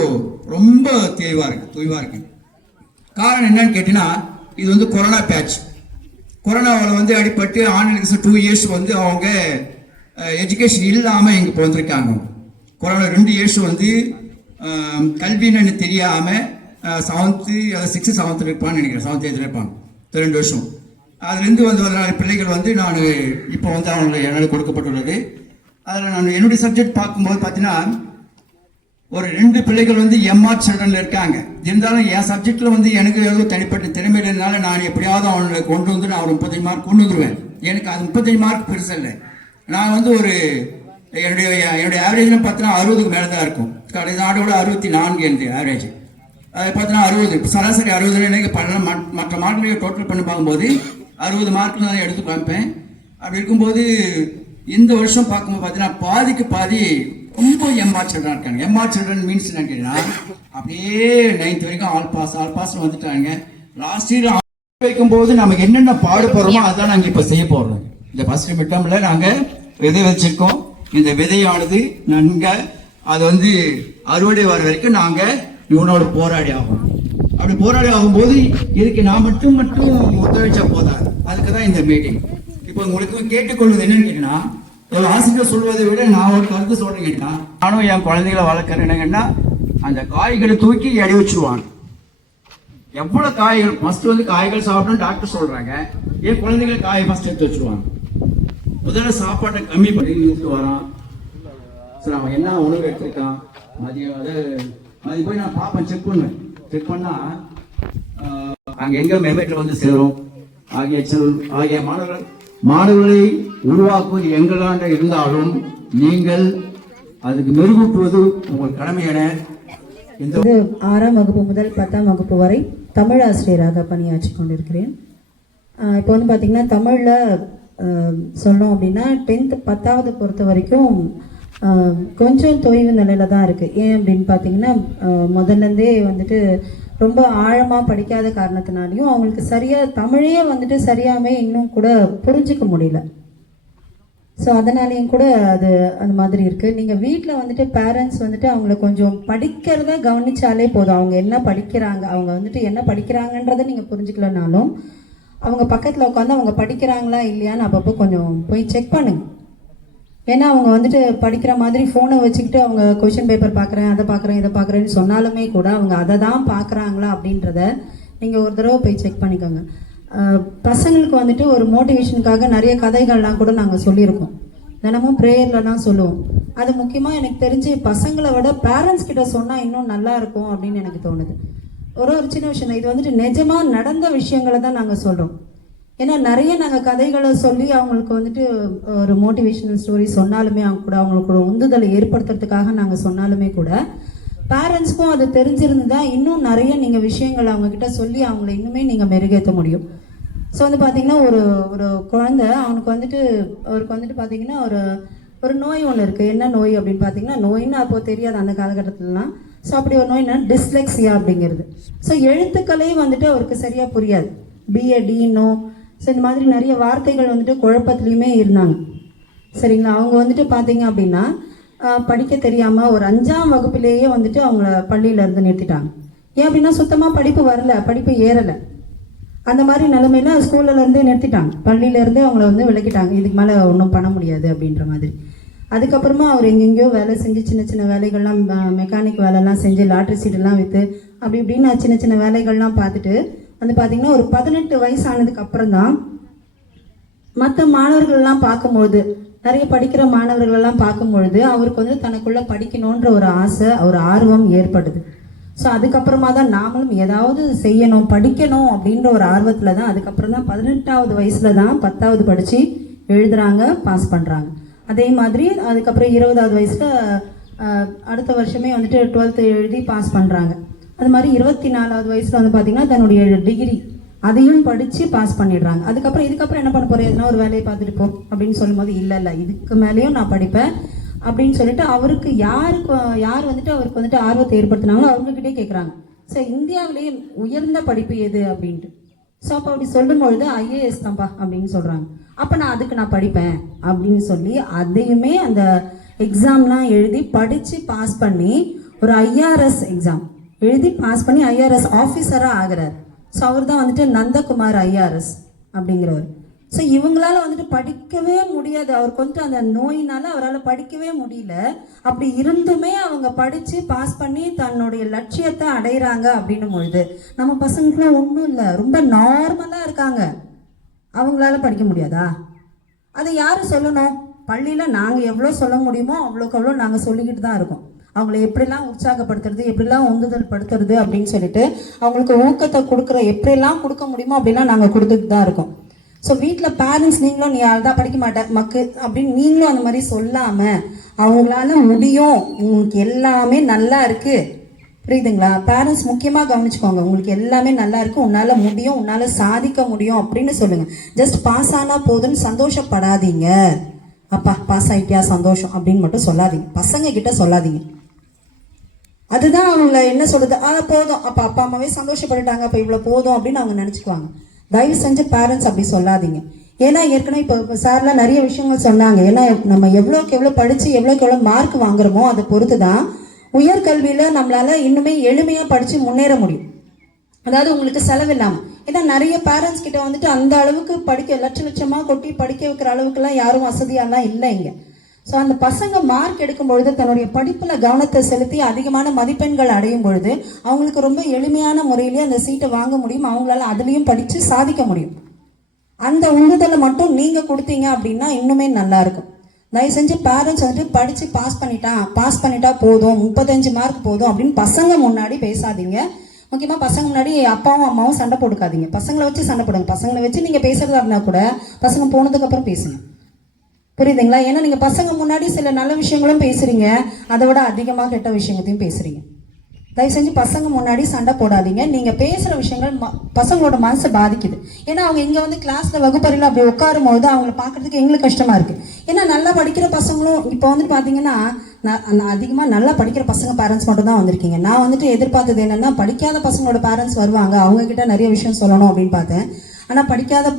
ரொம்ப தூய்வாக இருக்கு. காரணம் என்னன்னு கேட்டீங்கன்னா இது வந்து கொரோனா பேட்ச். கொரோனாவில் வந்து அடிப்பட்டு ஆன்லைன் 2 years வந்து அவங்க எஜுகேஷன் இல்லாமல் இங்கே இப்போ வந்திருக்காங்க. கொரோனா 2 years வந்து கல்வின்னு தெரியாமல் 7th 6th 7th இருப்பான்னு நினைக்கிறேன், 7th 8th இருப்பாங்க. 2 வருஷம் அதுலேருந்து வந்து 14 பிள்ளைகள் வந்து நான் இப்போ வந்து அவங்களுக்கு என்னால் கொடுக்கப்பட்டுள்ளது. அதில் நான் என்னுடைய சப்ஜெக்ட் பார்க்கும்போது பார்த்தீங்கன்னா ஒரு 2 பிள்ளைகள் வந்து எம்ஆர் சில்ட்ரன்ல இருக்காங்க. இருந்தாலும் என் சப்ஜெக்ட்ல வந்து எனக்கு ஏதோ தனிப்பட்ட திறமை இல்லைனால நான் எப்படியாவது அவனை கொண்டு வந்து நான் ஒரு 35 மார்க் கொண்டு வந்துடுவேன். எனக்கு அது 35 மார்க் பெருசு இல்லை. நான் வந்து ஒரு என்னுடைய ஆவரேஜ்லாம் பார்த்தீங்கன்னா 60க்கு மேலே தான் இருக்கும். கடைசி ஆண்டோட 64 எனக்கு ஆவரேஜ். அது பார்த்தீங்கன்னா 60 சராசரி 60 எனக்கு பண்ணலாம். மற்ற மார்க்குடைய டோட்டல் பண்ணி பார்க்கும்போது 60 மார்க் தான் எடுத்து காமிப்பேன். அப்படி இருக்கும்போது இந்த வருஷம் பார்க்கும்போது பார்த்தீங்கன்னா பாதிக்கு பாதி ரொம்ப எம்ஆர் சில்ட்ரன் இருக்காங்க. எம்ஆர் சில்ட்ரன் மீன்ஸ் என்ன கேட்டீங்கன்னா அப்படியே 9th வரைக்கும் ஆல் பாஸ் வந்துட்டாங்க. லாஸ்ட் இயர் வைக்கும்போது நமக்கு என்னென்ன பாடுபடுறோமோ அதான் நாங்கள் இப்போ செய்ய போறோம். இந்த ஃபர்ஸ்ட் மிட் டேர்ம்ல நாங்கள் விதை வச்சிருக்கோம். இந்த விதையானது நன்க அது வந்து அறுவடை வர வரைக்கும் நாங்கள் இவனோட போராடி ஆகணும். அப்படி போராடி ஆகும்போது இதுக்கு நான் மட்டும் ஒத்துழைச்சா போதாது. அதுக்கு தான் இந்த மீட்டிங். இப்போ உங்களுக்கு கேட்டுக்கொள்வது என்னன்னு கேட்டீங்கன்னா, ஒரு ஆசிரியர் சொல்வதை விட நான் ஒரு கருத்து சொல்றேன் கேட்டா, நானும் என் குழந்தைகளை வளர்க்குறேன். என்னங்கன்னா, அந்த காய்களை தூக்கி எடை வச்சிருவாங்க. எவ்வளவு காய்கள் ஃபர்ஸ்ட் வந்து காய்கள் சாப்பிடணும் டாக்டர் சொல்றாங்க. என் குழந்தைகளை காயை ஃபர்ஸ்ட் எடுத்து வச்சிருவாங்க. முதல்ல சாப்பாட்டை கம்மி பண்ணி நிறுத்து வரான். சரி, அவன் என்ன உணவு எடுத்துருக்கான் மதியம் அது போய் நான் பார்ப்பேன், செக் பண்ணுவேன். செக் பண்ணா அங்க எங்க மெமேட்டில் வந்து சேரும். ஆகிய மாணவர்களை உருவாக்குவது எங்களாண்ட இருந்தாலும் நீங்கள் அதுக்கு மெருகூட்டுவது உங்கள் கடமை என. இந்த 6ஆம் வகுப்பு முதல் 10ஆம் வகுப்பு வரை தமிழ் ஆசிரியராக பணியாற்றி கொண்டிருக்கிறேன். இப்போ வந்து பார்த்திங்கன்னா தமிழில் சொல்லணும் அப்படின்னா 10th 10வது பொறுத்த வரைக்கும் கொஞ்சம் தொய்வு நிலையில் தான் இருக்குது. ஏன் அப்படின்னு பார்த்தீங்கன்னா, முதல்லேருந்தே வந்துட்டு ரொம்ப ஆழமாக படிக்காத காரணத்தினாலையும் அவங்களுக்கு சரியாக தமிழே வந்துட்டு சரியாகவே இன்னும் கூட புரிஞ்சிக்க முடியல. ஸோ அதனாலேயும் கூட அது அந்த மாதிரி இருக்குது. நீங்கள் வீட்டில் வந்துட்டு பேரண்ட்ஸ் வந்துட்டு அவங்கள கொஞ்சம் படிக்கிறத கவனிச்சாலே போதும். அவங்க என்ன படிக்கிறாங்க, அவங்க வந்துட்டு என்ன படிக்கிறாங்கன்றதை நீங்கள் புரிஞ்சுக்கலனாலும் அவங்க பக்கத்தில் உட்காந்து அவங்க படிக்கிறாங்களா இல்லையான்னு அப்பப்போ கொஞ்சம் போய் செக் பண்ணுங்க. ஏன்னா அவங்க வந்துட்டு படிக்கிற மாதிரி ஃபோனை வச்சுக்கிட்டு அவங்க கொஷின் பேப்பர் பார்க்குறேன், அதை பார்க்குறேன், இதை பார்க்குறேன்னு சொன்னாலுமே கூட அவங்க அதை தான் பார்க்குறாங்களா அப்படின்றத நீங்கள் ஒரு தடவை போய் செக் பண்ணிக்கோங்க. பசங்களுக்கு வந்துட்டு ஒரு மோட்டிவேஷனுக்காக நிறைய கதைகள்லாம் கூட நாங்கள் சொல்லியிருக்கோம். தினமும் ப்ரேயர்லலாம் சொல்லுவோம். அது முக்கியமாக எனக்கு தெரிஞ்சு பசங்களை விட பேரண்ட்ஸ் கிட்ட சொன்னால் இன்னும் நல்லா இருக்கும் அப்படின்னு எனக்கு தோணுது. ஒரு சின்ன விஷயம் தான், இது வந்துட்டு நிஜமாக நடந்த விஷயங்களை தான் நாங்கள் சொல்கிறோம். ஏன்னா நிறைய நாங்கள் கதைகளை சொல்லி அவங்களுக்கு வந்துட்டு ஒரு மோட்டிவேஷனல் ஸ்டோரி சொன்னாலுமே அவங்க கூட அவங்களுக்கு ஒரு உந்துதலை ஏற்படுத்துறதுக்காக நாங்கள் சொன்னாலுமே கூட பேரண்ட்ஸ்க்கும் அது தெரிஞ்சிருந்துதான் இன்னும் நிறைய நீங்கள் விஷயங்கள் அவங்கக்கிட்ட சொல்லி அவங்கள இன்னுமே நீங்கள் மெருகேற்ற முடியும். ஸோ வந்து பார்த்தீங்கன்னா ஒரு குழந்தை அவருக்கு வந்துட்டு பார்த்தீங்கன்னா ஒரு நோய் ஒன்று இருக்குது. என்ன நோய் அப்படின்னு பார்த்தீங்கன்னா, நோயின்னு அப்போ தெரியாது அந்த காலகட்டத்திலலாம். ஸோ அப்படி ஒரு நோய்னா டிஸ்லெக்ஸியா அப்படிங்கிறது. ஸோ எழுத்துக்களே வந்துட்டு அவருக்கு சரியாக புரியாது. பிஏடினோ ஸோ இந்த மாதிரி நிறைய வார்த்தைகள் வந்துட்டு குழப்பத்துலேயுமே இருந்தாங்க. சரிங்களா, அவங்க வந்துட்டு பார்த்தீங்க அப்படின்னா படிக்க தெரியாமல் ஒரு 5ஆம் வகுப்பிலேயே வந்துட்டு அவங்கள பள்ளியிலேருந்து நிறுத்திட்டாங்க. ஏன் அப்படின்னா சுத்தமாக படிப்பு வரல, படிப்பு ஏறலை. அந்த மாதிரி நிலைமையில ஸ்கூல்லேருந்தே நிறுத்திட்டாங்க, பள்ளியிலேருந்தே அவங்கள வந்து விளக்கிட்டாங்க. இதுக்கு மேலே ஒன்றும் பண்ண முடியாது அப்படின்ற மாதிரி. அதுக்கப்புறமா அவர் எங்கெங்கேயோ வேலை செஞ்சு சின்ன சின்ன வேலைகள்லாம் மெக்கானிக் வேலைலாம் செஞ்சு லாட்ரி சீட்டெல்லாம் விற்று அப்படி இப்படின்னு சின்ன சின்ன வேலைகள்லாம் பார்த்துட்டு வந்து பார்த்தீங்கன்னா ஒரு 18 வயசு ஆனதுக்கு அப்புறம் தான் மற்ற மாணவர்கள்லாம் பார்க்கும்பொழுது, நிறைய படிக்கிற மாணவர்களெல்லாம் பார்க்கும்பொழுது அவருக்கு வந்து தனக்குள்ளே படிக்கணுன்ற ஒரு ஆசை, ஒரு ஆர்வம் ஏற்படுது. ஸோ அதுக்கப்புறமா தான் நாமளும் ஏதாவது செய்யணும், படிக்கணும் அப்படின்ற ஒரு ஆர்வத்தில் தான் அதுக்கப்புறம் தான் 18வது வயசில் தான் 10வது படித்து எழுதுகிறாங்க, பாஸ் பண்ணுறாங்க. அதே மாதிரி அதுக்கப்புறம் 20வது வயசில் அடுத்த வருஷமே வந்துட்டு 12th எழுதி பாஸ் பண்ணுறாங்க. அது மாதிரி 24வது வயசில் வந்து பார்த்திங்கன்னா தன்னுடைய டிகிரி அதையும் படித்து பாஸ் பண்ணிடுறாங்க. இதுக்கப்புறம் என்ன பண்ண போகிறேன், எதுனா ஒரு வேலையை பார்த்துட்டு போ அப்படின்னு சொல்லும்போது இல்லை இதுக்கு மேலேயும் நான் படிப்பேன் அப்படின்னு சொல்லிட்டு அவருக்கு யார் வந்துட்டு அவருக்கு வந்துட்டு ஆர்வத்தை ஏற்படுத்தினாங்களோ அவங்ககிட்டே கேட்குறாங்க, சார் இந்தியாவிலேயே உயர்ந்த படிப்பு எது அப்படின்ட்டு. ஸோ அப்போ அப்படி சொல்லும்பொழுது ஐஏஎஸ் தான்ப்பா அப்படின்னு சொல்கிறாங்க. அப்போ நான் படிப்பேன் அப்படின்னு சொல்லி அதையுமே அந்த எக்ஸாம்லாம் எழுதி படித்து பாஸ் பண்ணி ஒரு ஐஆர்எஸ் எக்ஸாம் எழுதி பாஸ் பண்ணி ஐஆர்எஸ் ஆஃபீஸராக ஆகிறார். ஸோ அவர் தான் வந்துட்டு நந்தகுமார் ஐஆர்எஸ் அப்படிங்கிறவர். ஸோ இவங்களால வந்துட்டு படிக்கவே முடியாது, அவருக்கு வந்துட்டு அந்த நோயினால அவரால் படிக்கவே முடியல. அப்படி இருந்துமே அவங்க படித்து பாஸ் பண்ணி தன்னுடைய லட்சியத்தை அடைகிறாங்க அப்படின்னும் பொழுது நம்ம பசங்களுக்குலாம் ஒன்றும் இல்லை, ரொம்ப நார்மலாக இருக்காங்க. அவங்களால படிக்க முடியாதா? அதை யார் சொல்லணும்? பள்ளியில் நாங்கள் எவ்வளோ சொல்ல முடியுமோ அவ்வளோக்கு அவ்வளோ நாங்கள் சொல்லிக்கிட்டு தான் இருக்கோம். அவங்கள எப்படிலாம் உற்சாகப்படுத்துறது, எப்படிலாம் உந்துதல் படுத்துறது அப்படின்னு சொல்லிட்டு அவங்களுக்கு ஊக்கத்தை எப்படிலாம் கொடுக்க முடியுமோ அப்படிலாம் நாங்கள் கொடுத்துட்டு தான் இருக்கோம். ஸோ வீட்டில் பேரண்ட்ஸ் நீங்களும் நீ அதான் படிக்க மாட்டேன் மக்கு அப்படின்னு நீங்களும் அந்த மாதிரி சொல்லாமல் அவங்களால முடியும், உங்களுக்கு எல்லாமே நல்லா இருக்குது, புரியுதுங்களா? பேரண்ட்ஸ் முக்கியமாக கவனிச்சுக்கோங்க. உங்களுக்கு எல்லாமே நல்லா இருக்குது, உன்னால் முடியும், உன்னால் சாதிக்க முடியும் அப்படின்னு சொல்லுங்கள். ஜஸ்ட் பாஸ் ஆனால் போதுன்னு சந்தோஷப்படாதீங்க. அப்பா பாஸ் ஆகிட்டியா சந்தோஷம் அப்படின்னு மட்டும் சொல்லாதீங்க, பசங்க கிட்ட சொல்லாதீங்க. அதுதான் அவங்கள என்ன சொல்றது, போதும், அப்போ அப்பா அம்மாவே சந்தோஷப்பட்டுட்டாங்க, அப்போ இவ்வளோ போதும் அப்படின்னு அவங்க நினச்சிக்குவாங்க. தயவு செஞ்சு பேரண்ட்ஸ் அப்படி சொல்லாதீங்க. ஏன்னா ஏற்கனவே இப்போ சார்லாம் நிறைய விஷயங்கள் சொன்னாங்க. ஏன்னா நம்ம எவ்வளோக்கு எவ்வளோ படித்து எவ்வளோக்கு எவ்வளோ மார்க் வாங்குறோமோ அதை பொறுத்து தான் உயர்கல்வியில் நம்மளால இன்னுமே எளிமையாக படித்து முன்னேற முடியும். அதாவது உங்களுக்கு செலவில்லாமல். ஏன்னா நிறைய பேரண்ட்ஸ் கிட்ட வந்துட்டு அந்த அளவுக்கு படிக்க லட்சமாக கொட்டி படிக்க வைக்கிற அளவுக்குலாம் யாரும் வசதியாலாம் இல்லை இங்கே. ஸோ அந்த பசங்க மார்க் எடுக்கும் பொழுது தன்னுடைய படிப்பில் கவனத்தை செலுத்தி அதிகமான மதிப்பெண்கள் அடையும் பொழுது அவங்களுக்கு ரொம்ப எளிமையான முறையிலேயே அந்த சீட்டை வாங்க முடியும், அவங்களால அதுலேயும் படித்து சாதிக்க முடியும். அந்த உந்துதலை மட்டும் நீங்கள் கொடுத்தீங்க அப்படின்னா இன்னுமே நல்லா இருக்கும். தயவு செஞ்சு பேரண்ட்ஸ் வந்துட்டு படித்து பாஸ் பண்ணிட்டா போதும், 35 மார்க் போதும் அப்படின்னு பசங்க முன்னாடி பேசாதீங்க. முக்கியமாக பசங்க முன்னாடி அப்பாவும் அம்மாவும் சண்டை போட்டுக்காதீங்க. பசங்களை வச்சு சண்டை போடுங்க. பசங்களை வச்சு நீங்கள் பேசுறதா இருந்தால் கூட பசங்க போனதுக்கப்புறம் பேசுங்க, புரியுதுங்களா? ஏன்னா நீங்கள் பசங்க முன்னாடி சில நல்ல விஷயங்களும் பேசுகிறீங்க, அதை விட அதிகமாக கெட்ட விஷயங்களையும் பேசுகிறீங்க. தயவு செஞ்சு பசங்க முன்னாடி சண்டை போடாதீங்க. நீங்கள் பேசுகிற விஷயங்கள் பசங்களோட மனசை பாதிக்குது. ஏன்னா அவங்க இங்கே வந்து கிளாஸில் வகுப்பறையில் அப்படி உட்காரும் போது அவங்கள பார்க்குறதுக்கு எங்களுக்கு கஷ்டமாக இருக்குது. ஏன்னா நல்லா படிக்கிற பசங்களும் இப்போ வந்துட்டு பார்த்தீங்கன்னா அதிகமாக நல்லா படிக்கிற பசங்க பேரண்ட்ஸ் மட்டும் தான் வந்திருக்கீங்க. நான் வந்துட்டு எதிர்பார்த்தது என்னென்னா படிக்காத பசங்களோட பேரண்ட்ஸ் வருவாங்க, அவங்கக்கிட்ட நிறைய விஷயம் சொல்லணும் அப்படின்னு பார்த்தேன். ஆனால் படிக்காத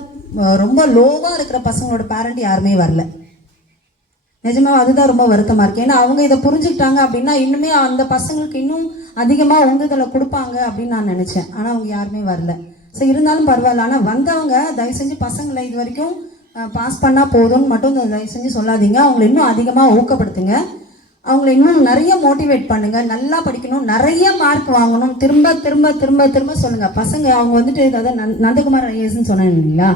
ரொம்ப லோவாக இருக்கிற பசங்களோட பேரண்ட் யாருமே வரல. நிஜமாக அதுதான் ரொம்ப வருத்தமாக இருக்குது. ஏன்னா அவங்க இதை புரிஞ்சுக்கிட்டாங்க அப்படின்னா இன்னுமே அந்த பசங்களுக்கு இன்னும் அதிகமாக உந்துதலை கொடுப்பாங்க அப்படின்னு நான் நினச்சேன். ஆனால் அவங்க யாருமே வரல. ஸோ இருந்தாலும் பரவாயில்ல. ஆனால் வந்தவங்க தயவு செஞ்சு பசங்களை இது வரைக்கும் பாஸ் பண்ணால் போதும்னு மட்டும் தயவு செஞ்சு சொல்லாதீங்க. அவங்களை இன்னும் அதிகமாக ஊக்கப்படுத்துங்க, அவங்களை இன்னும் நிறைய மோட்டிவேட் பண்ணுங்கள். நல்லா படிக்கணும், நிறைய மார்க் வாங்கணும், திரும்ப திரும்ப திரும்ப திரும்ப சொல்லுங்கள். பசங்க அவங்க வந்துட்டு அதாவது நந்தகுமார் ஐஏஎஸ்ன்னு சொன்னேன் இல்லைங்களா,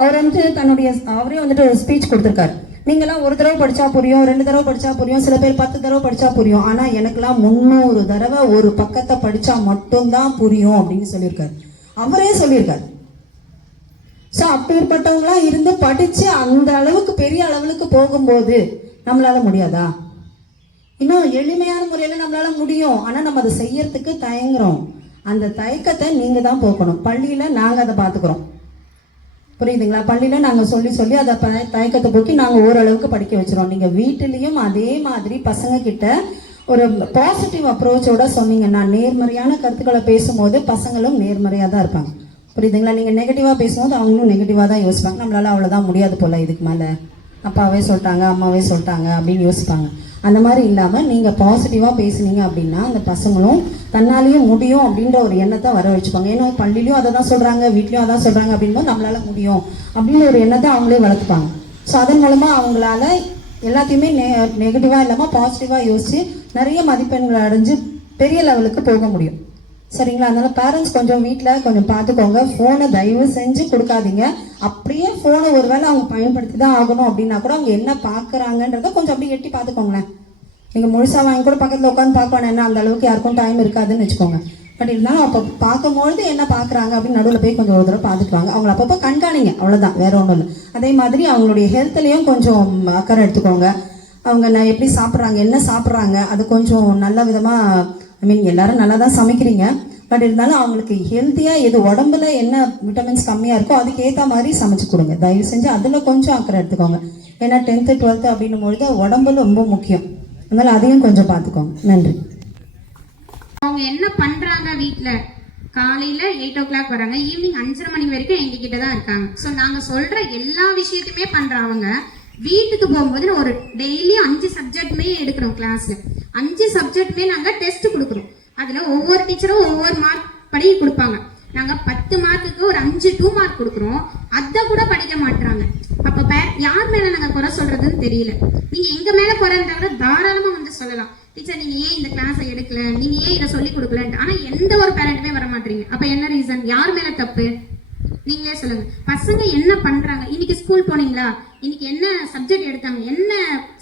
அவர் வந்துட்டு அவரே வந்துட்டு ஒரு ஸ்பீச் கொடுத்துருக்காரு. நீங்களாம் ஒரு தடவை படித்தா புரியும், 2 தடவை படித்தா புரியும், சில பேர் 10 தடவை படித்தா புரியும், ஆனால் எனக்கெல்லாம் 300 தடவை ஒரு பக்கத்தை படித்தா மட்டும்தான் புரியும் அப்படின்னு சொல்லியிருக்காரு. அவரே சொல்லியிருக்காரு. ஸோ அப்படிப்பட்டவங்களாம் இருந்து படித்து அந்த அளவுக்கு பெரிய அளவுக்கு போகும்போது நம்மளால முடியாதா? இன்னும் எளிமையான முறையில் நம்மளால முடியும். ஆனால் நம்ம அதை செய்யறதுக்கு தயங்குறோம். அந்த தயக்கத்தை நீங்கள் தான் போக்கணும். பள்ளியில் நாங்கள் அதை பார்த்துக்குறோம், புரியுதுங்களா? பள்ளியில் நாங்கள் சொல்லி அதை தயக்கத்தை போக்கி நாங்கள் ஓரளவுக்கு படிக்க வச்சிரோம். நீங்கள் வீட்டிலையும் அதே மாதிரி பசங்க கிட்ட ஒரு பாசிட்டிவ் அப்ரோச்சோட சொன்னீங்கன்னா, நேர்மறையான கருத்துக்களை பேசும்போது பசங்களும் நேர்மறையாக தான் இருப்பாங்க, புரியுதுங்களா? நீங்கள் நெகட்டிவாக பேசும்போது அவங்களும் நெகட்டிவாக தான் யோசிப்பாங்க. நம்மளால அவ்வளோதான் முடியாது போல், இதுக்கு மேலே அப்பாவே சொல்லிட்டாங்க அம்மாவே சொல்லிட்டாங்க அப்படின்னு யோசிப்பாங்க. அந்த மாதிரி இல்லாமல் நீங்கள் பாசிட்டிவாக பேசுனீங்க அப்படின்னா அந்த பசங்களும் தன்னாலேயும் முடியும் அப்படின்ற ஒரு எண்ணத்தை வர வச்சுப்பாங்க. ஏன்னா பள்ளியிலையும் அதை தான் சொல்கிறாங்க, வீட்லேயும் அதான் சொல்கிறாங்க அப்படின்போது நம்மளால முடியும் அப்படின்ற ஒரு எண்ணத்தை அவங்களே வளர்த்துப்பாங்க. ஸோ அதன் மூலமாக அவங்களால எல்லாத்தையுமே நெகட்டிவாக இல்லாமல் பாசிட்டிவாக யோசித்து நிறைய மதிப்பெண்களை அடைஞ்சு பெரிய லெவலுக்கு போக முடியும், சரிங்களா? அதனால பேரண்ட்ஸ் கொஞ்சம் வீட்டில் கொஞ்சம் பார்த்துக்கோங்க. ஃபோனை தயவு செஞ்சு கொடுக்காதீங்க. அப்படியே ஃபோனை ஒருவேளை அவங்க பயன்படுத்தி தான் ஆகணும் அப்படின்னா கூட அவங்க என்ன பார்க்குறாங்கன்றத கொஞ்சம் அப்படியே எட்டி பார்த்துக்கோங்களேன். நீங்கள் முழுசாக வாங்கி கூட பக்கத்தில் உட்காந்து பார்க்கணும், என்ன அந்த அளவுக்கு யாருக்கும் டைம் இருக்காதுன்னு வச்சுக்கோங்க. பட் இருந்தாலும் அப்போ பார்க்கும்பொழுது என்ன பார்க்குறாங்க அப்படின்னு நடுவில் போய் கொஞ்சம் ஒரு தடவை பார்த்துக்குவாங்க. அவங்கள அப்பப்போ கண்காணிங்க, அவ்வளோதான், வேற ஒன்றும் இல்லை. அதே மாதிரி அவங்களுடைய ஹெல்த்லேயும் கொஞ்சம் அக்கறை எடுத்துக்கோங்க. அவங்க நான் எப்படி சாப்பிட்றாங்க, என்ன சாப்பிட்றாங்க, அது கொஞ்சம் நல்ல விதமாக எல்லாரும் நல்லா தான் சமைக்கிறீங்க. பட் இருந்தாலும் அவங்களுக்கு ஹெல்த்தியாக எது உடம்புல என்ன விட்டமின்ஸ் கம்மியாக இருக்கோ அதுக்கு ஏற்ற மாதிரி சமைச்சு கொடுங்க. தயவு செஞ்சு அதில் கொஞ்சம் அக்கறை எடுத்துக்கோங்க. ஏன்னா 10th 12th அப்படின்னும் பொழுது உடம்புல ரொம்ப முக்கியம். அதனால் அதையும் கொஞ்சம் பார்த்துக்கோங்க. நன்றி. அவங்க என்ன பண்ணுறாங்க, வீட்டில் காலையில் 8 o'clock வராங்க, ஈவினிங் 5:30 மணி வரைக்கும் எங்ககிட்ட தான் இருக்காங்க. ஸோ நாங்கள் சொல்கிற எல்லா விஷயத்தையுமே பண்ணுறவங்க வீட்டுக்கு போகும்போது ஒரு டெய்லி 5 சப்ஜெக்ட்டுமே எடுக்கிறோம். கிளாஸில் 5 சப்ஜெக்ட்டுமே நாங்கள் டெஸ்ட் கொடுக்குறோம். அதில் ஒவ்வொரு டீச்சரும் ஒவ்வொரு மார்க் படி கொடுப்பாங்க. நாங்கள் 10 மார்க்குக்கு ஒரு 5 2 மார்க் கொடுக்குறோம். அதை கூட படிக்க மாட்டுறாங்க. அப்போ யார் மேலே நாங்கள் குறை சொல்கிறதுன்னு தெரியல. நீங்கள் எங்கள் மேலே குறைந்தா கூட தாராளமாக வந்து சொல்லலாம், டீச்சர் நீங்கள் ஏன் இந்த கிளாஸை எடுக்கல, நீங்கள் ஏன் இதை சொல்லி கொடுக்கலன்ட்டு. ஆனால் எந்த ஒரு பேரண்ட்டுமே வர மாட்டீங்க. அப்போ என்ன ரீசன், யார் மேலே தப்பு நீங்களே சொல்லுங்க. பசங்க என்ன பண்றாங்க, இன்னைக்கு ஸ்கூல் போனீங்களா, இன்னைக்கு என்ன சப்ஜெக்ட் எடுத்தாங்க, என்ன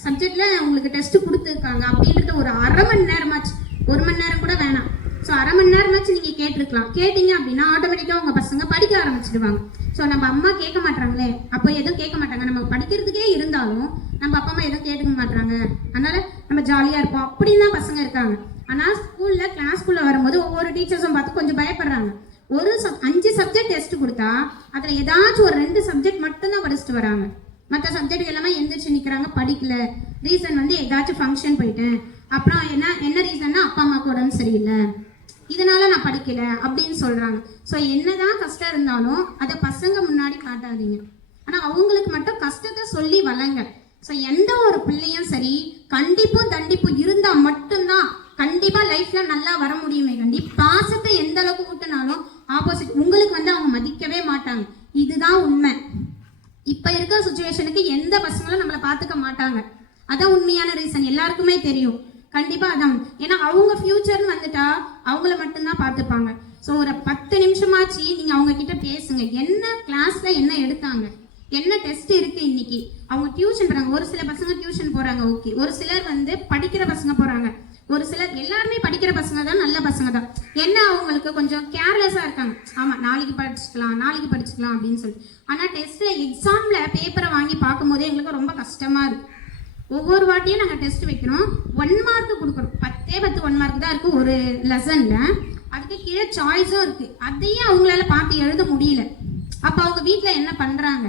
சப்ஜெக்ட்ல உங்களுக்கு டெஸ்ட் கொடுத்துருக்காங்க அப்படின்றத ஒரு 1/2 மணி நேரமாச்சு, 1 மணி நேரம் கூட வேணாம். ஸோ 1/2 மணி நேரமாச்சு நீங்க கேட்டிருக்கலாம். கேட்டீங்க அப்படின்னா ஆட்டோமேட்டிக்கா உங்க பசங்க படிக்க ஆரம்பிச்சிடுவாங்க. ஸோ நம்ம அம்மா கேட்க மாட்டாங்களே, அப்போ எதுவும் கேட்க மாட்டாங்க. நம்ம படிக்கிறதுக்கே இருந்தாலும் நம்ம அப்பா அம்மா எதுவும் கேட்க மாட்டாங்க, அதனால நம்ம ஜாலியாக இருப்போம் அப்படின்னு தான் பசங்க இருக்காங்க. ஆனால் ஸ்கூலில் கிளாஸ்க்குள்ளே வரும்போது ஒவ்வொரு டீச்சர்ஸும் பார்த்து கொஞ்சம் பயப்படுறாங்க. ஒரு 5 சப்ஜெக்ட் டெஸ்ட் கொடுத்தா அதில் ஏதாச்சும் ஒரு 2 சப்ஜெக்ட் மட்டும்தான் படிச்சுட்டு வராங்க. மற்ற சப்ஜெக்ட் எல்லாமே எந்திரிச்சு நிற்கிறாங்க, படிக்கல. ரீசன் வந்து ஏதாச்சும் ஃபங்க்ஷன் போயிட்டேன், அப்புறம் என்ன ரீசன்னா அப்பா அம்மாவுக்கு உடம்பு சரியில்லை, இதனால நான் படிக்கல அப்படின்னு சொல்றாங்க. ஸோ என்னதான் கஷ்டம் இருந்தாலும் அதை பசங்க முன்னாடி காட்டாதீங்க. ஆனா அவங்களுக்கு மட்டும் கஷ்டத்தை சொல்லி வளங்க. ஸோ எந்த ஒரு பிள்ளையும் சரி, கண்டிப்பும் தண்டிப்பும் இருந்தா மட்டும்தான் கண்டிப்பா லைஃப்ல நல்லா வர முடியுமே கண்டி. பாசத்தை எந்த அளவுக்கு ஊட்டினாலும் ஆப்போசிட் உங்களுக்கு வந்து அவங்க மதிக்கவே மாட்டாங்க. இதுதான் உண்மை. இப்ப இருக்கிற சுச்சுவேஷனுக்கு எந்த பசங்களும் நம்மளை பார்த்துக்க மாட்டாங்க. அதான் உண்மையான ரீசன், எல்லாருக்குமே தெரியும். கண்டிப்பா அதான். ஏன்னா அவங்க ஃபியூச்சர்னு வந்துட்டா அவங்கள மட்டும்தான் பார்த்துப்பாங்க. ஸோ ஒரு 10 நிமிஷமாச்சு நீங்க அவங்க கிட்ட பேசுங்க. என்ன கிளாஸ்ல என்ன எடுத்தாங்க, என்ன டெஸ்ட் இருக்கு இன்னைக்கு. அவங்க டியூஷன் போறாங்க, ஒரு சில பசங்க டியூஷன் போறாங்க, ஓகே. ஒரு சிலர் வந்து படிக்கிற பசங்க போறாங்க, ஒரு சிலர் எல்லாருமே படிக்கிற பசங்க தான், நல்ல பசங்க தான். என்ன அவங்களுக்கு கொஞ்சம் கேர்லெஸ்ஸா இருக்காங்க. ஆமா நாளைக்கு படிச்சுக்கலாம் அப்படின்னு சொல்லி. ஆனா டெஸ்ட்ல எக்ஸாம்ல பேப்பரை வாங்கி பார்க்கும் போதே எங்களுக்கு ரொம்ப கஷ்டமா இருக்கு. ஒவ்வொரு வாட்டியும் நாங்கள் டெஸ்ட் வைக்கிறோம், 1 மார்க் கொடுக்குறோம். 10 1 மார்க் தான் இருக்கு ஒரு லெசன்ல. அதுக்கு கீழே சாய்ஸும் இருக்கு. அதையும் அவங்களால பார்த்து எழுத முடியல. அப்ப அவங்க வீட்டுல என்ன பண்றாங்க?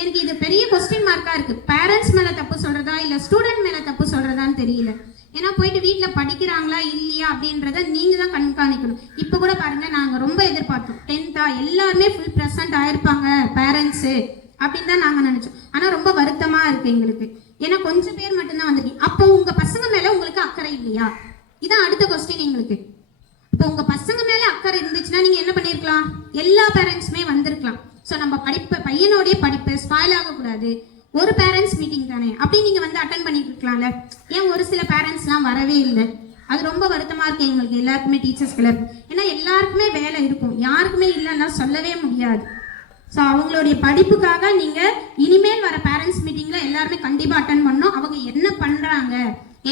எனக்கு இது பெரிய கொஸ்டின் மார்க்கா இருக்கு. பேரண்ட்ஸ் மேல தப்பு சொல்றதா இல்ல ஸ்டூடெண்ட் மேல தப்பு சொல்றதான்னு தெரியல. ஏன்னா போயிட்டு வீட்டுல படிக்கிறாங்களா இல்லையா அப்படின்றத நீங்க தான் கண்காணிக்கணும். இப்ப கூட பாருங்க, நாங்க ரொம்ப எதிர்பார்த்தோம் 10th எல்லாருமே ஃபுல் ப்ரெசன்ட் ஆயிருப்பாங்க பேரண்ட்ஸ் அப்படின்னு தான் நாங்க நினைச்சோம். ஆனா ரொம்ப வருத்தமா இருக்கு எங்களுக்கு. ஏன்னா கொஞ்சம் பேர் மட்டும்தான் வந்திருக்கீங்க. அப்போ உங்க பசங்க மேல உங்களுக்கு அக்கறை இல்லையா? இதான் அடுத்த கொஸ்டின் எங்களுக்கு. இப்போ உங்க பசங்க மேல அக்கறை இருந்துச்சுன்னா நீங்க என்ன பண்ணிருக்கலாம்? எல்லா பேரண்ட்ஸுமே வந்திருக்கலாம். ஸோ நம்ம பையனோடைய படிப்பு ஸ்பாயில் ஆகக்கூடாது, ஒரு பேரண்ட்ஸ் மீட்டிங் தானே அப்படி நீங்க வந்து அட்டன் பண்ணிட்டு இருக்கலாம்ல. ஏன் ஒரு சில பேரண்ட்ஸ்லாம் வரவே இல்லை? அது ரொம்ப வருத்தமா இருக்கு எங்களுக்கு எல்லாருக்குமே, டீச்சர்ஸ்களை. ஏன்னா எல்லாருக்குமே வேலை இருக்கும், யாருக்குமே இல்லைன்னா சொல்லவே முடியாது. ஸோ அவங்களுடைய படிப்புக்காக நீங்க இனிமேல் வர பேரண்ட்ஸ் மீட்டிங்ல எல்லாருமே கண்டிப்பா அட்டன் பண்ணணும். அவங்க என்ன பண்றாங்க,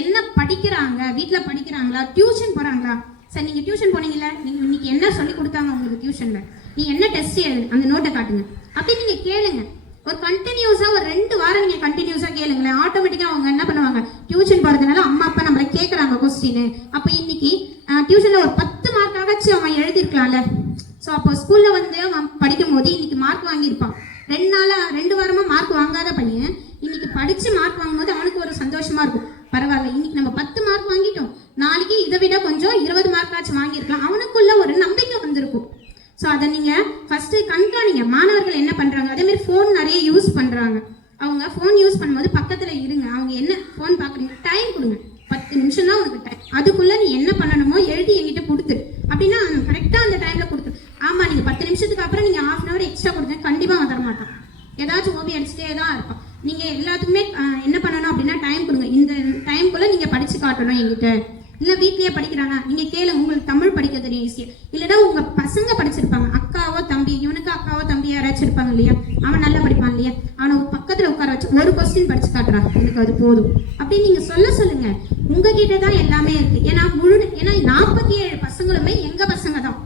என்ன படிக்கிறாங்க, வீட்டில் படிக்கிறாங்களா, டியூஷன் போறாங்களா? சார் நீங்க டியூஷன் போனீங்கல்ல, நீங்க இன்னைக்கு என்ன சொல்லி கொடுத்தாங்க உங்களுக்கு டியூஷன்ல, நீங்க என்ன டெஸ்ட் எழுது அந்த நோட்டை காட்டுங்க அப்படின்னு நீங்க கேளுங்க. ஒரு கண்டினியூஸா ஒரு 2 வாரம் நீங்க கண்டினியூஸா கேளுங்களேன். ஆட்டோமேட்டிக்கா அவங்க என்ன பண்ணுவாங்க, டியூஷன் போறதுனால அம்மா அப்பா நம்மள கேட்கறாங்க கொஸ்டின். அப்ப இன்னைக்கு டியூஷன்ல ஒரு 10 மார்க்காச்சும் அவன் எழுதிருக்கலாம்ல. ஸோ அப்போ ஸ்கூல்ல வந்து அவன் படிக்கும் போது இன்னைக்கு மார்க் வாங்கியிருப்பான். 2 வாரமா மார்க் வாங்காத பையன் இன்னைக்கு படிச்சு மார்க் வாங்கும் போது அவனுக்கு ஒரு சந்தோஷமா இருக்கும். பரவாயில்ல, இன்னைக்கு நம்ம 10 மார்க் வாங்கிட்டோம், நாளைக்கு இதை விட கொஞ்சம் 20 மார்க்காச்சும் வாங்கியிருக்கலாம், அவனுக்குள்ள ஒரு நம்பிக்கை வந்திருக்கும். ஸோ அதை நீங்க ஃபர்ஸ்ட் கண்காணிங்க. மாணவர்கள் என்ன பண்றாங்க, அதே மாதிரி ஃபோன் நிறைய யூஸ் பண்றாங்க. அவங்க ஃபோன் யூஸ் பண்ணும்போது பக்கத்துல இருங்க. அவங்க என்ன ஃபோன் பாக்குறீங்க, டைம் கொடுங்க. 10 நிமிஷம் தான் உனக்கு டைம், அதுக்குள்ள நீ என்ன பண்ணணுமோ எழுதி என்கிட்ட கொடுத்து அப்படின்னா கரெக்டா அந்த டைம்ல கொடுத்து. ஆமா நீங்க 10 நிமிஷத்துக்கு அப்புறம் நீங்க 1/2 hour எக்ஸ்ட்ரா கொடுங்க, கண்டிப்பா அவன் தர மாட்டான். ஏதாச்சும் ஓபி அடிச்சுட்டே தான் இருப்பான். நீங்க எல்லாத்துக்குமே என்ன பண்ணணும் அப்படின்னா டைம் கொடுங்க. இந்த டைம்குள்ள நீங்க படிச்சு காட்டணும் என்கிட்ட. இல்ல வீட்லயே படிக்கிறானா நீங்க கேளுங்க, உங்களுக்கு தமிழ் படிக்க தெரியும் ஈஸியா. இல்லைன்னா உங்க பசங்க படிச்சிருப்பாங்க, அக்காவோ தம்பி, இவனுக்கு அக்காவோ தம்பி யாராச்சும் இருப்பாங்க இல்லையா, அவன் நல்லா படிப்பான் இல்லையா, அவனை பக்கத்துல உட்கார வச்சு ஒரு கொஸ்டின் படிச்சு காட்டுறான், எனக்கு அது போதும் அப்படின்னு நீங்க சொல்லுங்க. உங்ககிட்ட தான் எல்லாமே இருக்கு. ஏன்னா 47 பசங்களுமே எங்க பசங்க தான்.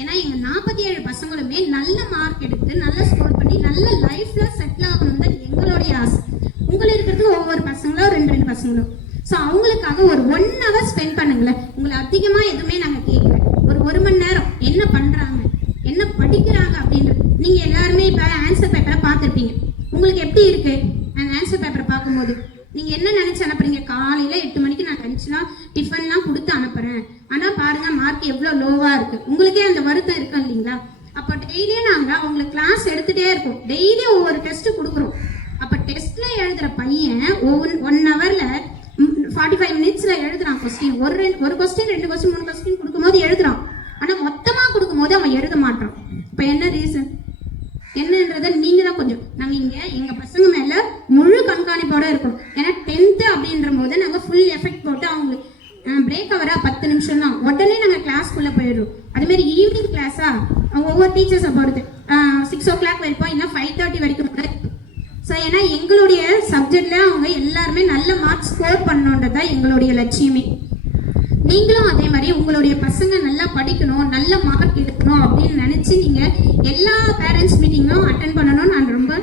ஏன்னா எங்க 47 பசங்களுமே நல்ல மார்க் எடுத்து நல்ல ஸ்கோர் பண்ணி நல்ல லைஃப்ல செட்டில் ஆகணும் தான் எங்களுடைய ஆசை. உங்களுக்கு இருக்கிறது ஒவ்வொரு பசங்களும் 2 பசங்களும். ஸோ அவங்களுக்காக ஒரு 1 hour ஸ்பெண்ட் பண்ணுங்களேன். உங்களை அதிகமா எதுவுமே நாங்க கேட்கல. ஒரு 1 மணி நேரம் என்ன பண்றாங்க, என்ன படிக்கிறாங்க அப்படின்றது. நீங்க எல்லாருமே இப்ப ஆன்சர் பேப்பரை பார்த்துருப்பீங்க. உங்களுக்கு எப்படி இருக்கு அந்த ஆன்சர் பேப்பரை பார்க்கும்போது? நீங்க என்ன நினைச்சு அனுப்புறீங்க? காலையில 8 மணிக்கு நான் லஞ்ச்னா டிஃபன்லாம் கொடுத்து அனுப்புறேன், ஆனா பாருங்க மார்க் எவ்வளவு லோவா இருக்கு. உங்களுக்கே அந்த வருத்தம் இருக்கு இல்லைங்களா? அப்போ டெய்லியும் நாங்க அவங்களுக்கு கிளாஸ் எடுத்துட்டே இருக்கோம், டெய்லியும் ஒவ்வொரு டெஸ்ட் கொடுக்குறோம். அப்ப டெஸ்ட்ல எழுதுற பையன் 1 hourல 45 minutesல எழுதுறான் கொஸ்டின். ஒரு கொஸ்டின் 2 கொஸ்டின் 3 கொஸ்டின் கொடுக்கும்போது எழுதுறான். ஆனா மொத்தமா கொடுக்கும்போது அவன் எழுத மாட்டான். இப்ப என்ன ரீசன் என்னன்றத நீங்க தான் கொஞ்சம் நாங்க இங்க எங்க பசங்க மேல முழு கண்காணிப்போட இருக்கணும். ஏன்னா 10th அப்படின்ற போது நாங்க ஃபுல் எஃபெக்ட் போட்டு அவங்களுக்கு பிரேக் அவரா 10 நிமிஷம் தான், உடனே நாங்க கிளாஸ்க்குள்ள போயிடுறோம். அதே மாதிரி ஈவினிங் கிளாஸா ஒவ்வொரு டீச்சர்ஸை பொறுத்து 6 o'clock வரைக்கும், இல்லை 5:30 வரைக்கும். ஸோ ஏன்னா எங்களுடைய சப்ஜெக்ட்ல அவங்க எல்லாருமே நல்ல மார்க் ஸ்கோர் பண்ணணுன்றதா எங்களுடைய லட்சியமே. நீங்களும் அதே மாதிரி உங்களுடைய பசங்க நல்லா படிக்கணும், நல்ல மார்க் எடுக்கணும் அப்படின்னு நினைச்சு நீங்க எல்லா பேரண்ட்ஸ் மீட்டிங்கும் அட்டென்ட் பண்ணணும்னு நான் ரொம்ப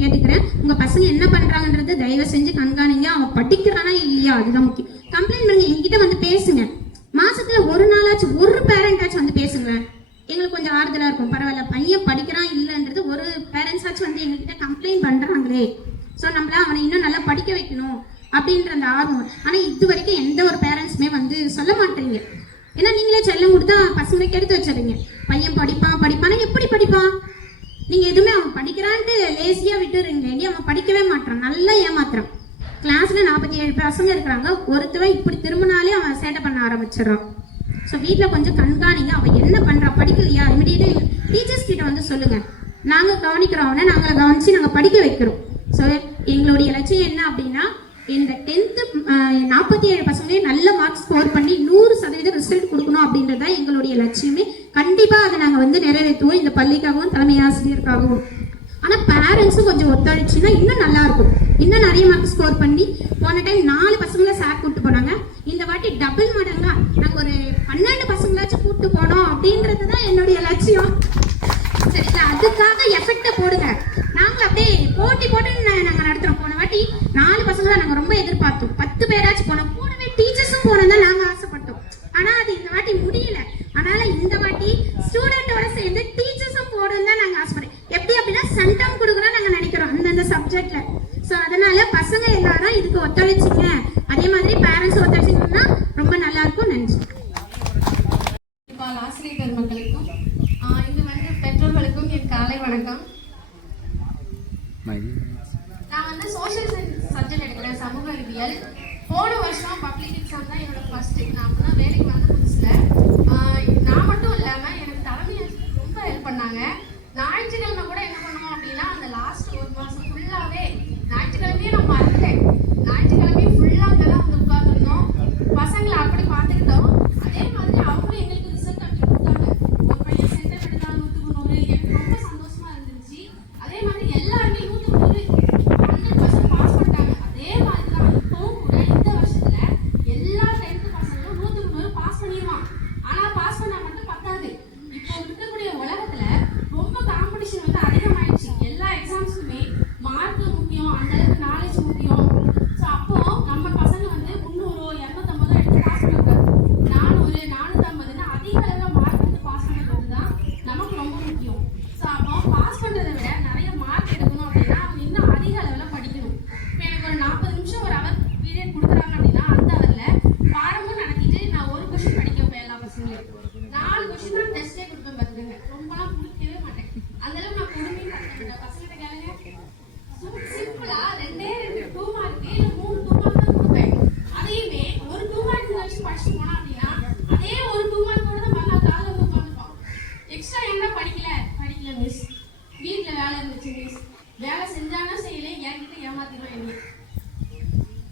கேட்டுக்கிறேன். உங்க பசங்க என்ன பண்றாங்கன்றது தயவு செஞ்சு கண்காணிங்க. அவன் படிக்கிறானா இல்லையா அதுதான் முக்கியம். கம்ப்ளைண்ட் பண்ணுங்க, என்கிட்ட வந்து பேசுங்க. மாசத்துல ஒரு நாளாச்சும் ஒரு பேரண்டாச்சும் வந்து பேசுங்க, எங்களுக்கு கொஞ்சம் ஆறுதலா இருக்கும். பரவாயில்ல, பையன் படிக்கிறான் இல்லைன்றது ஒரு பேரண்ட்ஸாச்சும் வந்து எங்ககிட்ட கம்ப்ளைண்ட் பண்றாங்களே, ஸோ நம்மள அவனை இன்னும் நல்லா படிக்க வைக்கணும் அப்படின்ற அந்த ஆர்வம். ஆனா இது வரைக்கும் எந்த ஒரு பேரண்ட்ஸுமே வந்து சொல்ல மாட்டீங்க. ஏன்னா நீங்களே செல்லம் கொடுத்தா பசங்களை கெடுத்து வச்சிடுறீங்க. பையன் படிப்பானா எப்படி படிப்பான்? நீங்க எதுவுமே அவன் படிக்கிறான்ட்டு லேசியா விட்டுறீங்க, அவன் படிக்கவே மாட்டான், நல்லா ஏமாத்துறான். கிளாஸ்ல 47 பசங்க இருக்கிறாங்க, ஒருத்தவன் இப்படி திரும்பினாலே அவன் சேட்டை பண்ண ஆரம்பிச்சிடறான். ஸோ வீட்டில் கொஞ்சம் கண்காணிங்க, அவன் என்ன பண்றான், படிக்கலையா இமிடியேட்டா டீச்சர்ஸ் கிட்ட வந்து சொல்லுங்க. நாங்க கவனிக்கிறோம், அவனை நாங்களை கவனிச்சு நாங்கள் படிக்க வைக்கிறோம். ஸோ எங்களுடைய லட்சியம் என்ன அப்படின்னா, இந்த 10th 47 பசங்களே நல்ல மார்க் ஸ்கோர் பண்ணி 100% ரிசல்ட் கொடுக்கணும் அப்படின்றது தான் எங்களுடைய லட்சியமே. கண்டிப்பாக அதை நாங்கள் வந்து நிறைவேற்றுவோம், இந்த பள்ளிக்காகவும் தலைமை ஆசிரியருக்காகவும். ஆனால் பேரண்ட்ஸும் கொஞ்சம் ஒத்துழைச்சுன்னா இன்னும் நல்லா இருக்கும். இன்னும் நிறைய மார்க் ஸ்கோர் பண்ணி, போன டைம் 4 பசங்களை சார் கூப்பிட்டு போனாங்க, இந்த வாட்டி டபுள் மடங்கா நாங்கள் ஒரு 12 பசங்களாச்சும் கூப்பிட்டு போனோம் அப்படின்றது தான் என்னுடைய லட்சியம். சரிங்களா? அதுக்காக எஃபெக்டை போடுங்க. நாங்கள் அப்படியே போட்டி நாங்கள் நடத்துகிறோம். போன வாட்டி 4 பசங்க தான் நாங்கள் ரொம்ப எதிர்பார்த்தோம், 10 பேராச்சும் போனோம். கூடவே டீச்சர்ஸும் போனோம் தான் நாங்கள் ஆசைப்பட்டோம். ஆனால் அது இந்த வாட்டி முடியல. அதனால இந்த வாட்டி ஸ்டூடெண்டோட சேர்ந்து டீச்சர்ஸும் போடணும் தான் நாங்கள் ஆசைப்படுறோம். எப்படி அப்படின்னா சென்டம் கொடுக்கணும் நாங்கள் நினைக்கிறோம் அந்தந்த சப்ஜெக்ட்ல. ஸோ அதனால பசங்க எல்லாரும் இதுக்கு ஒத்துழைச்சிங்க, அதே மாதிரி பேரண்ட்ஸ் ஒத்துழைச்சிங்கன்னா ரொம்ப நல்லா இருக்கும். நன்றி. ஆசிரியர் பெருமக்களுக்கும் இங்கு வந்து பெற்றோர்களுக்கும் என் காலை வணக்கம். நான் வந்து சோஷியல் சயின்ஸ் சப்ஜெக்ட் எடுக்கிறேன், சமூக அறிவியல். போன வருஷம் பப்ளிக் எக்ஸாம் தான் என்னோட ஃபர்ஸ்ட். நான் அப்பதான் வேலைக்கு வந்த புதுசுல நான் மட்டும் இல்லாம எனக்கு தலைமை ரொம்ப ஹெல்ப் பண்ணாங்க. ஞாயிற்றுக்கிழமை கூட என்ன பண்ணுவோம் அப்படின்னா, அந்த லாஸ்ட் ஒரு மாசம் ஃபுல்லாவே ஞாயிற்றுக்கிழமையே நான் மறந்துட்டேன். ஞாயிற்றுக்கிழமையே ஃபுல்லா அங்கதான் வந்து உட்கார்ந்துருந்தோம், பசங்களை அப்படி பார்த்துக்கிட்டோம். அதே மாதிரி அவங்களும் எங்களுக்கு ரிசல்ட் அப்படி கொடுத்தாங்க. ஒரு பையன் சென்டம் எடுத்தா 100க்கு 100, எனக்கு ரொம்ப சந்தோஷமா இருந்துச்சு. அதே மாதிரி எல்லாருமே 100க்கு 100% பாஸ் பண்ணிட்டாங்க. அதே மாதிரி தான் இப்பவும் கூட இந்த வருஷத்துல எல்லா 10th பசங்களும் 100க்கு 100 பாஸ் பண்ணிடுவான். ஆனா பாஸ் பண்ணா மட்டும் பத்தாது. இப்போ இருக்கக்கூடிய உலகத்துல ரொம்ப காம்படிஷன் வந்து அதிகமாயிடுச்சு. எல்லா எக்ஸாம்ஸுமே மார்க் முக்கியம், அந்த அளவுக்கு நாலேஜ் முக்கியம். ஸோ அப்போ நம்ம பசங்க வந்து 300 250 எடுத்து பாஸ் பண்ணிருக்காரு. 400 450ன்னு அதிக அளவில் மார்க் வந்து பாஸ் பண்ணுறது தான் நமக்கு ரொம்ப முக்கியம். ஸோ அப்போ பாஸ் பண்ணுறதை விட நிறைய மார்க் எடுக்கணும் அப்படின்னா அவங்க இன்னும் அதிக அளவில் படிக்கணும். இப்போ எனக்கு ஒரு 40 நிமிஷம் ஒரு அவர் பீரியட் கொடுக்குறாங்க அப்படின்னா அந்த அவரில் பாடமும் நடத்திட்டு நான் ஒரு கொஸ்டின் படிக்க வைப்பேன். எல்லா பசங்களையும் 4 கொஸ்டின் தான் டெஸ்ட்டே கொடுப்பேன். பார்த்துக்கங்க, ரொம்பலாம் பிடிக்கவே மாட்டேன். அந்த அளவுக்கு நான் பொறுமையும் கற்றுக்கிட்டேன். பசங்கிட்ட கேளுங்க, சிம்பிளா 2 2 மார்க் இல்லை 3 2 மார்க் தான் கொடுப்பேன். அதையுமே ஒரு 2 மார்க் வச்சு படிச்சு போனா அப்படின்னா அதே ஒரு 2 மார்க் கூட தான் மறுநாள் காலையில் வந்து உட்காந்துப்பான். எக்ஸ்ட்ரா என்ன படிக்கல மிஸ், வீட்டில் வேலை இருந்துச்சு மிஸ், வேலை செஞ்சானா செய்யலை, என்கிட்ட ஏமாத்திடுவேன். என்ன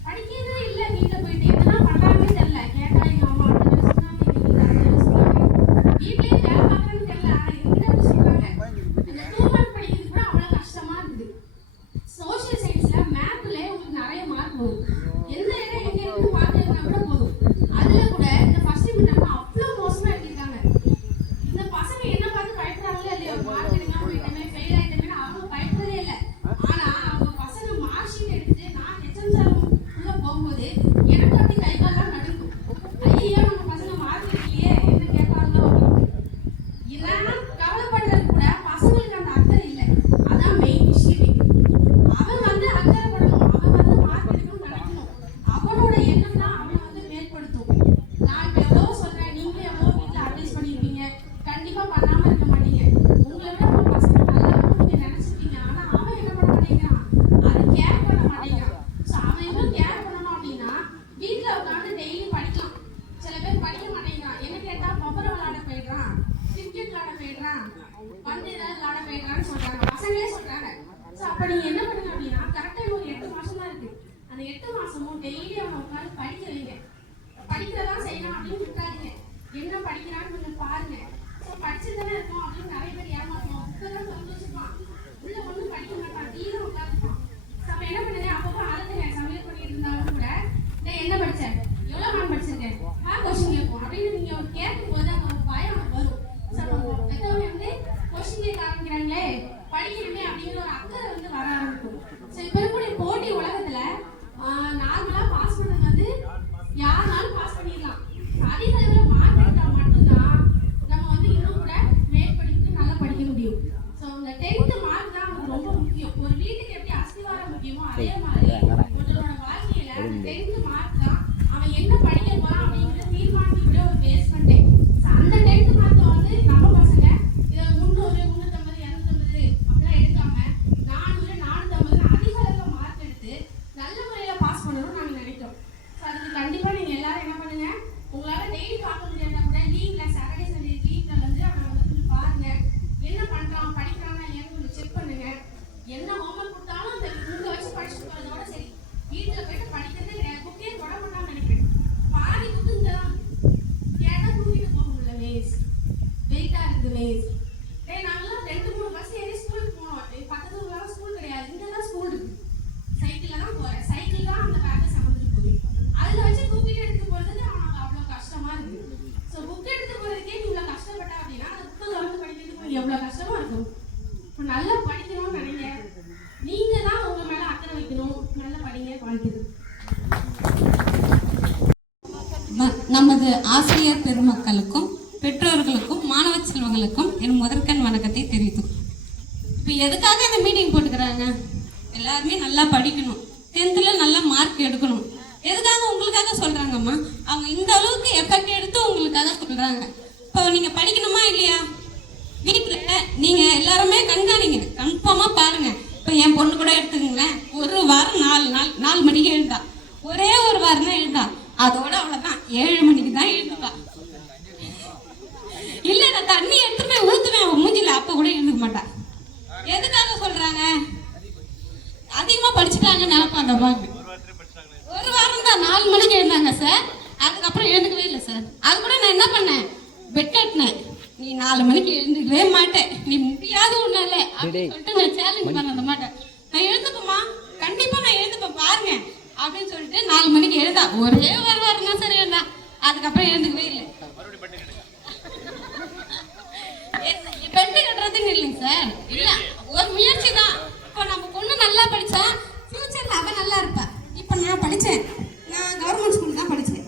படிக்கிறதே இல்லை, வீட்டில் போயிட்டு எதுனா பண்றாங்கன்னு தெரியல. கேட்டா எங்க அம்மா அந்த சொன்னாங்க, வீட்லயே வேலை பார்க்கறேன்னு தெரியல. ஆனா எங்கிட்ட சொல்றாங்க இந்த 2 மார்க் படிக்கிறது கூட அவ்வளவு கஷ்டமா இருக்குது. சோஷியல் சயின்ஸ்ல மேப்ல உங்களுக்கு நிறைய மார்க் வரும். எந்த இடம் எங்க இருக்கு பார்த்துனா கூட போதும். அதுல கூட இந்த ஃபர்ஸ்ட் மிட்டம் அவ்வளவு மோசமா எழுதிருக்காங்க. இந்த பசங்க என்ன பார்த்து பயப்படுறாங்களோ இல்லையோ, மார்க் எடுக்காம போயிட்டமே, ஃபெயில் ஆயிட்டமே அவங்க பயப்படவே இல்லை. ஆனா அவங்க பசங்க மார்க் ஷீட் எடுத்துட்டு நான் ஹெச்எம் சார் உள்ள போகும்போது எனக்கு அப்படி கை கால்லாம் நடுங்கும். ஐயோ நம்ம பசங்க மார்க் எடுக்கலையே, என்ன கேட்பாங்களோ அப்படின்னு. இதெல்லாம் கவலைப்படுறது கூட பசங்களுக்கு அந்த அக்கறை இல்லை. அதான் மெயின் விஷயமே. அவன் வந்து அக்கறைப்படணும், அவன் வந்து மார்க் எடுக்கணும்னு நினைக்கணும். அவனோட எண்ணம் தான் அவனை வந்து மேற்படுத்தும். நான் இப்போ எவ்வளோ சொல்றேன், நீங்களும் எவ்வளோ வீட்டில் அட்வைஸ் பண்ணியிருப்பீங்க, கண்டிப்பா பண்ணாம இருக்க மாட்டீங்க. உங்களை விட உங்க பசங்க நல்லா நீங்க நினைச்சிருப்பீங்க. ஆனா அவன் என்ன பண்ண மாட்டேங்கிறான், அதை கேர் பண்ண மாட்டேங்கிறான். ஸோ அவன் இன்னும் கேர் பண்ணணும் அப்படின்னா வீட்டில் உட்காந்து டெய்லி படிக்கலாம். சில பேர் படிக்க மாட்டேங்கிறான். என்ன கேட்டா பம்பரம் விளையாட போயிடுறான், கிரிக்கெட் விளையாட போயிடுறான், பந்து ஏதாவது விளையாட போயிடுறான்னு சொல்றாங்க, பசங்களே சொல்றாங்க. ஸோ அப்போ நீங்க என்ன பண்ணுங்க அப்படின்னா, கரெக்டாக ஒரு 8 மாசம் தான் இருக்கு. அந்த 8 மாசமும் டெய்லி அவனை உட்காந்து படிக்க வைங்க. படிக்கிறதா செய்யணும் அப்படின்னு விட்டாதீங்க. என்ன படிக்கிறான்னு கொஞ்சம் பாருங்க. ஸோ படிச்சுதானே இருக்கும் அப்படின்னு நிறைய பேர் ஏமாற்றுவோம். புத்தகம் சந்தோஷப்பான், உள்ள ஒன்றும் படிக்க மாட்டான், டீல உட்காந்துப்பான். ஸோ அப்போ என்ன பண்ணுங்க, அப்பப்போ அழுதுங்க. சமையல் பண்ணிட்டு இருந்தாலும் கூட நான் என்ன படித்தேன், எவ்வளோ நான் படிச்சிருக்கேன், கொஸ்டின் யாருனாலும் பாஸ் பண்ணிடலாம். அதிக அளவில் மார்க் எடுத்தால் மட்டும்தான் நம்ம வந்து இன்னும் கூட மேற்படித்து நல்லா படிக்க முடியும். ஸோ இந்த 10th மார்க் தான் நமக்கு ரொம்ப முக்கியம். ஒரு வீட்டுக்கு எப்படி அஸ்திவாரம் முக்கியமோ அதே மாதிரி ஒருத்தரோட வாழ்க்கையில 10th மார்க் தான் அவன் என்ன படிக்க போறான் அப்படிங்கிறத தீர்மானிக்கக்கூடிய ஒரு பேஸ்மெண்ட்டே. அந்த 10th மார்க்கை வந்து நம்ம பசங்க இதை 300, 350, 250 அப்படிலாம் எடுக்காம 400, 450 அதிக அளவில் மார்க் எடுத்து நல்ல முறையில் பாஸ் பண்ணணும்னு நாங்கள் நினைக்கிறோம். ஸோ அதுக்கு கண்டிப்பாக நீங்கள் எல்லாரும் என்ன பண்ணுங்க, உங்களால் டெய்லி பார்க்க முடியாத கூட லீவில் சாட்டர்டே சண்டே லீவில் வந்து அவனை வந்து கொஞ்சம் பாருங்க, என்ன பண்ணுறான் படிக்கிறானா இல்லையான்னு கொஞ்சம் செக் பண்ணுங்க. என்ன ஹோம்ஒர்க் கொடுத்தாலும் அந்த உங்களை வச்சு படிச்சுட்டு போகிறதோட சரி, வீட்டில் போயிட்டு படிக்கிறதே கிடையாது. புக்கே தொட மாட்டான்னு நினைக்கிறேன். பாதி புக்கு இங்கே தான் கேட்டால் தூக்கிட்டு போக முடியல, வேஸ்ட் வெயிட்டாக இருக்குது வேஸ்ட். நாங்களாம் 2-3 பஸ் ஏறி ஸ்கூலுக்கு போனோம். பக்கத்து ஊர்லாம் ஸ்கூல் கிடையாது, இங்கே தான் ஸ்கூல் இருக்கு. சைக்கிளில் தான் போகிறேன், சைக்கிள் தான் அந்த பேக்கை சமைச்சிட்டு போகுது. அதில் வச்சு தூக்கிட்டு எடுத்து போகிறதுக்கு அவனுக்கு அவ்வளோ கஷ்டமாக இருக்குது. ஸோ புக் எடுத்து போகிறதுக்கே நீ இவ்வளோ கஷ்டப்பட்டா அப்படின்னா அந்த புக்கை வந்து படிக்கிறதுக்கு எவ்வளோ கஷ்டமாக இருக்கும். இப்போ நல்லா படிக்கணும்னு நினைங்க. நீங்கள் தான் உங்கள் மேலே அக்கறை வைக்கணும். நல்லா படிங்க, வாழ்த்துது. நமது ஆசிரியர் பெருமக்களுக்கும் பெற்றோர்களுக்கும் மாணவ செல்வங்களுக்கும் என் முதற்கண் வணக்கத்தை தெரிவித்துக். இப்போ எதுக்காக இந்த மீட்டிங் போட்டுக்கிறாங்க? எல்லாருமே நல்லா படிக்கணும், 10th நல்லா மார்க் எடுக்கணும். எதுக்காக? உங்களுக்காக சொல்றாங்கம்மா. அவங்க இந்த அளவுக்கு எஃபெக்ட் எடுத்து உங்களுக்காக சொல்றாங்க. இப்போ நீங்க படிக்கணுமா இல்லையா? வீட்டில் நீங்க எல்லாருமே கண்காணிங்க, கன்ஃபார்மா பாருங்க. இப்போ என் பொண்ணு கூட எடுத்துக்கங்களேன், ஒரு வாரம் 4 மணிக்கு எழுந்தா, ஒரே ஒரு வாரம் தான் எழுந்தா, அதோட அவ்வளோதான் 7 மணிக்கு தான் எழுந்துப்பா. இல்ல நான் தண்ணி எடுத்து போய் ஊத்துவேன் அவன் மூஞ்சில, அப்ப கூட எழுந்துக்க மாட்டா. எதுக்காக சொல்றாங்க? அதிகமா படிச்சுட்டாங்கன்னு நினைப்பாங்க பாங்க. ஒரு வாரம் தான் 4 மணிக்கு எழுந்தாங்க சார், அதுக்கப்புறம் எழுந்துக்கவே இல்லை சார். அது கூட நான் என்ன பண்ணேன், பெட் கட்டினேன். நீ 4 மணிக்கு எழுந்துக்கவே மாட்டேன், நீ முடியாத ஒண்ணு இல்லை அப்படின்னு சொல்லிட்டு நான் சேலஞ்ச் பண்ண மாட்டேன். நான் எழுந்துப்பேம்மா, கண்டிப்பா நான் எழுந்துப்பேன் பாருங்க அப்படின்னு சொல்லிட்டு 4 மணிக்கு எழுந்தா. ஒரே ஒரு வாரம் தான் சார் எழுந்தா, அதுக்கப்புறம் எழுந்துக்கவே இல்லை. பெட்டு கட்டுறதுன்னு இல்லைங்க சார், இல்ல ஒரு முயற்சி தான். இப்போ நம்ம பொண்ணு நல்லா படிச்சா ஃபியூச்சர்ல அவ நல்லா இருப்பா. இப்போ நான் படித்தேன், நான் கவர்மெண்ட் ஸ்கூல் தான் படித்தேன்.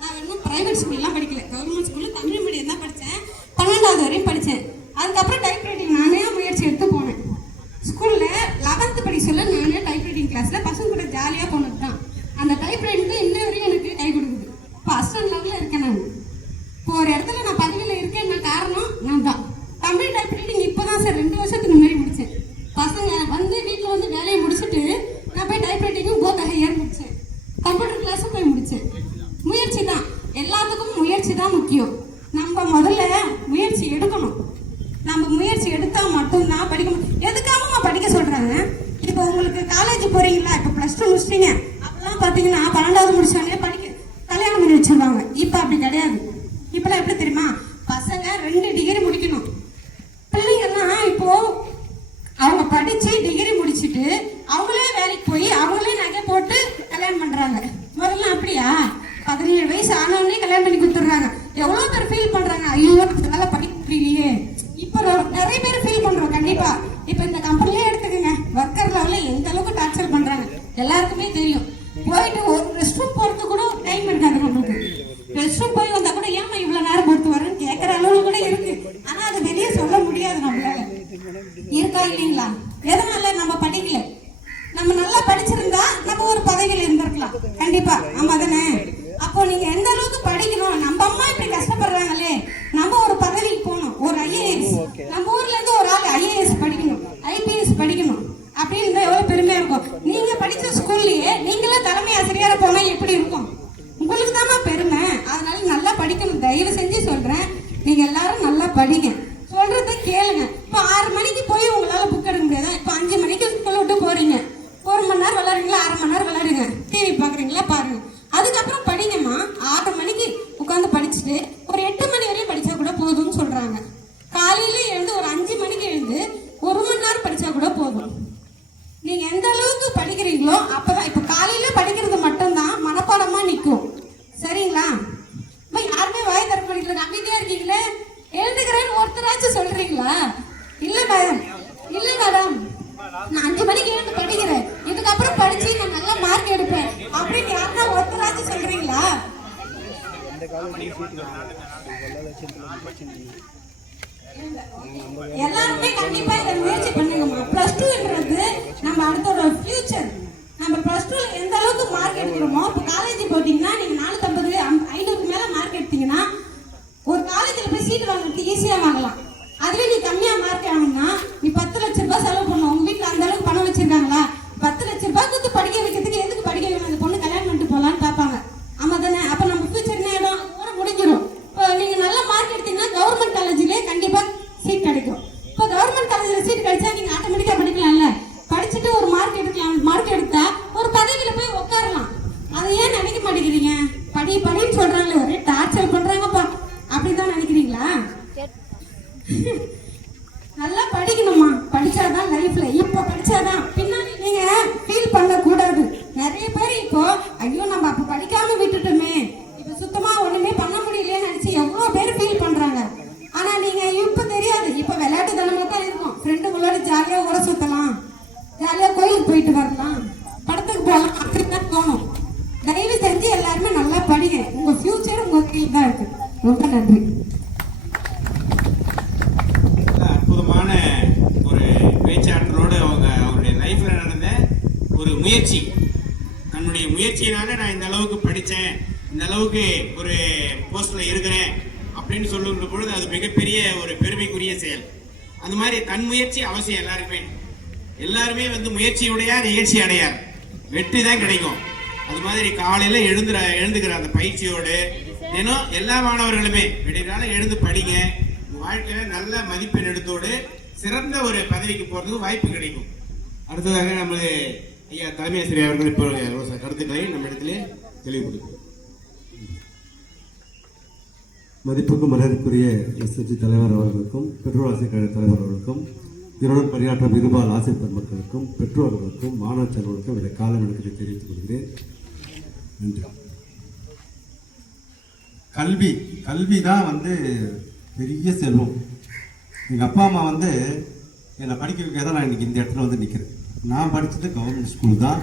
நான் இன்னும் பிரைவேட் ஸ்கூல்லாம் படிக்கல, கவர்மெண்ட் ஸ்கூலில் தமிழ் மீடியம் தான் படித்தேன். 12வது வரையும் படித்தேன். அதுக்கப்புறம் டைப்ரைட்டிங் நானே முயற்சி எடுத்து போனேன். ஸ்கூலில் 11th படிக்க சொல்ல நானே டைப்ரைட்டிங் கிளாஸில் பசங்க கூட ஜாலியாக போனது தான். அந்த டைப்ரைட்டிங் தான் இன்ன வரையும் எனக்கு கை கொடுக்குது. இப்போ அசிஸ்டன்ட் லெவலில் இருக்கேன் நான். இப்போ ஒரு இடத்துல நான் பதவியில் இருக்கேன், காரணம் நான் தான். தமிழ் டைப்ரைட்டிங் இப்போ தான் சார் 2 வருஷத்துக்கு முன்னாடி முடித்தேன். பசங்க வந்து வீட்டில் வந்து வேலையை முடிச்சுட்டு நான் போய் டைப்ரைட்டிங்கும் போத் ஹையர் முடித்தேன். கம்ப்யூட்டர் கிளாஸும் போய் முடித்தேன். முயற்சி தான், எல்லாத்துக்கும் முயற்சி தான் முக்கியம். நம்ம முதல்ல முயற்சி எடுக்கணும். நம்ம முயற்சி எடுத்தால் மட்டும்தான் படிக்க முடியும். எதுக்காக படிக்க சொல்கிறாங்க? இப்போ உங்களுக்கு காலேஜ் போகிறீங்களா, இப்போ +2 முடிச்சிட்டீங்க, அப்போல்லாம் பார்த்தீங்கன்னா 12வது முடிச்சோடனே கல்யாணம் பண்ணி வச்சுருவாங்க. இப்போ அப்படி கிடையாது. இப்போலாம் எப்படி தெரியுமா, பசங்க 2 டிகிரி முடிக்கணும். பிள்ளைங்கள்லாம் இப்போ அவங்க படிச்சு டிகிரி முடிச்சுட்டு அவங்களே வேலைக்கு போய் அவங்களே நகை போட்டு கல்யாணம் பண்றாங்க. முதல்ல அப்படியா? 17 வயசு ஆனவனே கல்யாணம் பண்ணி கொடுத்துட்றாங்க. எவ்வளோ பேர் ஃபீல் பண்றாங்க, ஐயோ நல்லா படிக்கலையே. இப்போ நிறைய பேர் ஃபீல் பண்றோம் கண்டிப்பா. இப்போ இந்த கம்பெனிலே எடுத்துக்கோங்க, ஒர்க்கர் லெவலில் எந்த அளவுக்கு டார்ச்சர் பண்றாங்க எல்லாருக்குமே தெரியும். போயிட்டு ஒரு ரெஸ்ட் ரூம் போறதுக்கு கூட டைம் இருக்காது நம்மளுக்கு. ரெஸ்ட் ரூம் போய் வந்தா கூட ஏமா இவ்வளவு நேரம் பொறுத்து வரேன்னு கேட்கற அளவு கூட இருக்கு. ஆனா அதை வெளியே சொல்ல முடியாது நம்மளால. இருக்கா இல்லைங்களா? எதனால? நம்ம படிக்கல. நம்ம நல்லா படிச்சிருந்தா நம்ம ஒரு பதவியில் இருந்திருக்கலாம் கண்டிப்பா. ஆமா தானே? அப்போ நீங்க எந்த அளவுக்கு படிக்கணும். நம்ம அம்மா இப்படி கஷ்டப்படுறாங்களே, நம்ம ஒரு பதவிக்கு போகணும். ஒரு IAS, நம்ம ஊர்ல இருந்து ஒரு ஆள் IAS படிக்கணும், IPS படிக்கணும் அப்படின்னு எவ்வளவு பெருமையா இருக்கும். நீங்க படிச்ச ஸ்கூல்லயே நீங்களே தலைமை ஆசிரியரா போனா எப்படி இருக்கும்? உங்களுக்கு தானே பெருமை. அதனால நல்லா படிக்கணும். தயவு செஞ்சு சொல்றேன், நீங்க எல்லாரும் நல்லா படிங்க, சொல்றத கேளுங்க. இப்போ 6 மணிக்கு போய் உங்களால புக் எடுக்க முடியாது. இப்போ 5 மணிக்கு ஸ்கூல் விட்டு போறீங்க, 1 மணி நேரம் விளையாடுறீங்களா, 1/2 மணி நேரம் விளையாடுங்க, டிவி பாக்குறீங்களா பாருங்க, அதுக்கப்புறம் படிங்கம்மா. 6 மணிக்கு உட்காந்து படிச்சுட்டு ஒரு 8 மணி வரையும் படிச்சா கூட போதும்னு சொல்றாங்க. காலையில எழுந்து ஒரு 5 மணிக்கு எழுந்து 1 மணி நேரம் படிச்சா கூட போதும். நீங்க எந்த அளவுக்கு படிக்கிறீங்களோ அப்பதான். இப்போ காலையில படிக்கிறது மட்டும்தான் மனப்பாடமா நிற்கும், சரிங்களா? இப்போ யாருமே வாய் திறக்க மாட்டீங்களா, அமைதியா இருக்கீங்களே. எழுந்துக்கிறேன்னு ஒருத்தராச்சும் சொல்றீங்களா? இல்ல மேடம், இல்ல மேடம், நான் 5 மணிக்கு எழுந்து படிக்கிறேன், இதுக்கப்புறம் படிச்சு நான் நல்லா மார்க் எடுப்பேன் அப்படின்னு யாருன்னா ஒருத்தராச்சும் சொல்றீங்களா? எல்லாருமே கண்டிப்பா இதை முயற்சி பண்ணுங்கம்மா. பிளஸ் டூன்றது நம்ம அடுத்தோட ஃபியூச்சர். நம்ம பிளஸ் டூல எந்த அளவுக்கு மார்க் எடுக்கிறோமோ, இப்போ காலேஜ் போட்டீங்கன்னா நீங்க 450 500க்கு மேல மார்க் எடுத்தீங்கன்னா ஒரு காலேஜில் போய் சீட் வாங்குறது ஈஸியா வாங்கலாம். அதுவே நீ கம்மியா மார்க் வாங்கினா நீ 10 லட்ச ரூபாய் செலவு பண்ணும். உங்க வீட்டுல அந்த அளவுக்கு பணம் வச்சிருக்காங்களா? 10 லட்ச ரூபாய் கொடுத்து படிக்க வைக்கிறதுக்கு எதுக்கு படிக்க வைக்கணும்? அந்த பொண்ணு கல்யாணம் பண்ணிட்டு போலான்னு பார்ப்பாங்க. ஆமா தானே? அப்ப நம்ம ஃபியூச்சர் என்ன ஆயிடும்? கூட முடிஞ்சிடும். இப்போ நீங்க நல்ல மார்க் எடுத்தீங்கன்னா கவர்மெண்ட் காலேஜ்லயே கண்டிப்பா சீட் கிடைக்கும். இப்போ கவர்மெண்ட் காலேஜ்ல சீட் கிடைச்சா நீங்க ஆட்டோமேட்டிக்கா படிக்கலாம்ல. படிச்சுட்டு ஒரு மார்க் எடுக்கலாம். மார்க் எடுத்தா ஒரு பதவியில போய் உட்காரலாம். அதை ஏன் நினைக்க மாட்டேங்கிறீங்க? படின்னு சொல்றாங்களே, ஒரே டார்ச்சர் பண்றாங்கப்பா. அப்படிதான் நினைக்கிறீங்களா? நல்லா படிக்கணுமா. படிச்சாதான் லைஃப்ல, இப்ப படிச்சாதான் பின்னாடி நீங்க ஃபீல் பண்ண கூடாது. நிறைய பேர் இப்போ ஐயோ நம்ம அப்ப படிக்காம விட்டுட்டோமே, இப்ப சுத்தமா ஒண்ணுமே பண்ண முடியலையேன்னு நினைச்சு எவ்வளவு பேர் ஃபீல் பண்றாங்க. ஆனா நீங்க இப்ப தெரியாது, இப்ப விளையாட்டு தனமா தான் இருக்கும். ஃப்ரெண்டுங்களோட ஜாலியா ஊற சுத்தலாம், ஜாலியா கோயிலுக்கு போயிட்டு வரலாம், படத்துக்கு போகலாம், அப்படிதான் தோணும். தயவு செஞ்சு எல்லாருமே நல்லா படிங்க. உங்க ஃபியூச்சர் உங்க கையில் தான் இருக்கு. ரொம்ப நன்றி. அற்புதமான ஒரு பேச்சாற்றலோடு அவருடைய லைஃப்ல நடந்த ஒரு முயற்சி, தன்னுடைய முயற்சியினால நான் இந்த அளவுக்கு படித்தேன், இந்த அளவுக்கு ஒரு போஸ்ட்ல இருக்கிறேன் அப்படின்னு சொல்லுகிற பொழுது அது மிகப்பெரிய ஒரு பெருமைக்குரிய செயல். அந்த மாதிரி தன் முயற்சி அவசியம். எல்லாருமே முயற்சியுடையார் நிகழ்ச்சி அடையார், வெற்றி தான் கிடைக்கும். அது மாதிரி காலையில எழுந்துக்கிற அந்த பயிற்சியோடு தினம் எல்லா மாணவர்களுமே விடிகால எழுந்து படிங்க. வாழ்க்கையில நல்ல மதிப்பெண் எடுத்தோடு சிறந்த ஒரு பதவிக்கு போறதுக்கு வாய்ப்பு கிடைக்கும். அடுத்ததாக நமது ஐயா தலைமை ஆசிரியர் அவர்கள் இப்போ கருத்துக்களை நம்ம இடத்துல தெளிவுபடுத்தும். மதிப்புக்கும் மரியாதைக்குரிய எஸ்எஸ்சி தலைவர் அவர்களுக்கும், பெற்றோர் ஆசிரியர் கழக தலைவர் அவர்களுக்கும், இதனுடன் பணியாற்றும் இருபால் ஆசிரியர் பெருமக்களுக்கும், பெற்றோர்களுக்கும், மாணவ செல்வர்களுக்கும் இதை கால வணக்கத்தை தெரிவித்துக் கொள்கிறேன். நன்றி. கல்வி தான் பெரிய செல்வம். எங்கள் அப்பா அம்மா என்னை படிக்க வைக்க தான் நான் இன்றைக்கி இந்த இடத்துல நிற்கிறேன். நான் படித்தது கவர்மெண்ட் ஸ்கூல் தான்,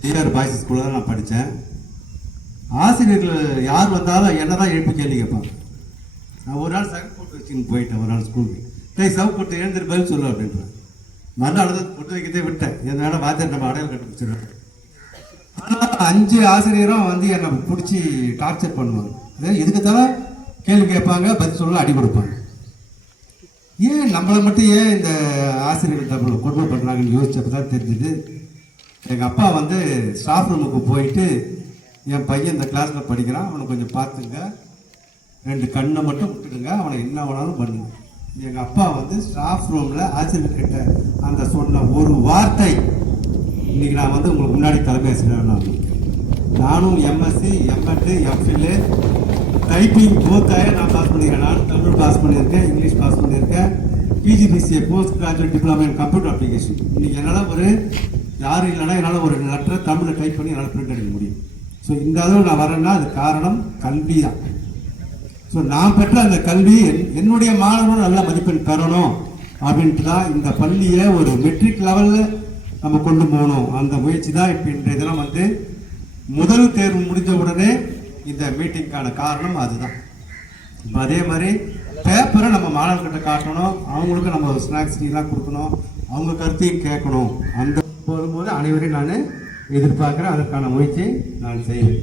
டிஆர் பாய்ஸ் ஸ்கூலில் தான் நான் படித்தேன். ஆசிரியர்கள் யார் வந்தாலும் என்ன தான் எழுப்பி கேள்வி கேட்பாங்க. நான் ஒரு நாள் சகப்பு போட்டு வச்சுன்னு போயிட்டேன். ஒரு நாள் ஸ்கூலுக்கு சவுக்கு போட்டு எழுந்திரு பதில் சொல்லு அப்படின்றேன். மறுநாள் தான் போட்டு வைக்கிறதே விட்டேன். எதனால வாத்தியார் நம்ம அடையாளம் கண்டுபிடிச்சிடுறேன். ஆனால் 5 ஆசிரியரும் என்னை பிடிச்சி டார்ச்சர் பண்ணுவாங்க. எதுக்கு தான் கேள்வி கேட்பாங்க, பதில் சொல்ல அடி கொடுப்பாங்க. ஏன் நம்மளை மட்டும் ஏன் இந்த ஆசிரியர்கள் தமிழை கொடுமை பண்ணுறாங்கன்னு யோசிச்சப்போ தான் தெரிஞ்சுது. எங்கள் அப்பா ஸ்டாஃப் ரூமுக்கு போயிட்டு, என் பையன் இந்த கிளாஸில் படிக்கிறான், அவனை கொஞ்சம் பார்த்துங்க, 2 கண்ணை மட்டும் விட்டுடுங்க, அவனை என்ன வேணாலும் பண்ணுங்க. எங்கள் அப்பா ஸ்டாஃப் ரூமில் ஆசிரியர்கிட்ட அந்த சொன்ன ஒரு வார்த்தை இன்னைக்கு நான் உங்களுக்கு முன்னாடி தலைமை ஆசிரியர். நானும் எம்எஸ்சி, எம்எட், எம்ஃபில், டைப்பிங் போத்தாய நான் பாஸ் பண்ணியிருக்கேன். நான் தமிழ் பாஸ் பண்ணியிருக்கேன், இங்கிலீஷ் பாஸ் பண்ணியிருக்கேன், PGDCA post graduate diploma in computer application. இன்னைக்கு என்னால் யாரும் இல்லைன்னா என்னால் ஒரு லெட்டரை தமிழில் டைப் பண்ணி என்னால் பிரிண்ட் எடுக்க முடியும். ஸோ இந்த அளவு நான் வரேன்னா அது காரணம் கல்வி தான். ஸோ நான் பெற்ற அந்த கல்வி என்னுடைய மாணவர்கள் நல்ல மதிப்பெண் பெறணும் அப்படின்ட்டு தான் இந்த பள்ளியை ஒரு மெட்ரிக் லெவலில் நம்ம கொண்டு போகணும். அந்த முயற்சி தான் இப்போ இன்றைய தினம் முதல் தேர்வு முடிஞ்ச உடனே இந்த மீட்டிங்கான காரணம் அதுதான். இப்போ அதே மாதிரி பேப்பரை நம்ம மாணவர்கிட்ட காட்டணும், அவங்களுக்கு நம்ம ஸ்நாக்ஸ் டீலாம் கொடுக்கணும், அவங்க கருத்தையும் கேட்கணும். அந்த போகும்போது அனைவரையும் நான் எதிர்பார்க்குறேன். அதற்கான முயற்சி நான் செய்வேன்.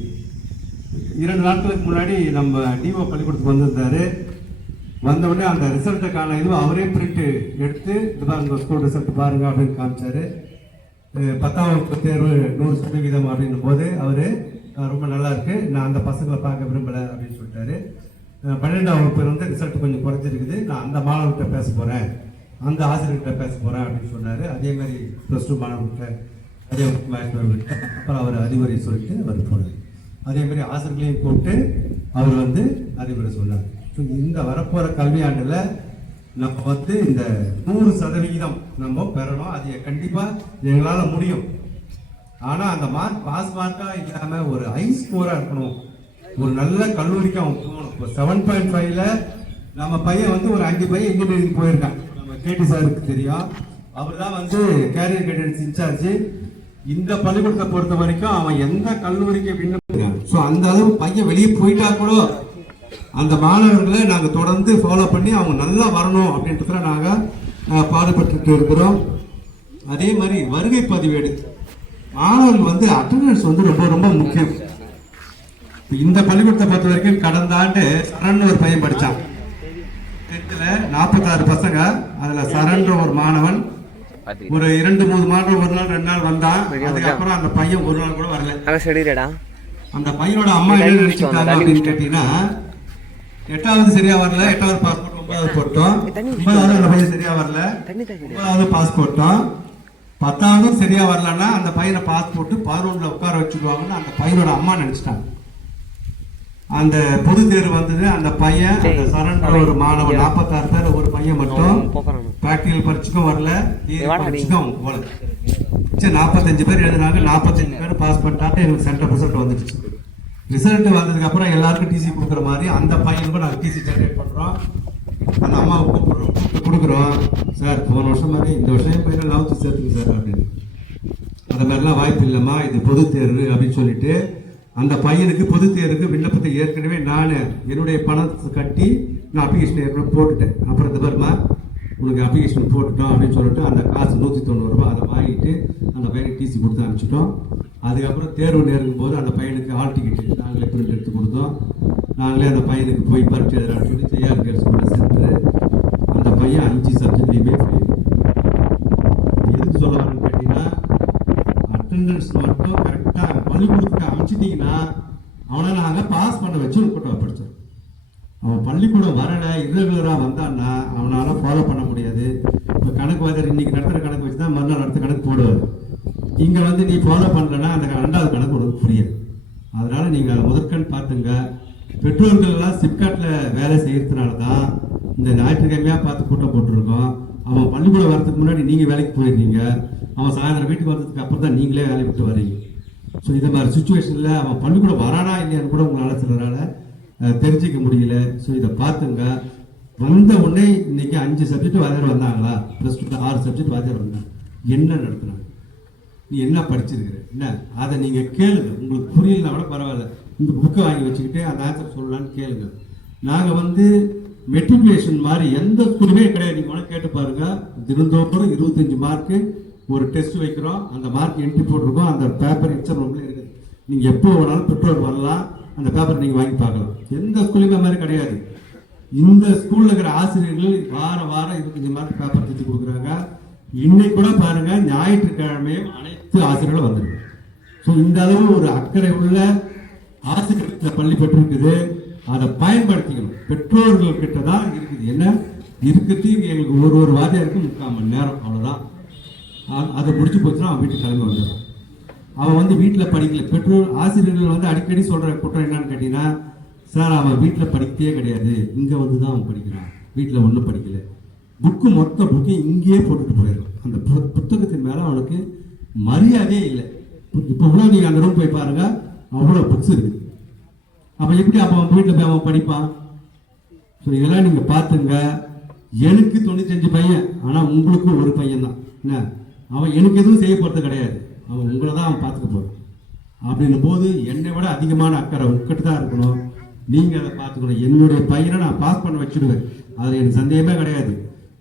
2 நாட்களுக்கு முன்னாடி நம்ம டிஓ பள்ளிக்கூடத்துக்கு வந்திருந்தாரு. வந்தவுடனே அந்த ரிசல்ட்டுக்கான அவரே பிரிண்ட் எடுத்து இது பாருங்க ஸ்கூல் ரிசல்ட் பாருங்க அப்படின்னு காமிச்சாரு. 10ஆம் வகுப்பு தேர்வு 100% அப்படின்னும் போது அவர் ரொம்ப நல்லா இருக்கு, நான் அந்த பசங்களை பார்க்க விரும்பலை அப்படின்னு சொல்லிட்டாரு. 12ஆம் வகுப்பு ரிசல்ட் கொஞ்சம் குறைஞ்சிருக்குது, நான் அந்த மாணவர்கிட்ட பேச போகிறேன், அந்த ஆசிரியர்கிட்ட பேச போகிறேன் அப்படின்னு சொன்னார். அதே மாதிரி +2 மாணவர்கிட்ட, அதே மாணவர்கிட்ட அப்புறம் அவர் அறிவுரை சொல்லிட்டு அவர் போனார். அதே மாதிரி ஆசிரியர்களையும் கூப்பிட்டு அவர் அறிவுரை சொன்னார். ஸோ இந்த வரப்போகிற கல்வியாண்டில் நம்ம இந்த 100% நம்ம பெறணும். அது கண்டிப்பாக எங்களால் முடியும். ஆனால் அந்த மார்க் பாஸ் மார்க்காக இல்லாமல் ஒரு ஹை ஸ்கோராக இருக்கணும். ஒரு நல்ல கல்லூரிக்கு அவன் போகணும். இப்போ 7.5ல் நம்ம பையன் ஒரு 5 பையன் இன்ஜினியரிங் போயிருக்கான். நம்ம கேடி சாருக்கு தெரியும். அவர் தான் கேரியர் கைடன்ஸ் இன்சார்ஜ். இந்த பள்ளிக்கூடத்தை பொறுத்த வரைக்கும் அவன் எந்த கல்லூரிக்கு விண்ணப்பிக்கிறான், ஸோ அந்த அளவு பையன் வெளியே போயிட்டா கூட அந்த மாணவர்களை நாங்கள் தொடர்ந்து ஃபாலோ பண்ணி அவங்க நல்லா வரணும் அப்படின்றதுல நாங்கள் பாடுபட்டு இருக்கிறோம். அதே மாதிரி வருகை பதிவேடு, மாணவர்கள் வந்து அட்டண்டன்ஸ் வந்து ரொம்ப ரொம்ப முக்கியம். இந்த பள்ளிக்கூடத்தை பொறுத்த வரைக்கும் கடந்த ஆண்டு சரண் ஒரு பையன் படித்தான். 10th 46 பசங்க, அதில் சரண்ற ஒரு மாணவன் ஒரு 2-3 மாதம், ஒரு நாள் 2 நாள் வந்தான். அதுக்கப்புறம் அந்த பையன் ஒரு நாள் கூட வரல. அந்த பையனோட அம்மா என்ன நினைச்சுட்டாங்க அப்படின்னு கேட்டீங்கன்னா, 8வது சரியா வரல, 8வது பாஸ்போர்ட் 9வது போட்டோம், 9வது அந்த பையன் சரியா வரல, 9வது பாஸ் போட்டோம், 10வது சரியா வரலன்னா அந்த பையனை பாஸ் போட்டு 11ல உட்கார வச்சுக்குவாங்கன்னு அந்த பையனோட அம்மா நினைச்சிட்டாங்க. அந்த பொது தேர்வு வந்தது, அந்த பையன் சரண்ட ஒரு மாணவன் 46 பேர், ஒரு பையன் மட்டும் பிராக்டிகல் பரீட்சைக்கும் வரல, பரீட்சைக்கும் அவங்க போல. சரி 45 பேர் எழுதினாங்க, 45 பேர் பாஸ் பண்ணிட்டாங்க. எனக்கு சென்டர் ரிசல்ட் வந்துடுச்சு. ரிசல்ட் வந்ததுக்கு அப்புறம் எல்லாருக்கும் டிசி கொடுக்குற மாதிரி அந்த பையனுக்கும் நாங்கள் டிசி ஜென்ரேட் பண்ணுறோம். அந்த அம்மாவை கூப்பிடுறோம், கொடுக்குறோம். சார் போன வருஷம் மாதிரி இந்த வருஷம் பையனை 11th சேர்த்துங்க சார் அப்படின்னு. அந்த மாதிரிலாம் வாய்ப்பு இல்லைம்மா, இது பொது தேர்வு அப்படின்னு சொல்லிட்டு அந்த பையனுக்கு பொது தேர்வுக்கு விண்ணப்பத்தை ஏற்கனவே நான் என்னுடைய பணத்தை கட்டி நான் அப்ளிகேஷன் ஏற்கனவே போட்டுட்டேன். அப்புறம் இந்த பாருமா உனக்கு அப்ளிகேஷன் போட்டுட்டோம் அப்படின்னு சொல்லிட்டு அந்த காசு 190 ரூபா அதை வாங்கிட்டு அந்த பையனுக்கு டிசி கொடுத்து அனுப்பிச்சிட்டோம். அதுக்கப்புறம் தேர்வு நெருங்கும் போது அந்த பையனுக்கு ஹால் டிக்கெட்டு நாங்களே பிரிண்ட் எடுத்து கொடுத்தோம். நாங்களே அந்த பையனுக்கு போய் பரீட்சை எழுதுறான்னு சொல்லி செய்யார் கேர்ள்ஸ் கூட சென்று அந்த பையன் 5 சப்ஜெக்ட்லையுமே ஃபெயில். எதுக்கு சொல்ல வரேன்னு கேட்டீங்கன்னா, அட்டெண்டன்ஸ் மட்டும் கரெக்டாக பள்ளிக்கூடத்துக்கு அமைச்சிட்டிங்கன்னா அவனை நாங்கள் பாஸ் பண்ண வச்சு கூட்டம் படித்தோம். அவன் பள்ளிக்கூடம் வரலை, இர்ரெகுலராக வந்தான்னா அவனால் ஃபாலோ பண்ண முடியாது. இப்போ கணக்கு வாத்தியார் இன்னைக்கு நடத்துகிற கணக்கு வச்சு தான் மறுநாள் அடுத்த கணக்கு போடுவார். இங்கே வந்து நீ ஃபாலோ பண்ணலன்னா அந்த 2வது கணக்கு உனக்கு புரியாது. அதனால் நீங்கள் முதற்கண் பார்த்துங்க. பெற்றோர்கள்லாம் சிப்காட்டில் வேலை செய்கிறதுனால தான் இந்த ஞாயிற்றுக்கிழமையாக பார்த்து கூட்டம் போட்டிருக்கோம். அவன் பள்ளிக்கூடம் வரதுக்கு முன்னாடி நீங்கள் வேலைக்கு போயிருந்தீங்க, அவன் சாயந்தரம் வீட்டுக்கு வந்ததுக்கு அப்புறம் தான் நீங்களே வேலையை விட்டு வரீங்க. ஸோ இந்த மாதிரி சுச்சுவேஷனில் அவன் பள்ளிக்கூடம் வரானா இல்லையான்னு கூட உங்களால் சிலரால் தெரிஞ்சிக்க முடியல. ஸோ இதை பார்த்துங்க. வந்த உடனே இன்னைக்கு 5 சப்ஜெக்ட் வாத்தியார் வந்தாங்களா, +2 6 சப்ஜெக்ட் வாத்தியார் வந்தாங்க, என்ன நடத்துனாங்க, நீ என்ன படிச்சிருக்கிற என்ன, அதை நீங்கள் கேளுங்க. உங்களுக்கு புரியலனா கூட பரவாயில்ல, இந்த புக்கை வாங்கி வச்சுக்கிட்டு அந்த ஆன்சர் சொல்லலான்னு கேளுங்க. நாங்கள் வந்து மெட்ரிகுலேஷன் மாதிரி எந்த ஸ்கூலுமே கிடையாது. நீங்கள் வேணால் கேட்டு பாருங்க. தினந்தோறும் 25 மார்க்கு ஒரு டெஸ்ட் வைக்கிறோம். அந்த மார்க் என்ட்ரி போட்டிருக்கோம். அந்த பேப்பர் எக்ஸாம் ரூம்ல இருக்குது. நீங்கள் எப்போ வேணாலும் பெற்றோர் வரலாம், அந்த பேப்பர் நீங்கள் வாங்கி பார்க்கலாம். எந்த ஸ்கூலுமே மாதிரி கிடையாது. இந்த ஸ்கூலில் இருக்கிற ஆசிரியர்கள் வாரம் 25 மார்க் பேப்பர் தச்சு கொடுக்குறாங்க. இன்னைக்கு கூட பாருங்க, ஞாயிற்றுக்கிழமையும் அனைத்து ஆசிரியர்களும் வந்துருக்கு. ஸோ இந்த அளவு ஒரு அக்கறை உள்ள ஆசிரியர் பள்ளி பெற்றிருக்குது. அதை பயன்படுத்திக்கணும். பெற்றோர்கள் கிட்ட தான் இருக்குது. என்ன இருக்குது, எங்களுக்கு ஒரு வாத்தியாருக்கு 3/4 மணி நேரம், அவ்வளோதான். அதை முடிச்சு போச்சுன்னா அவன் வீட்டுக்கு கிளம்பி வந்துடும். அவன் வந்து வீட்டில் படிக்கல. பெற்றோர் ஆசிரியர்கள் வந்து அடிக்கடி சொல்கிற குற்றம் என்னன்னு கேட்டீங்கன்னா, சார் அவன் வீட்டில் படிக்கவே கிடையாது, இங்கே வந்து தான் அவன் படிக்கிறான், வீட்டில் ஒன்றும் படிக்கல. மொத்த புக்கையும் இங்கேயே போட்டுட்டு போயிடும். அந்த புத்தகத்தின் மேலே அவனுக்கு மரியாதையே இல்லை. இப்போ கூட நீங்கள் அந்த ரூம் போய் பாருங்க, அவ்வளோ புக்ஸ் இருக்குது. அப்போ எப்படி அப்போ அவன் வீட்டில் போய் அவன் படிப்பான்? ஸோ இதெல்லாம் நீங்கள் பார்த்துங்க. எனக்கு 95 பையன், ஆனால் உங்களுக்கு ஒரு பையன் தான். என்ன, அவன் எனக்கு எதுவும் செய்ய போகிறது கிடையாது, அவன் உங்களை தான் அவன் பார்த்துக்க போகிறான். அப்படின்னும் போது என்னை விட அதிகமான அக்கறை உங்ககிட்ட தான் இருக்கணும். நீங்கள் அதை பார்த்துக்கணும். என்னுடைய பையனை நான் பாஸ் பண்ண வச்சுடுவேன், அதில் எனக்கு சந்தேகமே கிடையாது.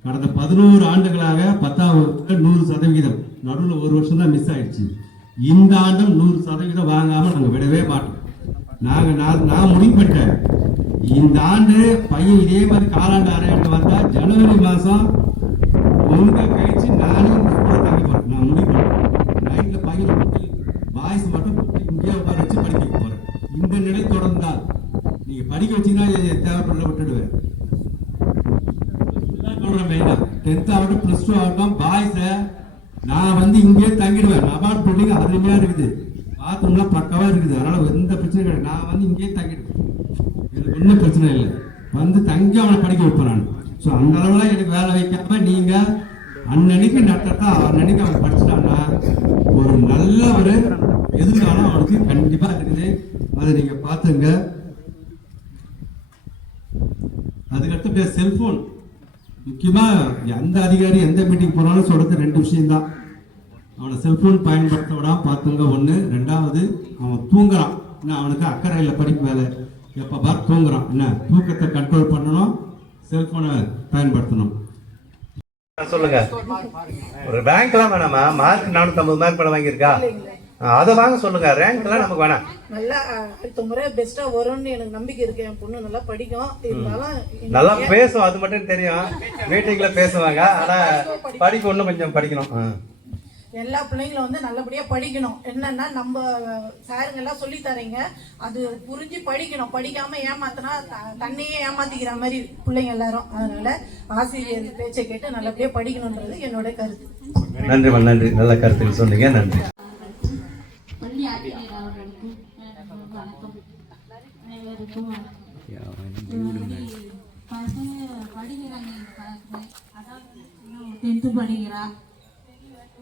கடந்த 11 ஆண்டுகளாக 10ஆம் வகுப்புல 100%, நடுவில் ஒரு வருஷம் தான் மிஸ் ஆயிடுச்சு. இந்த ஆண்டும் 100% வாங்காமல் நாங்கள் விடவே மாட்டோம். நான் முடிவு பண்ணிட்டேன், இந்த ஆண்டு பையன் இதே மாதிரி காலாண்டு அரையாண்டு வந்தா ஜனவரி மாதம் ஒழுங்காக கழிச்சு நானே தங்கி போகிறேன். நான் முடிவு பண்ணேன். நைட்டில் பையனை கூட்டி பாய்ஸ் மட்டும் கூட்டி இங்கேயே உட்கார வச்சு படிக்க வைக்க போகிறேன். இந்த நிலை தொடர்ந்தால் நீங்கள் படிக்க வச்சீங்கன்னா தேவைப்பட விட்டுடுவேன். மெயினாக 10th ஆகட்டும் +2 ஆகட்டும், பாய்ஸை நான் வந்து இங்கேயே தங்கிடுவேன். அபார்ட் பில்டிங் அருமையாக இருக்குது, பாத்ரூம்லாம் பக்கவாக இருக்குது, அதனால் எந்த பிரச்சனையும் கிடையாது. நான் வந்து இங்கேயே தங்கிடுவேன், எனக்கு ஒன்றும் பிரச்சனை இல்லை. வந்து தங்கி அவனை படிக்க வைப்பேன் நான். ஸோ அந்த அளவுலாம் எனக்கு வேலை வைக்காம நீங்கள் அன்னன்னைக்கு நட்டத்தா அன்னன்னைக்கு அவன் படிச்சுட்டான்னா ஒரு நல்ல ஒரு எதிர்காலம் அவனுக்கு கண்டிப்பாக இருக்குது. அதை நீங்கள் பார்த்துங்க. அதுக்கடுத்து செல்ஃபோன் முக்கியமாக எந்த அதிகாரி எந்த மீட்டிங் போனாலும் சொல்கிறது 2 விஷயம்தான். அவனை செல்ஃபோன் பயன்படுத்த விடாமல் பார்த்துங்க. ஒன்று. ரெண்டாவது, அவன் தூங்குறான். என்ன, அவனுக்கு அக்கறை இல்லை படிப்பு மேலே. எப்போ பார் தூங்குறான். என்ன, தூக்கத்தை கண்ட்ரோல் பண்ணணும், செல்ஃபோனை பயன்படுத்தணும். சொல்லுங்க. ஒரு ரேங்க்லாம் வேணாமா? மார்க் 450 மார்க் படம் வாங்கியிருக்கா? அதை வாங்க சொல்லுங்க. ரேங்க்லாம் நமக்கு வேணாம். நல்லா அடுத்த முறை பெஸ்டா வரும்னு எனக்கு நம்பிக்கை இருக்கு. என் பொண்ணு நல்லா படிக்கும். இருந்தாலும் நல்லா பேசும், அது மட்டும் தெரியும். மீட்டிங்ல பேசுவாங்க. ஆனா படிக்க இன்னும் கொஞ்சம் படிக்கணும். எல்லா பிள்ளைங்களும் வந்து நல்லபடியா படிக்கணும். என்னன்னா நம்ம சாருங்க எல்லாம் சொல்லி தரீங்க, அது புரிஞ்சு படிக்கணும். படிக்காம ஏமாத்தினா தன்னையே ஏமாத்திக்கிற மாதிரி பிள்ளைங்க எல்லாரும். அதனால ஆசிரியர் பேச்சை கேட்டு நல்லபடியா படிக்கணும்ன்றது என்னோட கருத்து. நன்றி, நன்றி. நல்ல கருத்துக்கள் சொன்னீங்க. நன்றி. பள்ளி ஆசிரியர் அவர்களுக்கும் வணக்கம். அனைவருக்கும் பசங்க படிக்கிறாங்க. அதாவது 10th படிக்கிறா,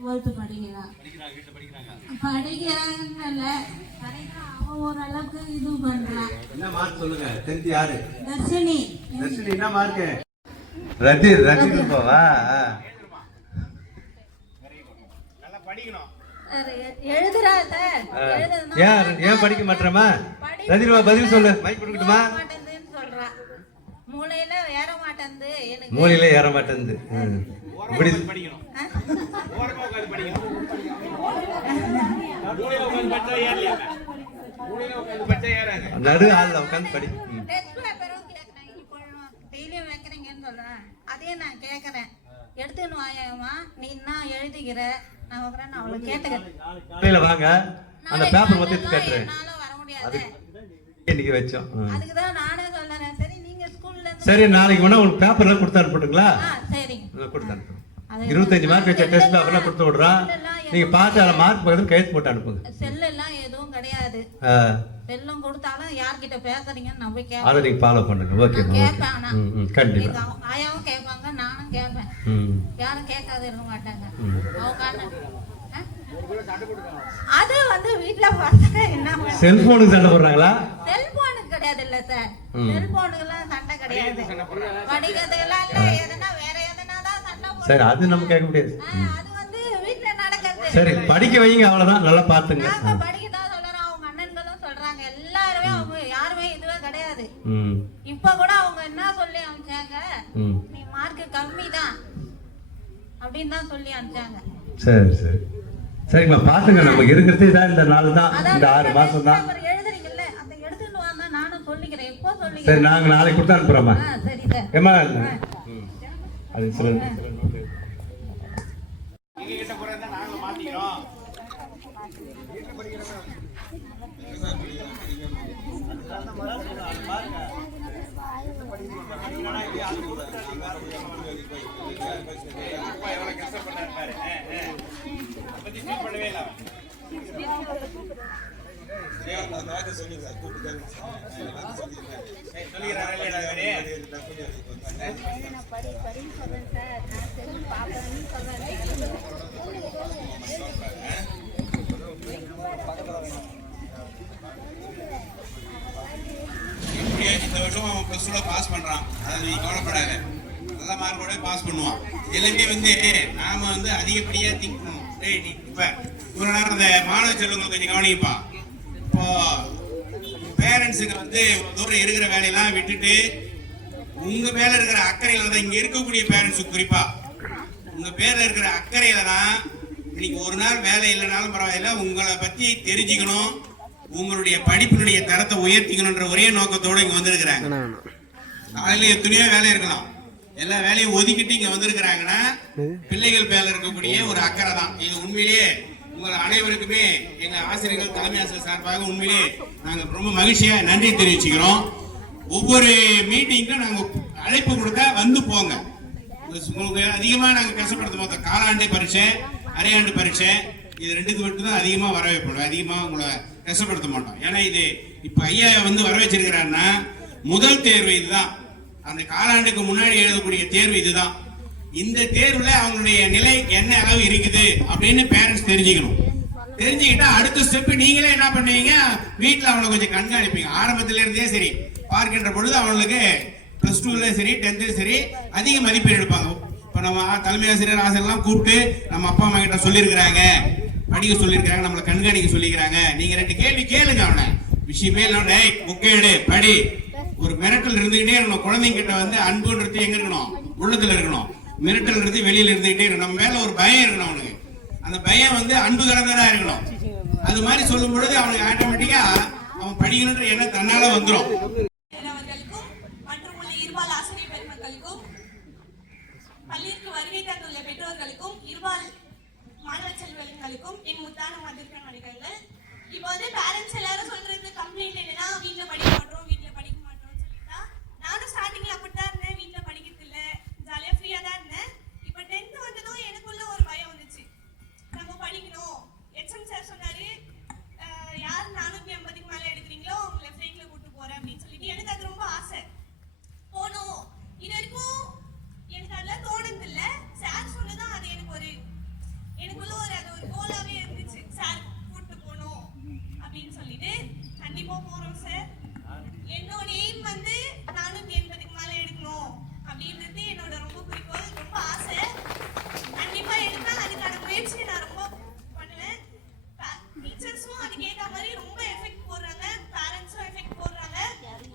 12th படிக்கிறா. படிக்கிறாங்கல்ல, அவன் ஓரளவுக்கு இது பண்றான். என்ன மார்க் சொல்லுங்க? 10th யாரு? தர்ஷினி. தர்ஷினி என்ன மார்க்? ரஜி போவா? நல்லா படிக்கணும். எழுதுறா சார். ஏன் படிக்க மாட்டேறமா? ரஜினிமா பதில் சொல்லு. மைக் கொடுக்கட்டுமா? சொல்றா மூளையில ஏற மாட்டேங்குது. எனக்கு மூளையில ஏற மாட்டேங்குது. இப்படி படிக்கணும். ஓரமா உட்கார்ந்து படிக்கணும். மூளையில உட்கார்ந்து படிச்சா ஏறலையா? மூளையில உட்கார்ந்து படிச்சா ஏறாது. நடு ஆள்ல உட்கார்ந்து படி. டெஸ்ட் பேப்பரும் கேக்குறேன். இப்போ டெய்லியும் வைக்கிறீங்கன்னு சொல்றேன். அதே நான் கேக்குறேன். எடுத்துன்னு வாயம்மா, நீ என்ன எழுதிக்கிற? நான் வைக்கிறேன். நான் அவளை கேட்டுக்கிறேன். வாங்க, அந்த பேப்பர் மொத்தம் கேட்டுறேன். வர முடியாது. அது இன்னைக்கு வச்சோம். அதுக்குதான் நானே சொல்றேன். சரி, நீங்க ஸ்கூல்ல சரி, நாளைக்கு வேணா உங்களுக்கு பேப்பர்லாம் கொடுத்து அனுப்பிட்டுங்களா? சரிங்க, கொடுத்து அனுப்புறோம். 25 மார்க் வச்ச டெஸ்ட் பேப்பர்லாம் கொடுத்து விடுறோம். நீங்க பார்த்து அதில் மார்க் பக்கத்தில் கையெழுத்து போட்டு அனுப்புங்க. செல் எல்லாம் எதுவும் கிடையாது. செல்லும் கொடுத்தாலும் யார்கிட்ட பேசுறீங்கன்னு நான் போய் கேட்பேன். அதை நீங்க ஃபாலோ பண்ணுங்க. ஓகே, கேட்பேன். ஆனா கண்டிப்பா ஆயாவும் கேட்பாங்க, நானும் கேட்பேன். யாரும் கேட்காது இருக்க மாட்டாங்க. அவங்க அது வந்து வீட்டுல பார்த்தா என்ன செல்போனுக்கு சண்டை போடுறாங்களா? செல்போனுக்கு கிடையாது இல்ல சார். செல்போனுக்கு எல்லாம் சண்டை கிடையாது. படிக்கிறதுக்கெல்லாம் இல்ல, எதனா வேற எதனா தான் சண்டை போடுறாங்க. சரி, அது நம்ம கேட்க முடியாது. அது வந்து வீட்டுல நடக்கிறது. சரி, படிக்க வைங்க, அவ்வளவுதான். நல்லா பாத்துங்க. நாங்க படிக்கதான் சொல்றோம். அவங்க அண்ணன்களும் சொல்றாங்க. எல்லாருமே அவங்க யாருமே இதுவே கிடையாது. இப்ப கூட அவங்க என்ன சொல்லி அனுப்பிச்சாங்க, நீ மார்க் கம்மி தான் அப்படின்னு தான் சொல்லி அனுப்பிச்சாங்க. சரி சரி சரிம்மா, பாத்துங்க. நமக்கு இருக்கிறதே தான் இந்த நாள் தான், இந்த 6 மாசம் தான். எழுதுறீங்கல்ல, அந்த எடுத்துட்டு வாங்க, நானும் சொல்லிக்கிறேன். எப்போ சொல்லிக்கிறேன்? சரி, நாங்க நாளைக்கு கொடுத்து அனுப்புறோம்மா. சரி சார். ஏமா அது சொல்லுங்க. எங்க கிட்ட போறதா நாங்க மாத்திக்கிறோம். எவ்வளவு கஷ்டப்பட்டாரு பாரு. பத்தி ஃபீல் பண்ணவே இல்லை. இந்த வருஷம் அவன் பிளஸ் டூல பாஸ் பண்றான். அதை நீ கவலைப்படாத. நல்ல மார்க்கோட பாஸ் பண்ணுவான். எல்லாமே வந்து நாம வந்து அதிகப்படியா திங்க் பண்ணுவோம். இப்ப இவ்வளவு நேரம் அந்த மாணவ செல்வங்களை கொஞ்சம் கவனிப்பா. இப்போ பேரண்ட்ஸுக்கு வந்து தூரம் இருக்கிற வேலையெல்லாம் விட்டுட்டு உங்க மேல இருக்கிற அக்கறையில தான், இங்க இருக்கக்கூடிய பேரண்ட்ஸுக்கு குறிப்பா உங்க பேர்ல இருக்கிற அக்கறையில தான் இன்னைக்கு ஒரு நாள் வேலை இல்லைனாலும் பரவாயில்ல, உங்களை பத்தி தெரிஞ்சுக்கணும், உங்களுடைய படிப்பினுடைய தரத்தை உயர்த்திக்கணும்ன்ற ஒரே நோக்கத்தோட இங்க வந்திருக்கிறாங்க. காலையில எத்தனையோ வேலை இருக்கலாம், எல்லா வேலையும் ஒதுக்கிட்டு இங்க வந்திருக்கிறாங்கன்னா பிள்ளைகள் மேல இருக்கக்கூடிய ஒரு அக்கறை தான் இது. உண்மையிலேயே உங்கள் அனைவருக்குமே எங்க ஆசிரியர்கள், தலைமை ஆசிரியர் சார்பாக உண்மையிலேயே நாங்க ரொம்ப மகிழ்ச்சியா நன்றி தெரிவிச்சுக்கிறோம். ஒவ்வொரு மீட்டிங்க்கும் நாங்க அழைப்பு கொடுத்தா வந்து போங்க. உங்களுக்கு அதிகமா நாங்க கஷ்டப்படுத்த மாட்டோம். காலாண்டு பரீட்சை, அரையாண்டு பரீட்சை, இது ரெண்டுக்கு மட்டும் தான் அதிகமா வர வைப்போம். அதிகமா உங்களை கஷ்டப்படுத்த மாட்டோம். ஏன்னா இது இப்ப ஐயா வந்து வர வச்சிருக்கிறாருன்னா முதல் தேர்வு இதுதான். அந்த காலாண்டுக்கு முன்னாடி எழுதக்கூடிய தேர்வு இதுதான். இந்த தேர்வுல அவங்களுடைய நிலை என்ன அளவு இருக்குது அப்படின்னு பேரண்ட்ஸ் தெரிஞ்சுக்கணும். தெரிஞ்சுக்கிட்டா அடுத்த ஸ்டெப் நீங்களே என்ன பண்ணுவீங்க, வீட்டுல அவங்களை கொஞ்சம் கண்காணிப்பீங்க. ஆரம்பத்தில இருந்தே சரி பார்க்கின்ற பொழுது அவங்களுக்கு பிளஸ் 2ல சரி 10th சரி அதிக மதிப்பெண் எடுப்பாங்க. இப்போ நம்ம தலைமை ஆசிரியர்லாம் கூப்பிட்டு நம்ம அப்பா அம்மா கிட்ட சொல்லியிருக்கிறாங்க, படிக்க சொல்லியிருக்கிறாங்க, நம்மளை கண்காணிக்க சொல்லிக்கிறாங்க. நீங்க 2 கேள்வி கேளுங்க. அவனை விஷயமே இல்லை, புக்கேடு படி. ஒரு மிரட்டல் இருந்துகிட்டே இருக்கணும். குழந்தைங்க கிட்ட வந்து அன்புன்றது எங்க இருக்கணும்? உள்ளத்துல இருக்கணும். மிரட்டல்ன்றது வெளியில இருந்துகிட்டே இருக்கணும். நம்ம மேல ஒரு பயம் இருக்கணும். அவனுக்கு அந்த பயம் வந்து அன்பு கலந்ததா இருக்கணும். அது மாதிரி சொல்லும் பொழுது அவனுக்கு ஆட்டோமேட்டிக்கா அவன் படிக்கணுன்ற எண்ணம் தன்னால வந்துடும். மற்றும் உள்ள இருபால் ஆசிரியர் பெருமக்களுக்கும், பள்ளிக்கு வருகை தந்துள்ள பெற்றோர்களுக்கும், இருபால் மாணவ செல்வங்களுக்கும் என் முத்தான மதிப்பு வணக்கங்கள். இப்போ வந்து பேரண்ட்ஸ் எல்லாரும் சொல்றது கம்ப்ளைண்ட் என்னன்னா, வீட்டுல படிக்க மாட்டோம், வீட்டுல படிக்க மாட்டோம்னு சொல்லிட்டா. நானும் ஸ்டார்டிங்ல அப்படித்தான் இருந்தேன், வீட்டுல படிக்கிறது இல்ல, ஜாலியா ஃப்ரீயா தான் இருந்தேன். இப்போ 10th வந்ததும் எனக்குள்ள ஒரு பயம் வந்துச்சு, நம்ம படிக்கணும். எச்எம் சார் சொன்னாரு, யார் 450க்கு மேல எடுக்கிறீங்களோ உங்களை ஃப்ளைட்ல கூட்டு போறேன் அப்படின்னு சொல்லிட்டு. எனக்கு அது ரொம்ப ஆசை, போகணும். இது வரைக்கும் எனக்கு அதெல்லாம் தோணுது இல்ல. சார் சொன்னதான் அது எனக்குள்ள ஒரு கோலாவே இருந்துச்சு. சார் கூட்டு போகணும் அப்படின்னு சொல்லிட்டு கண்டிப்பா போறோம் சார். என்னோட எய்ம் வந்து 480க்கு மேல எடுக்கணும் அப்படின்றது என்னோட ரொம்ப குறிக்கோள், ரொம்ப ஆசை. கண்டிப்பா எடுத்தா அதுக்கான முயற்சி நான் ரொம்ப பண்ணுவேன். டீச்சர்ஸும் அதுக்கேற்ற மாதிரி ரொம்ப எஃபெக்ட் போடுறாங்க, பேரண்ட்ஸும் எஃபெக்ட் போடுறாங்க.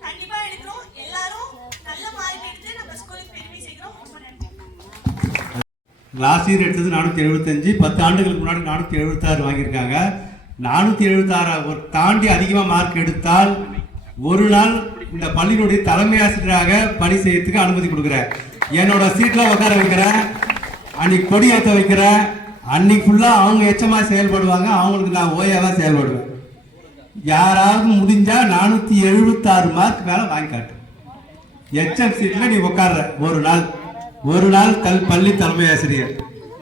கண்டிப்பா எடுக்கிறோம். எல்லாரும் நல்ல மார்க் எடுத்து நம்ம ஸ்கூலுக்கு பெருமை செய்கிறோம். ரொம்ப நன்றி. லாஸ்ட் இயர் எடுத்தது 475, 10 ஆண்டுகளுக்கு முன்னாடி 476 வாங்கியிருக்காங்க. 476 ஒரு தாண்டி அதிகமாக மார்க் எடுத்தால் ஒரு நாள் இந்த பள்ளியினுடைய தலைமை ஆசிரியராக பணி செய்யறதுக்கு அனுமதி கொடுக்குறேன். என்னோட சீட்டில் உட்கார வைக்கிறேன், அன்னைக்கு கொடி ஏற்ற வைக்கிறேன். அன்னைக்கு ஃபுல்லாக அவங்க எச்சமாக செயல்படுவாங்க, அவங்களுக்கு நான் ஓயாவாக செயல்படுவேன். யாராவது முடிஞ்சா 476 மார்க் மேலே வாங்கி காட்டு. எச்எம் சீட்டில் நீ உட்கார்ற ஒரு நாள் பள்ளி தலைமை ஆசிரியர்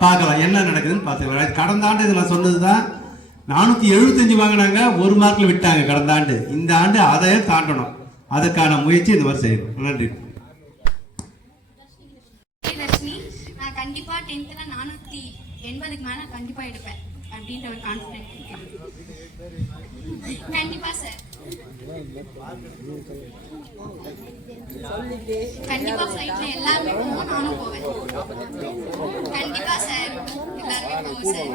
பார்க்கலாம் என்ன நடக்குதுன்னு பார்த்துக்கலாம். கடந்த ஆண்டு இது நான் சொன்னது தான். 475 வாங்கினாங்க, 1 மார்க்ல விட்டாங்க கடந்த ஆண்டு. இந்த ஆண்டு அதையே தாண்டணும், அதுக்கான முயற்சி இந்த மாதிரி செய்யணும். நன்றி. நான் கண்டிப்பா 10th 480க்கு மேல கண்டிப்பா எடுப்பேன் அப்படின்ற ஒரு கான்ஃபிடன்ஸ் இருக்கு. கண்டிப்பா சார், கண்டிப்பா ஃப்ளைட்ல எல்லாருமே போவோம், நானும் போவேன். கண்டிப்பா சார், எல்லாருமே போவோம் சார்.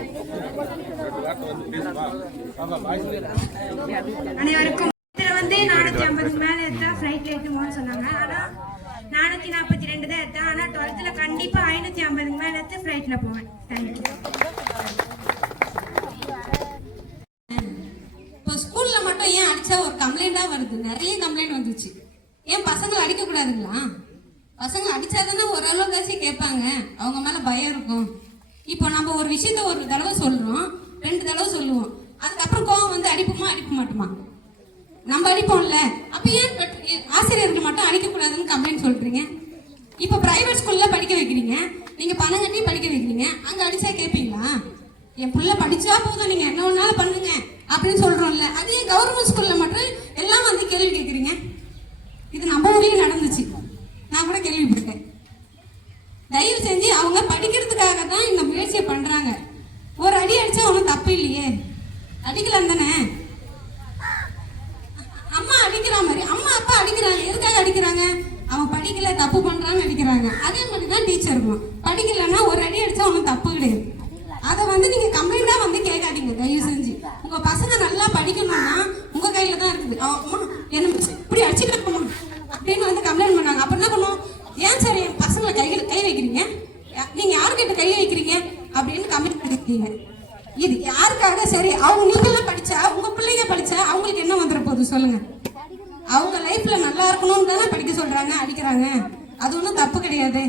அனைவருக்கும் இதுல வந்து 450க்கு மேல எடுத்தா ஃப்ளைட்ல ஏற்றுமோன்னு சொன்னாங்க. ஆனா 442 தான் எடுத்தேன். ஆனா 12th கண்டிப்பா 550க்கு மேல எடுத்து ஃப்ளைட்ல போவேன். தேங்க்யூ. இப்போ ஸ்கூல்ல மட்டும் ஏன் அடிச்சா ஒரு கம்ப்ளைண்டா வருது? நிறைய கம்ப்ளைண்ட் வந்துச்சு. ஏன் பசங்களை அடிக்க கூடாதுங்களா? பசங்க அடிச்சாதானே ஓரளவுக்காச்சு கேட்பாங்க, அவங்க மேல பயம் இருக்கும். இப்போ நம்ம ஒரு விஷயத்த ஒரு தடவை சொல்றோம், 2 தடவை சொல்லுவோம், அதுக்கப்புறம் கோவம் வந்து அடிப்போமா அடிக்க மாட்டோமா? நம்ம அடிப்போம்ல. அப்ப ஏன் ஆசிரியர்கள் மட்டும் அடிக்க கூடாதுன்னு கம்ப்ளைண்ட் சொல்றீங்க? இப்போ பிரைவேட் ஸ்கூல்ல படிக்க வைக்கிறீங்க, நீங்க பணம் கட்டி படிக்க வைக்கிறீங்க, அங்க அடிச்சா கேட்பீங்களா? என் புள்ள படிச்சா போதும், நீங்க என்ன ஒன்னாலும் பண்ணுங்க அப்படின்னு சொல்றோம்ல. அதே கவர்மெண்ட் ஸ்கூல்ல மட்டும் எல்லாம் வந்து கேள்வி கேட்குறீங்க. இது நம்ம ஊர்லயும் நடந்துச்சு, நான் கூட கேள்விப்பட்டேன். தயவு செஞ்சு அவங்க படிக்கிறதுக்காக தான் இந்த முயற்சியை பண்றாங்க. ஒரு அடி அடிச்சா ஒன்றும் தப்பு இல்லையே, அடிக்கலாம் தானே. அம்மா அடிக்கிற மாதிரி அம்மா அப்பா அடிக்கிறாங்க, எதுக்காக அடிக்கிறாங்க? அவன் படிக்கல தப்பு பண்றான்னு அடிக்கிறாங்க. அதே மாதிரி தான் டீச்சருக்கும், படிக்கலன்னா ஒரு அடி அடிச்சா ஒன்றும் தப்பு கிடையாது. அதை வந்து நீங்க கம்ப்ளைண்டா வந்து கேட்காதீங்க தயவு செஞ்சு. உங்க பசங்க நல்லா படிக்கணும்னா உங்க கையில தான் இருக்குது. அம்மா என்ன இப்படி அடிச்சுக்கணுமா அப்படின்னு வந்து கம்ப்ளைண்ட் பண்ணாங்க. அப்ப என்ன பண்ணுவோம்? ஏன் சார் என் பசங்களை கை வைக்கிறீங்க, நீங்க யாருக்கிட்ட கை வைக்கிறீங்க அப்படின்னு கம்ப்ளைண்ட் பண்ணிருக்கீங்க. இது யாருக்காக? சரி, அவங்க நீங்களும் படிச்சா, உங்க பிள்ளைங்க படிச்சா அவங்களுக்கு என்ன வந்துட போகுது சொல்லுங்க? அவங்க லைஃப்ல நல்லா இருக்கணும்னு தானே படிக்க சொல்றாங்க, அடிக்கிறாங்க. அது ஒன்றும் தப்பு கிடையாது.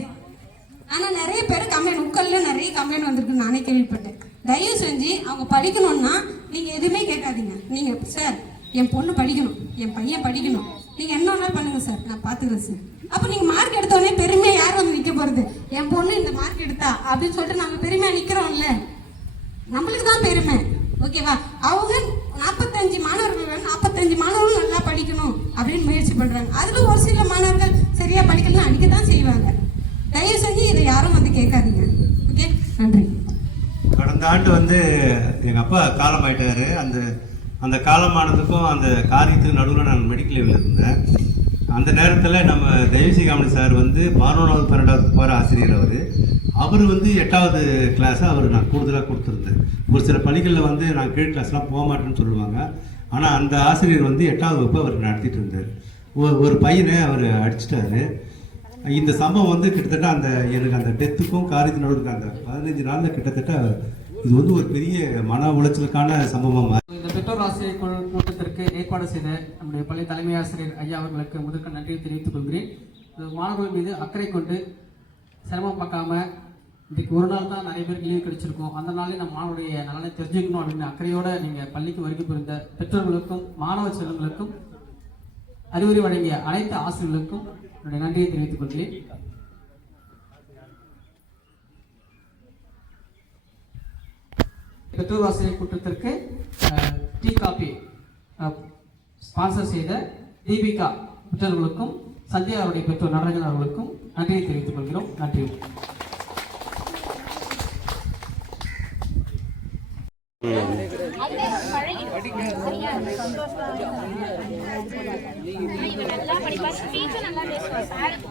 ஆனா நிறைய பேர் கம்ப்ளைண்ட், உட்கல்ல நிறைய கம்ப்ளைண்ட் வந்திருக்கு, நானே கேள்விப்பட்டேன். தயவு செஞ்சு அவங்க படிக்கணும்னா நீங்க எதுவுமே கேட்காதீங்க. நீங்க சார் என் பொண்ணு படிக்கணும், என் பையன் படிக்கணும், நீங்க என்ன வேணாலும் பண்ணுங்க சார், நான் பாத்துக்கிறேன் சார். அப்ப நீங்க மார்க் எடுத்தோடனே பெருமையா யார் வந்து நிக்க போறது? என் பொண்ணு இந்த மார்க் எடுத்தா அப்படின்னு சொல்லிட்டு நம்ம பெருமையா நிக்கிறோம்ல, நம்மளுக்கு தான் பெருமை. ஓகேவா? அவங்க 45 மாணவர்கள் 45 மாணவர்கள் நல்லா படிக்கணும் அப்படின்னு முயற்சி பண்றாங்க. அதுல ஒரு சில மாணவர்கள் சரியா படிக்கலாம், அடிக்கத்தான் செய்வாங்க. தயவு செஞ்சு இதை யாரும் வந்து கேட்காதீங்க. ஓகே, நன்றி. கடந்த ஆண்டு வந்து எங்கள் அப்பா காலம் ஆயிட்டாரு. அந்த காலமானதுக்கும் அந்த காரியத்துக்கு நடுவில் நான் மெடிக்கல் லீவில் இருந்தேன். அந்த நேரத்தில் நம்ம தெய்வசி காமணி சார் வந்து 11வது 12வது போகிற ஆசிரியர். அவர் அவர் வந்து 8வது கிளாஸை நான் கூடுதலாக கொடுத்துருந்தேன். ஒரு சில பள்ளிகளில் வந்து நான் கீழ் கிளாஸ்லாம் போக மாட்டேன்னு சொல்லுவாங்க. ஆனால் அந்த ஆசிரியர் வந்து 8வது வகுப்பு அவர் நடத்திட்டு இருந்தார். ஒரு பையனை அவர் அடிச்சிட்டாரு. இந்த சம்பவம் வந்து கிட்டத்தட்ட எனக்கு அந்த டெத்துக்கும் காரியத்தின் நடுவுக்கு அந்த 15 நாளில் கிட்டத்தட்ட இது வந்து ஒரு பெரிய மன உளைச்சலுக்கான சம்பவமாக. இந்த பெற்றோர் ஆசிரியர் கூட்டத்திற்கு ஏற்பாடு செய்த நம்முடைய பள்ளி தலைமை ஆசிரியர் ஐயா அவர்களுக்கு முதற்க நன்றியை தெரிவித்துக் கொள்கிறேன். மாணவர்கள் மீது அக்கறை கொண்டு சிரமம் பார்க்காம இன்றைக்கு ஒரு நாள் தான் நிறைய பேருக்கு லீவ் கிடைச்சிருக்கும். அந்த நாளே நம்ம மாணவருடைய நலனை தெரிஞ்சுக்கணும் அப்படின்னு அக்கறையோடு நீங்கள் பள்ளிக்கு வருகை புரிந்த பெற்றோர்களுக்கும் மாணவ செல்வங்களுக்கும் அறிவுரை வழங்கிய அனைத்து ஆசிரியர்களுக்கும் என்னுடைய நன்றியை தெரிவித்துக் கொள்கிறேன். பெற்றோர் ஆசிரியர் கூட்டத்திற்கு டீ காபி ஸ்பான்சர் செய்த தீபிகா பெற்றோர்களுக்கும் சந்தியா அவருடைய பெற்றோர் நடராஜன் அவர்களுக்கும் நன்றியை தெரிவித்துக் கொள்கிறோம். நன்றி. நல்லா படிப்பா, ஸ்பீச் நல்லா பேசுவா, சாருக்கு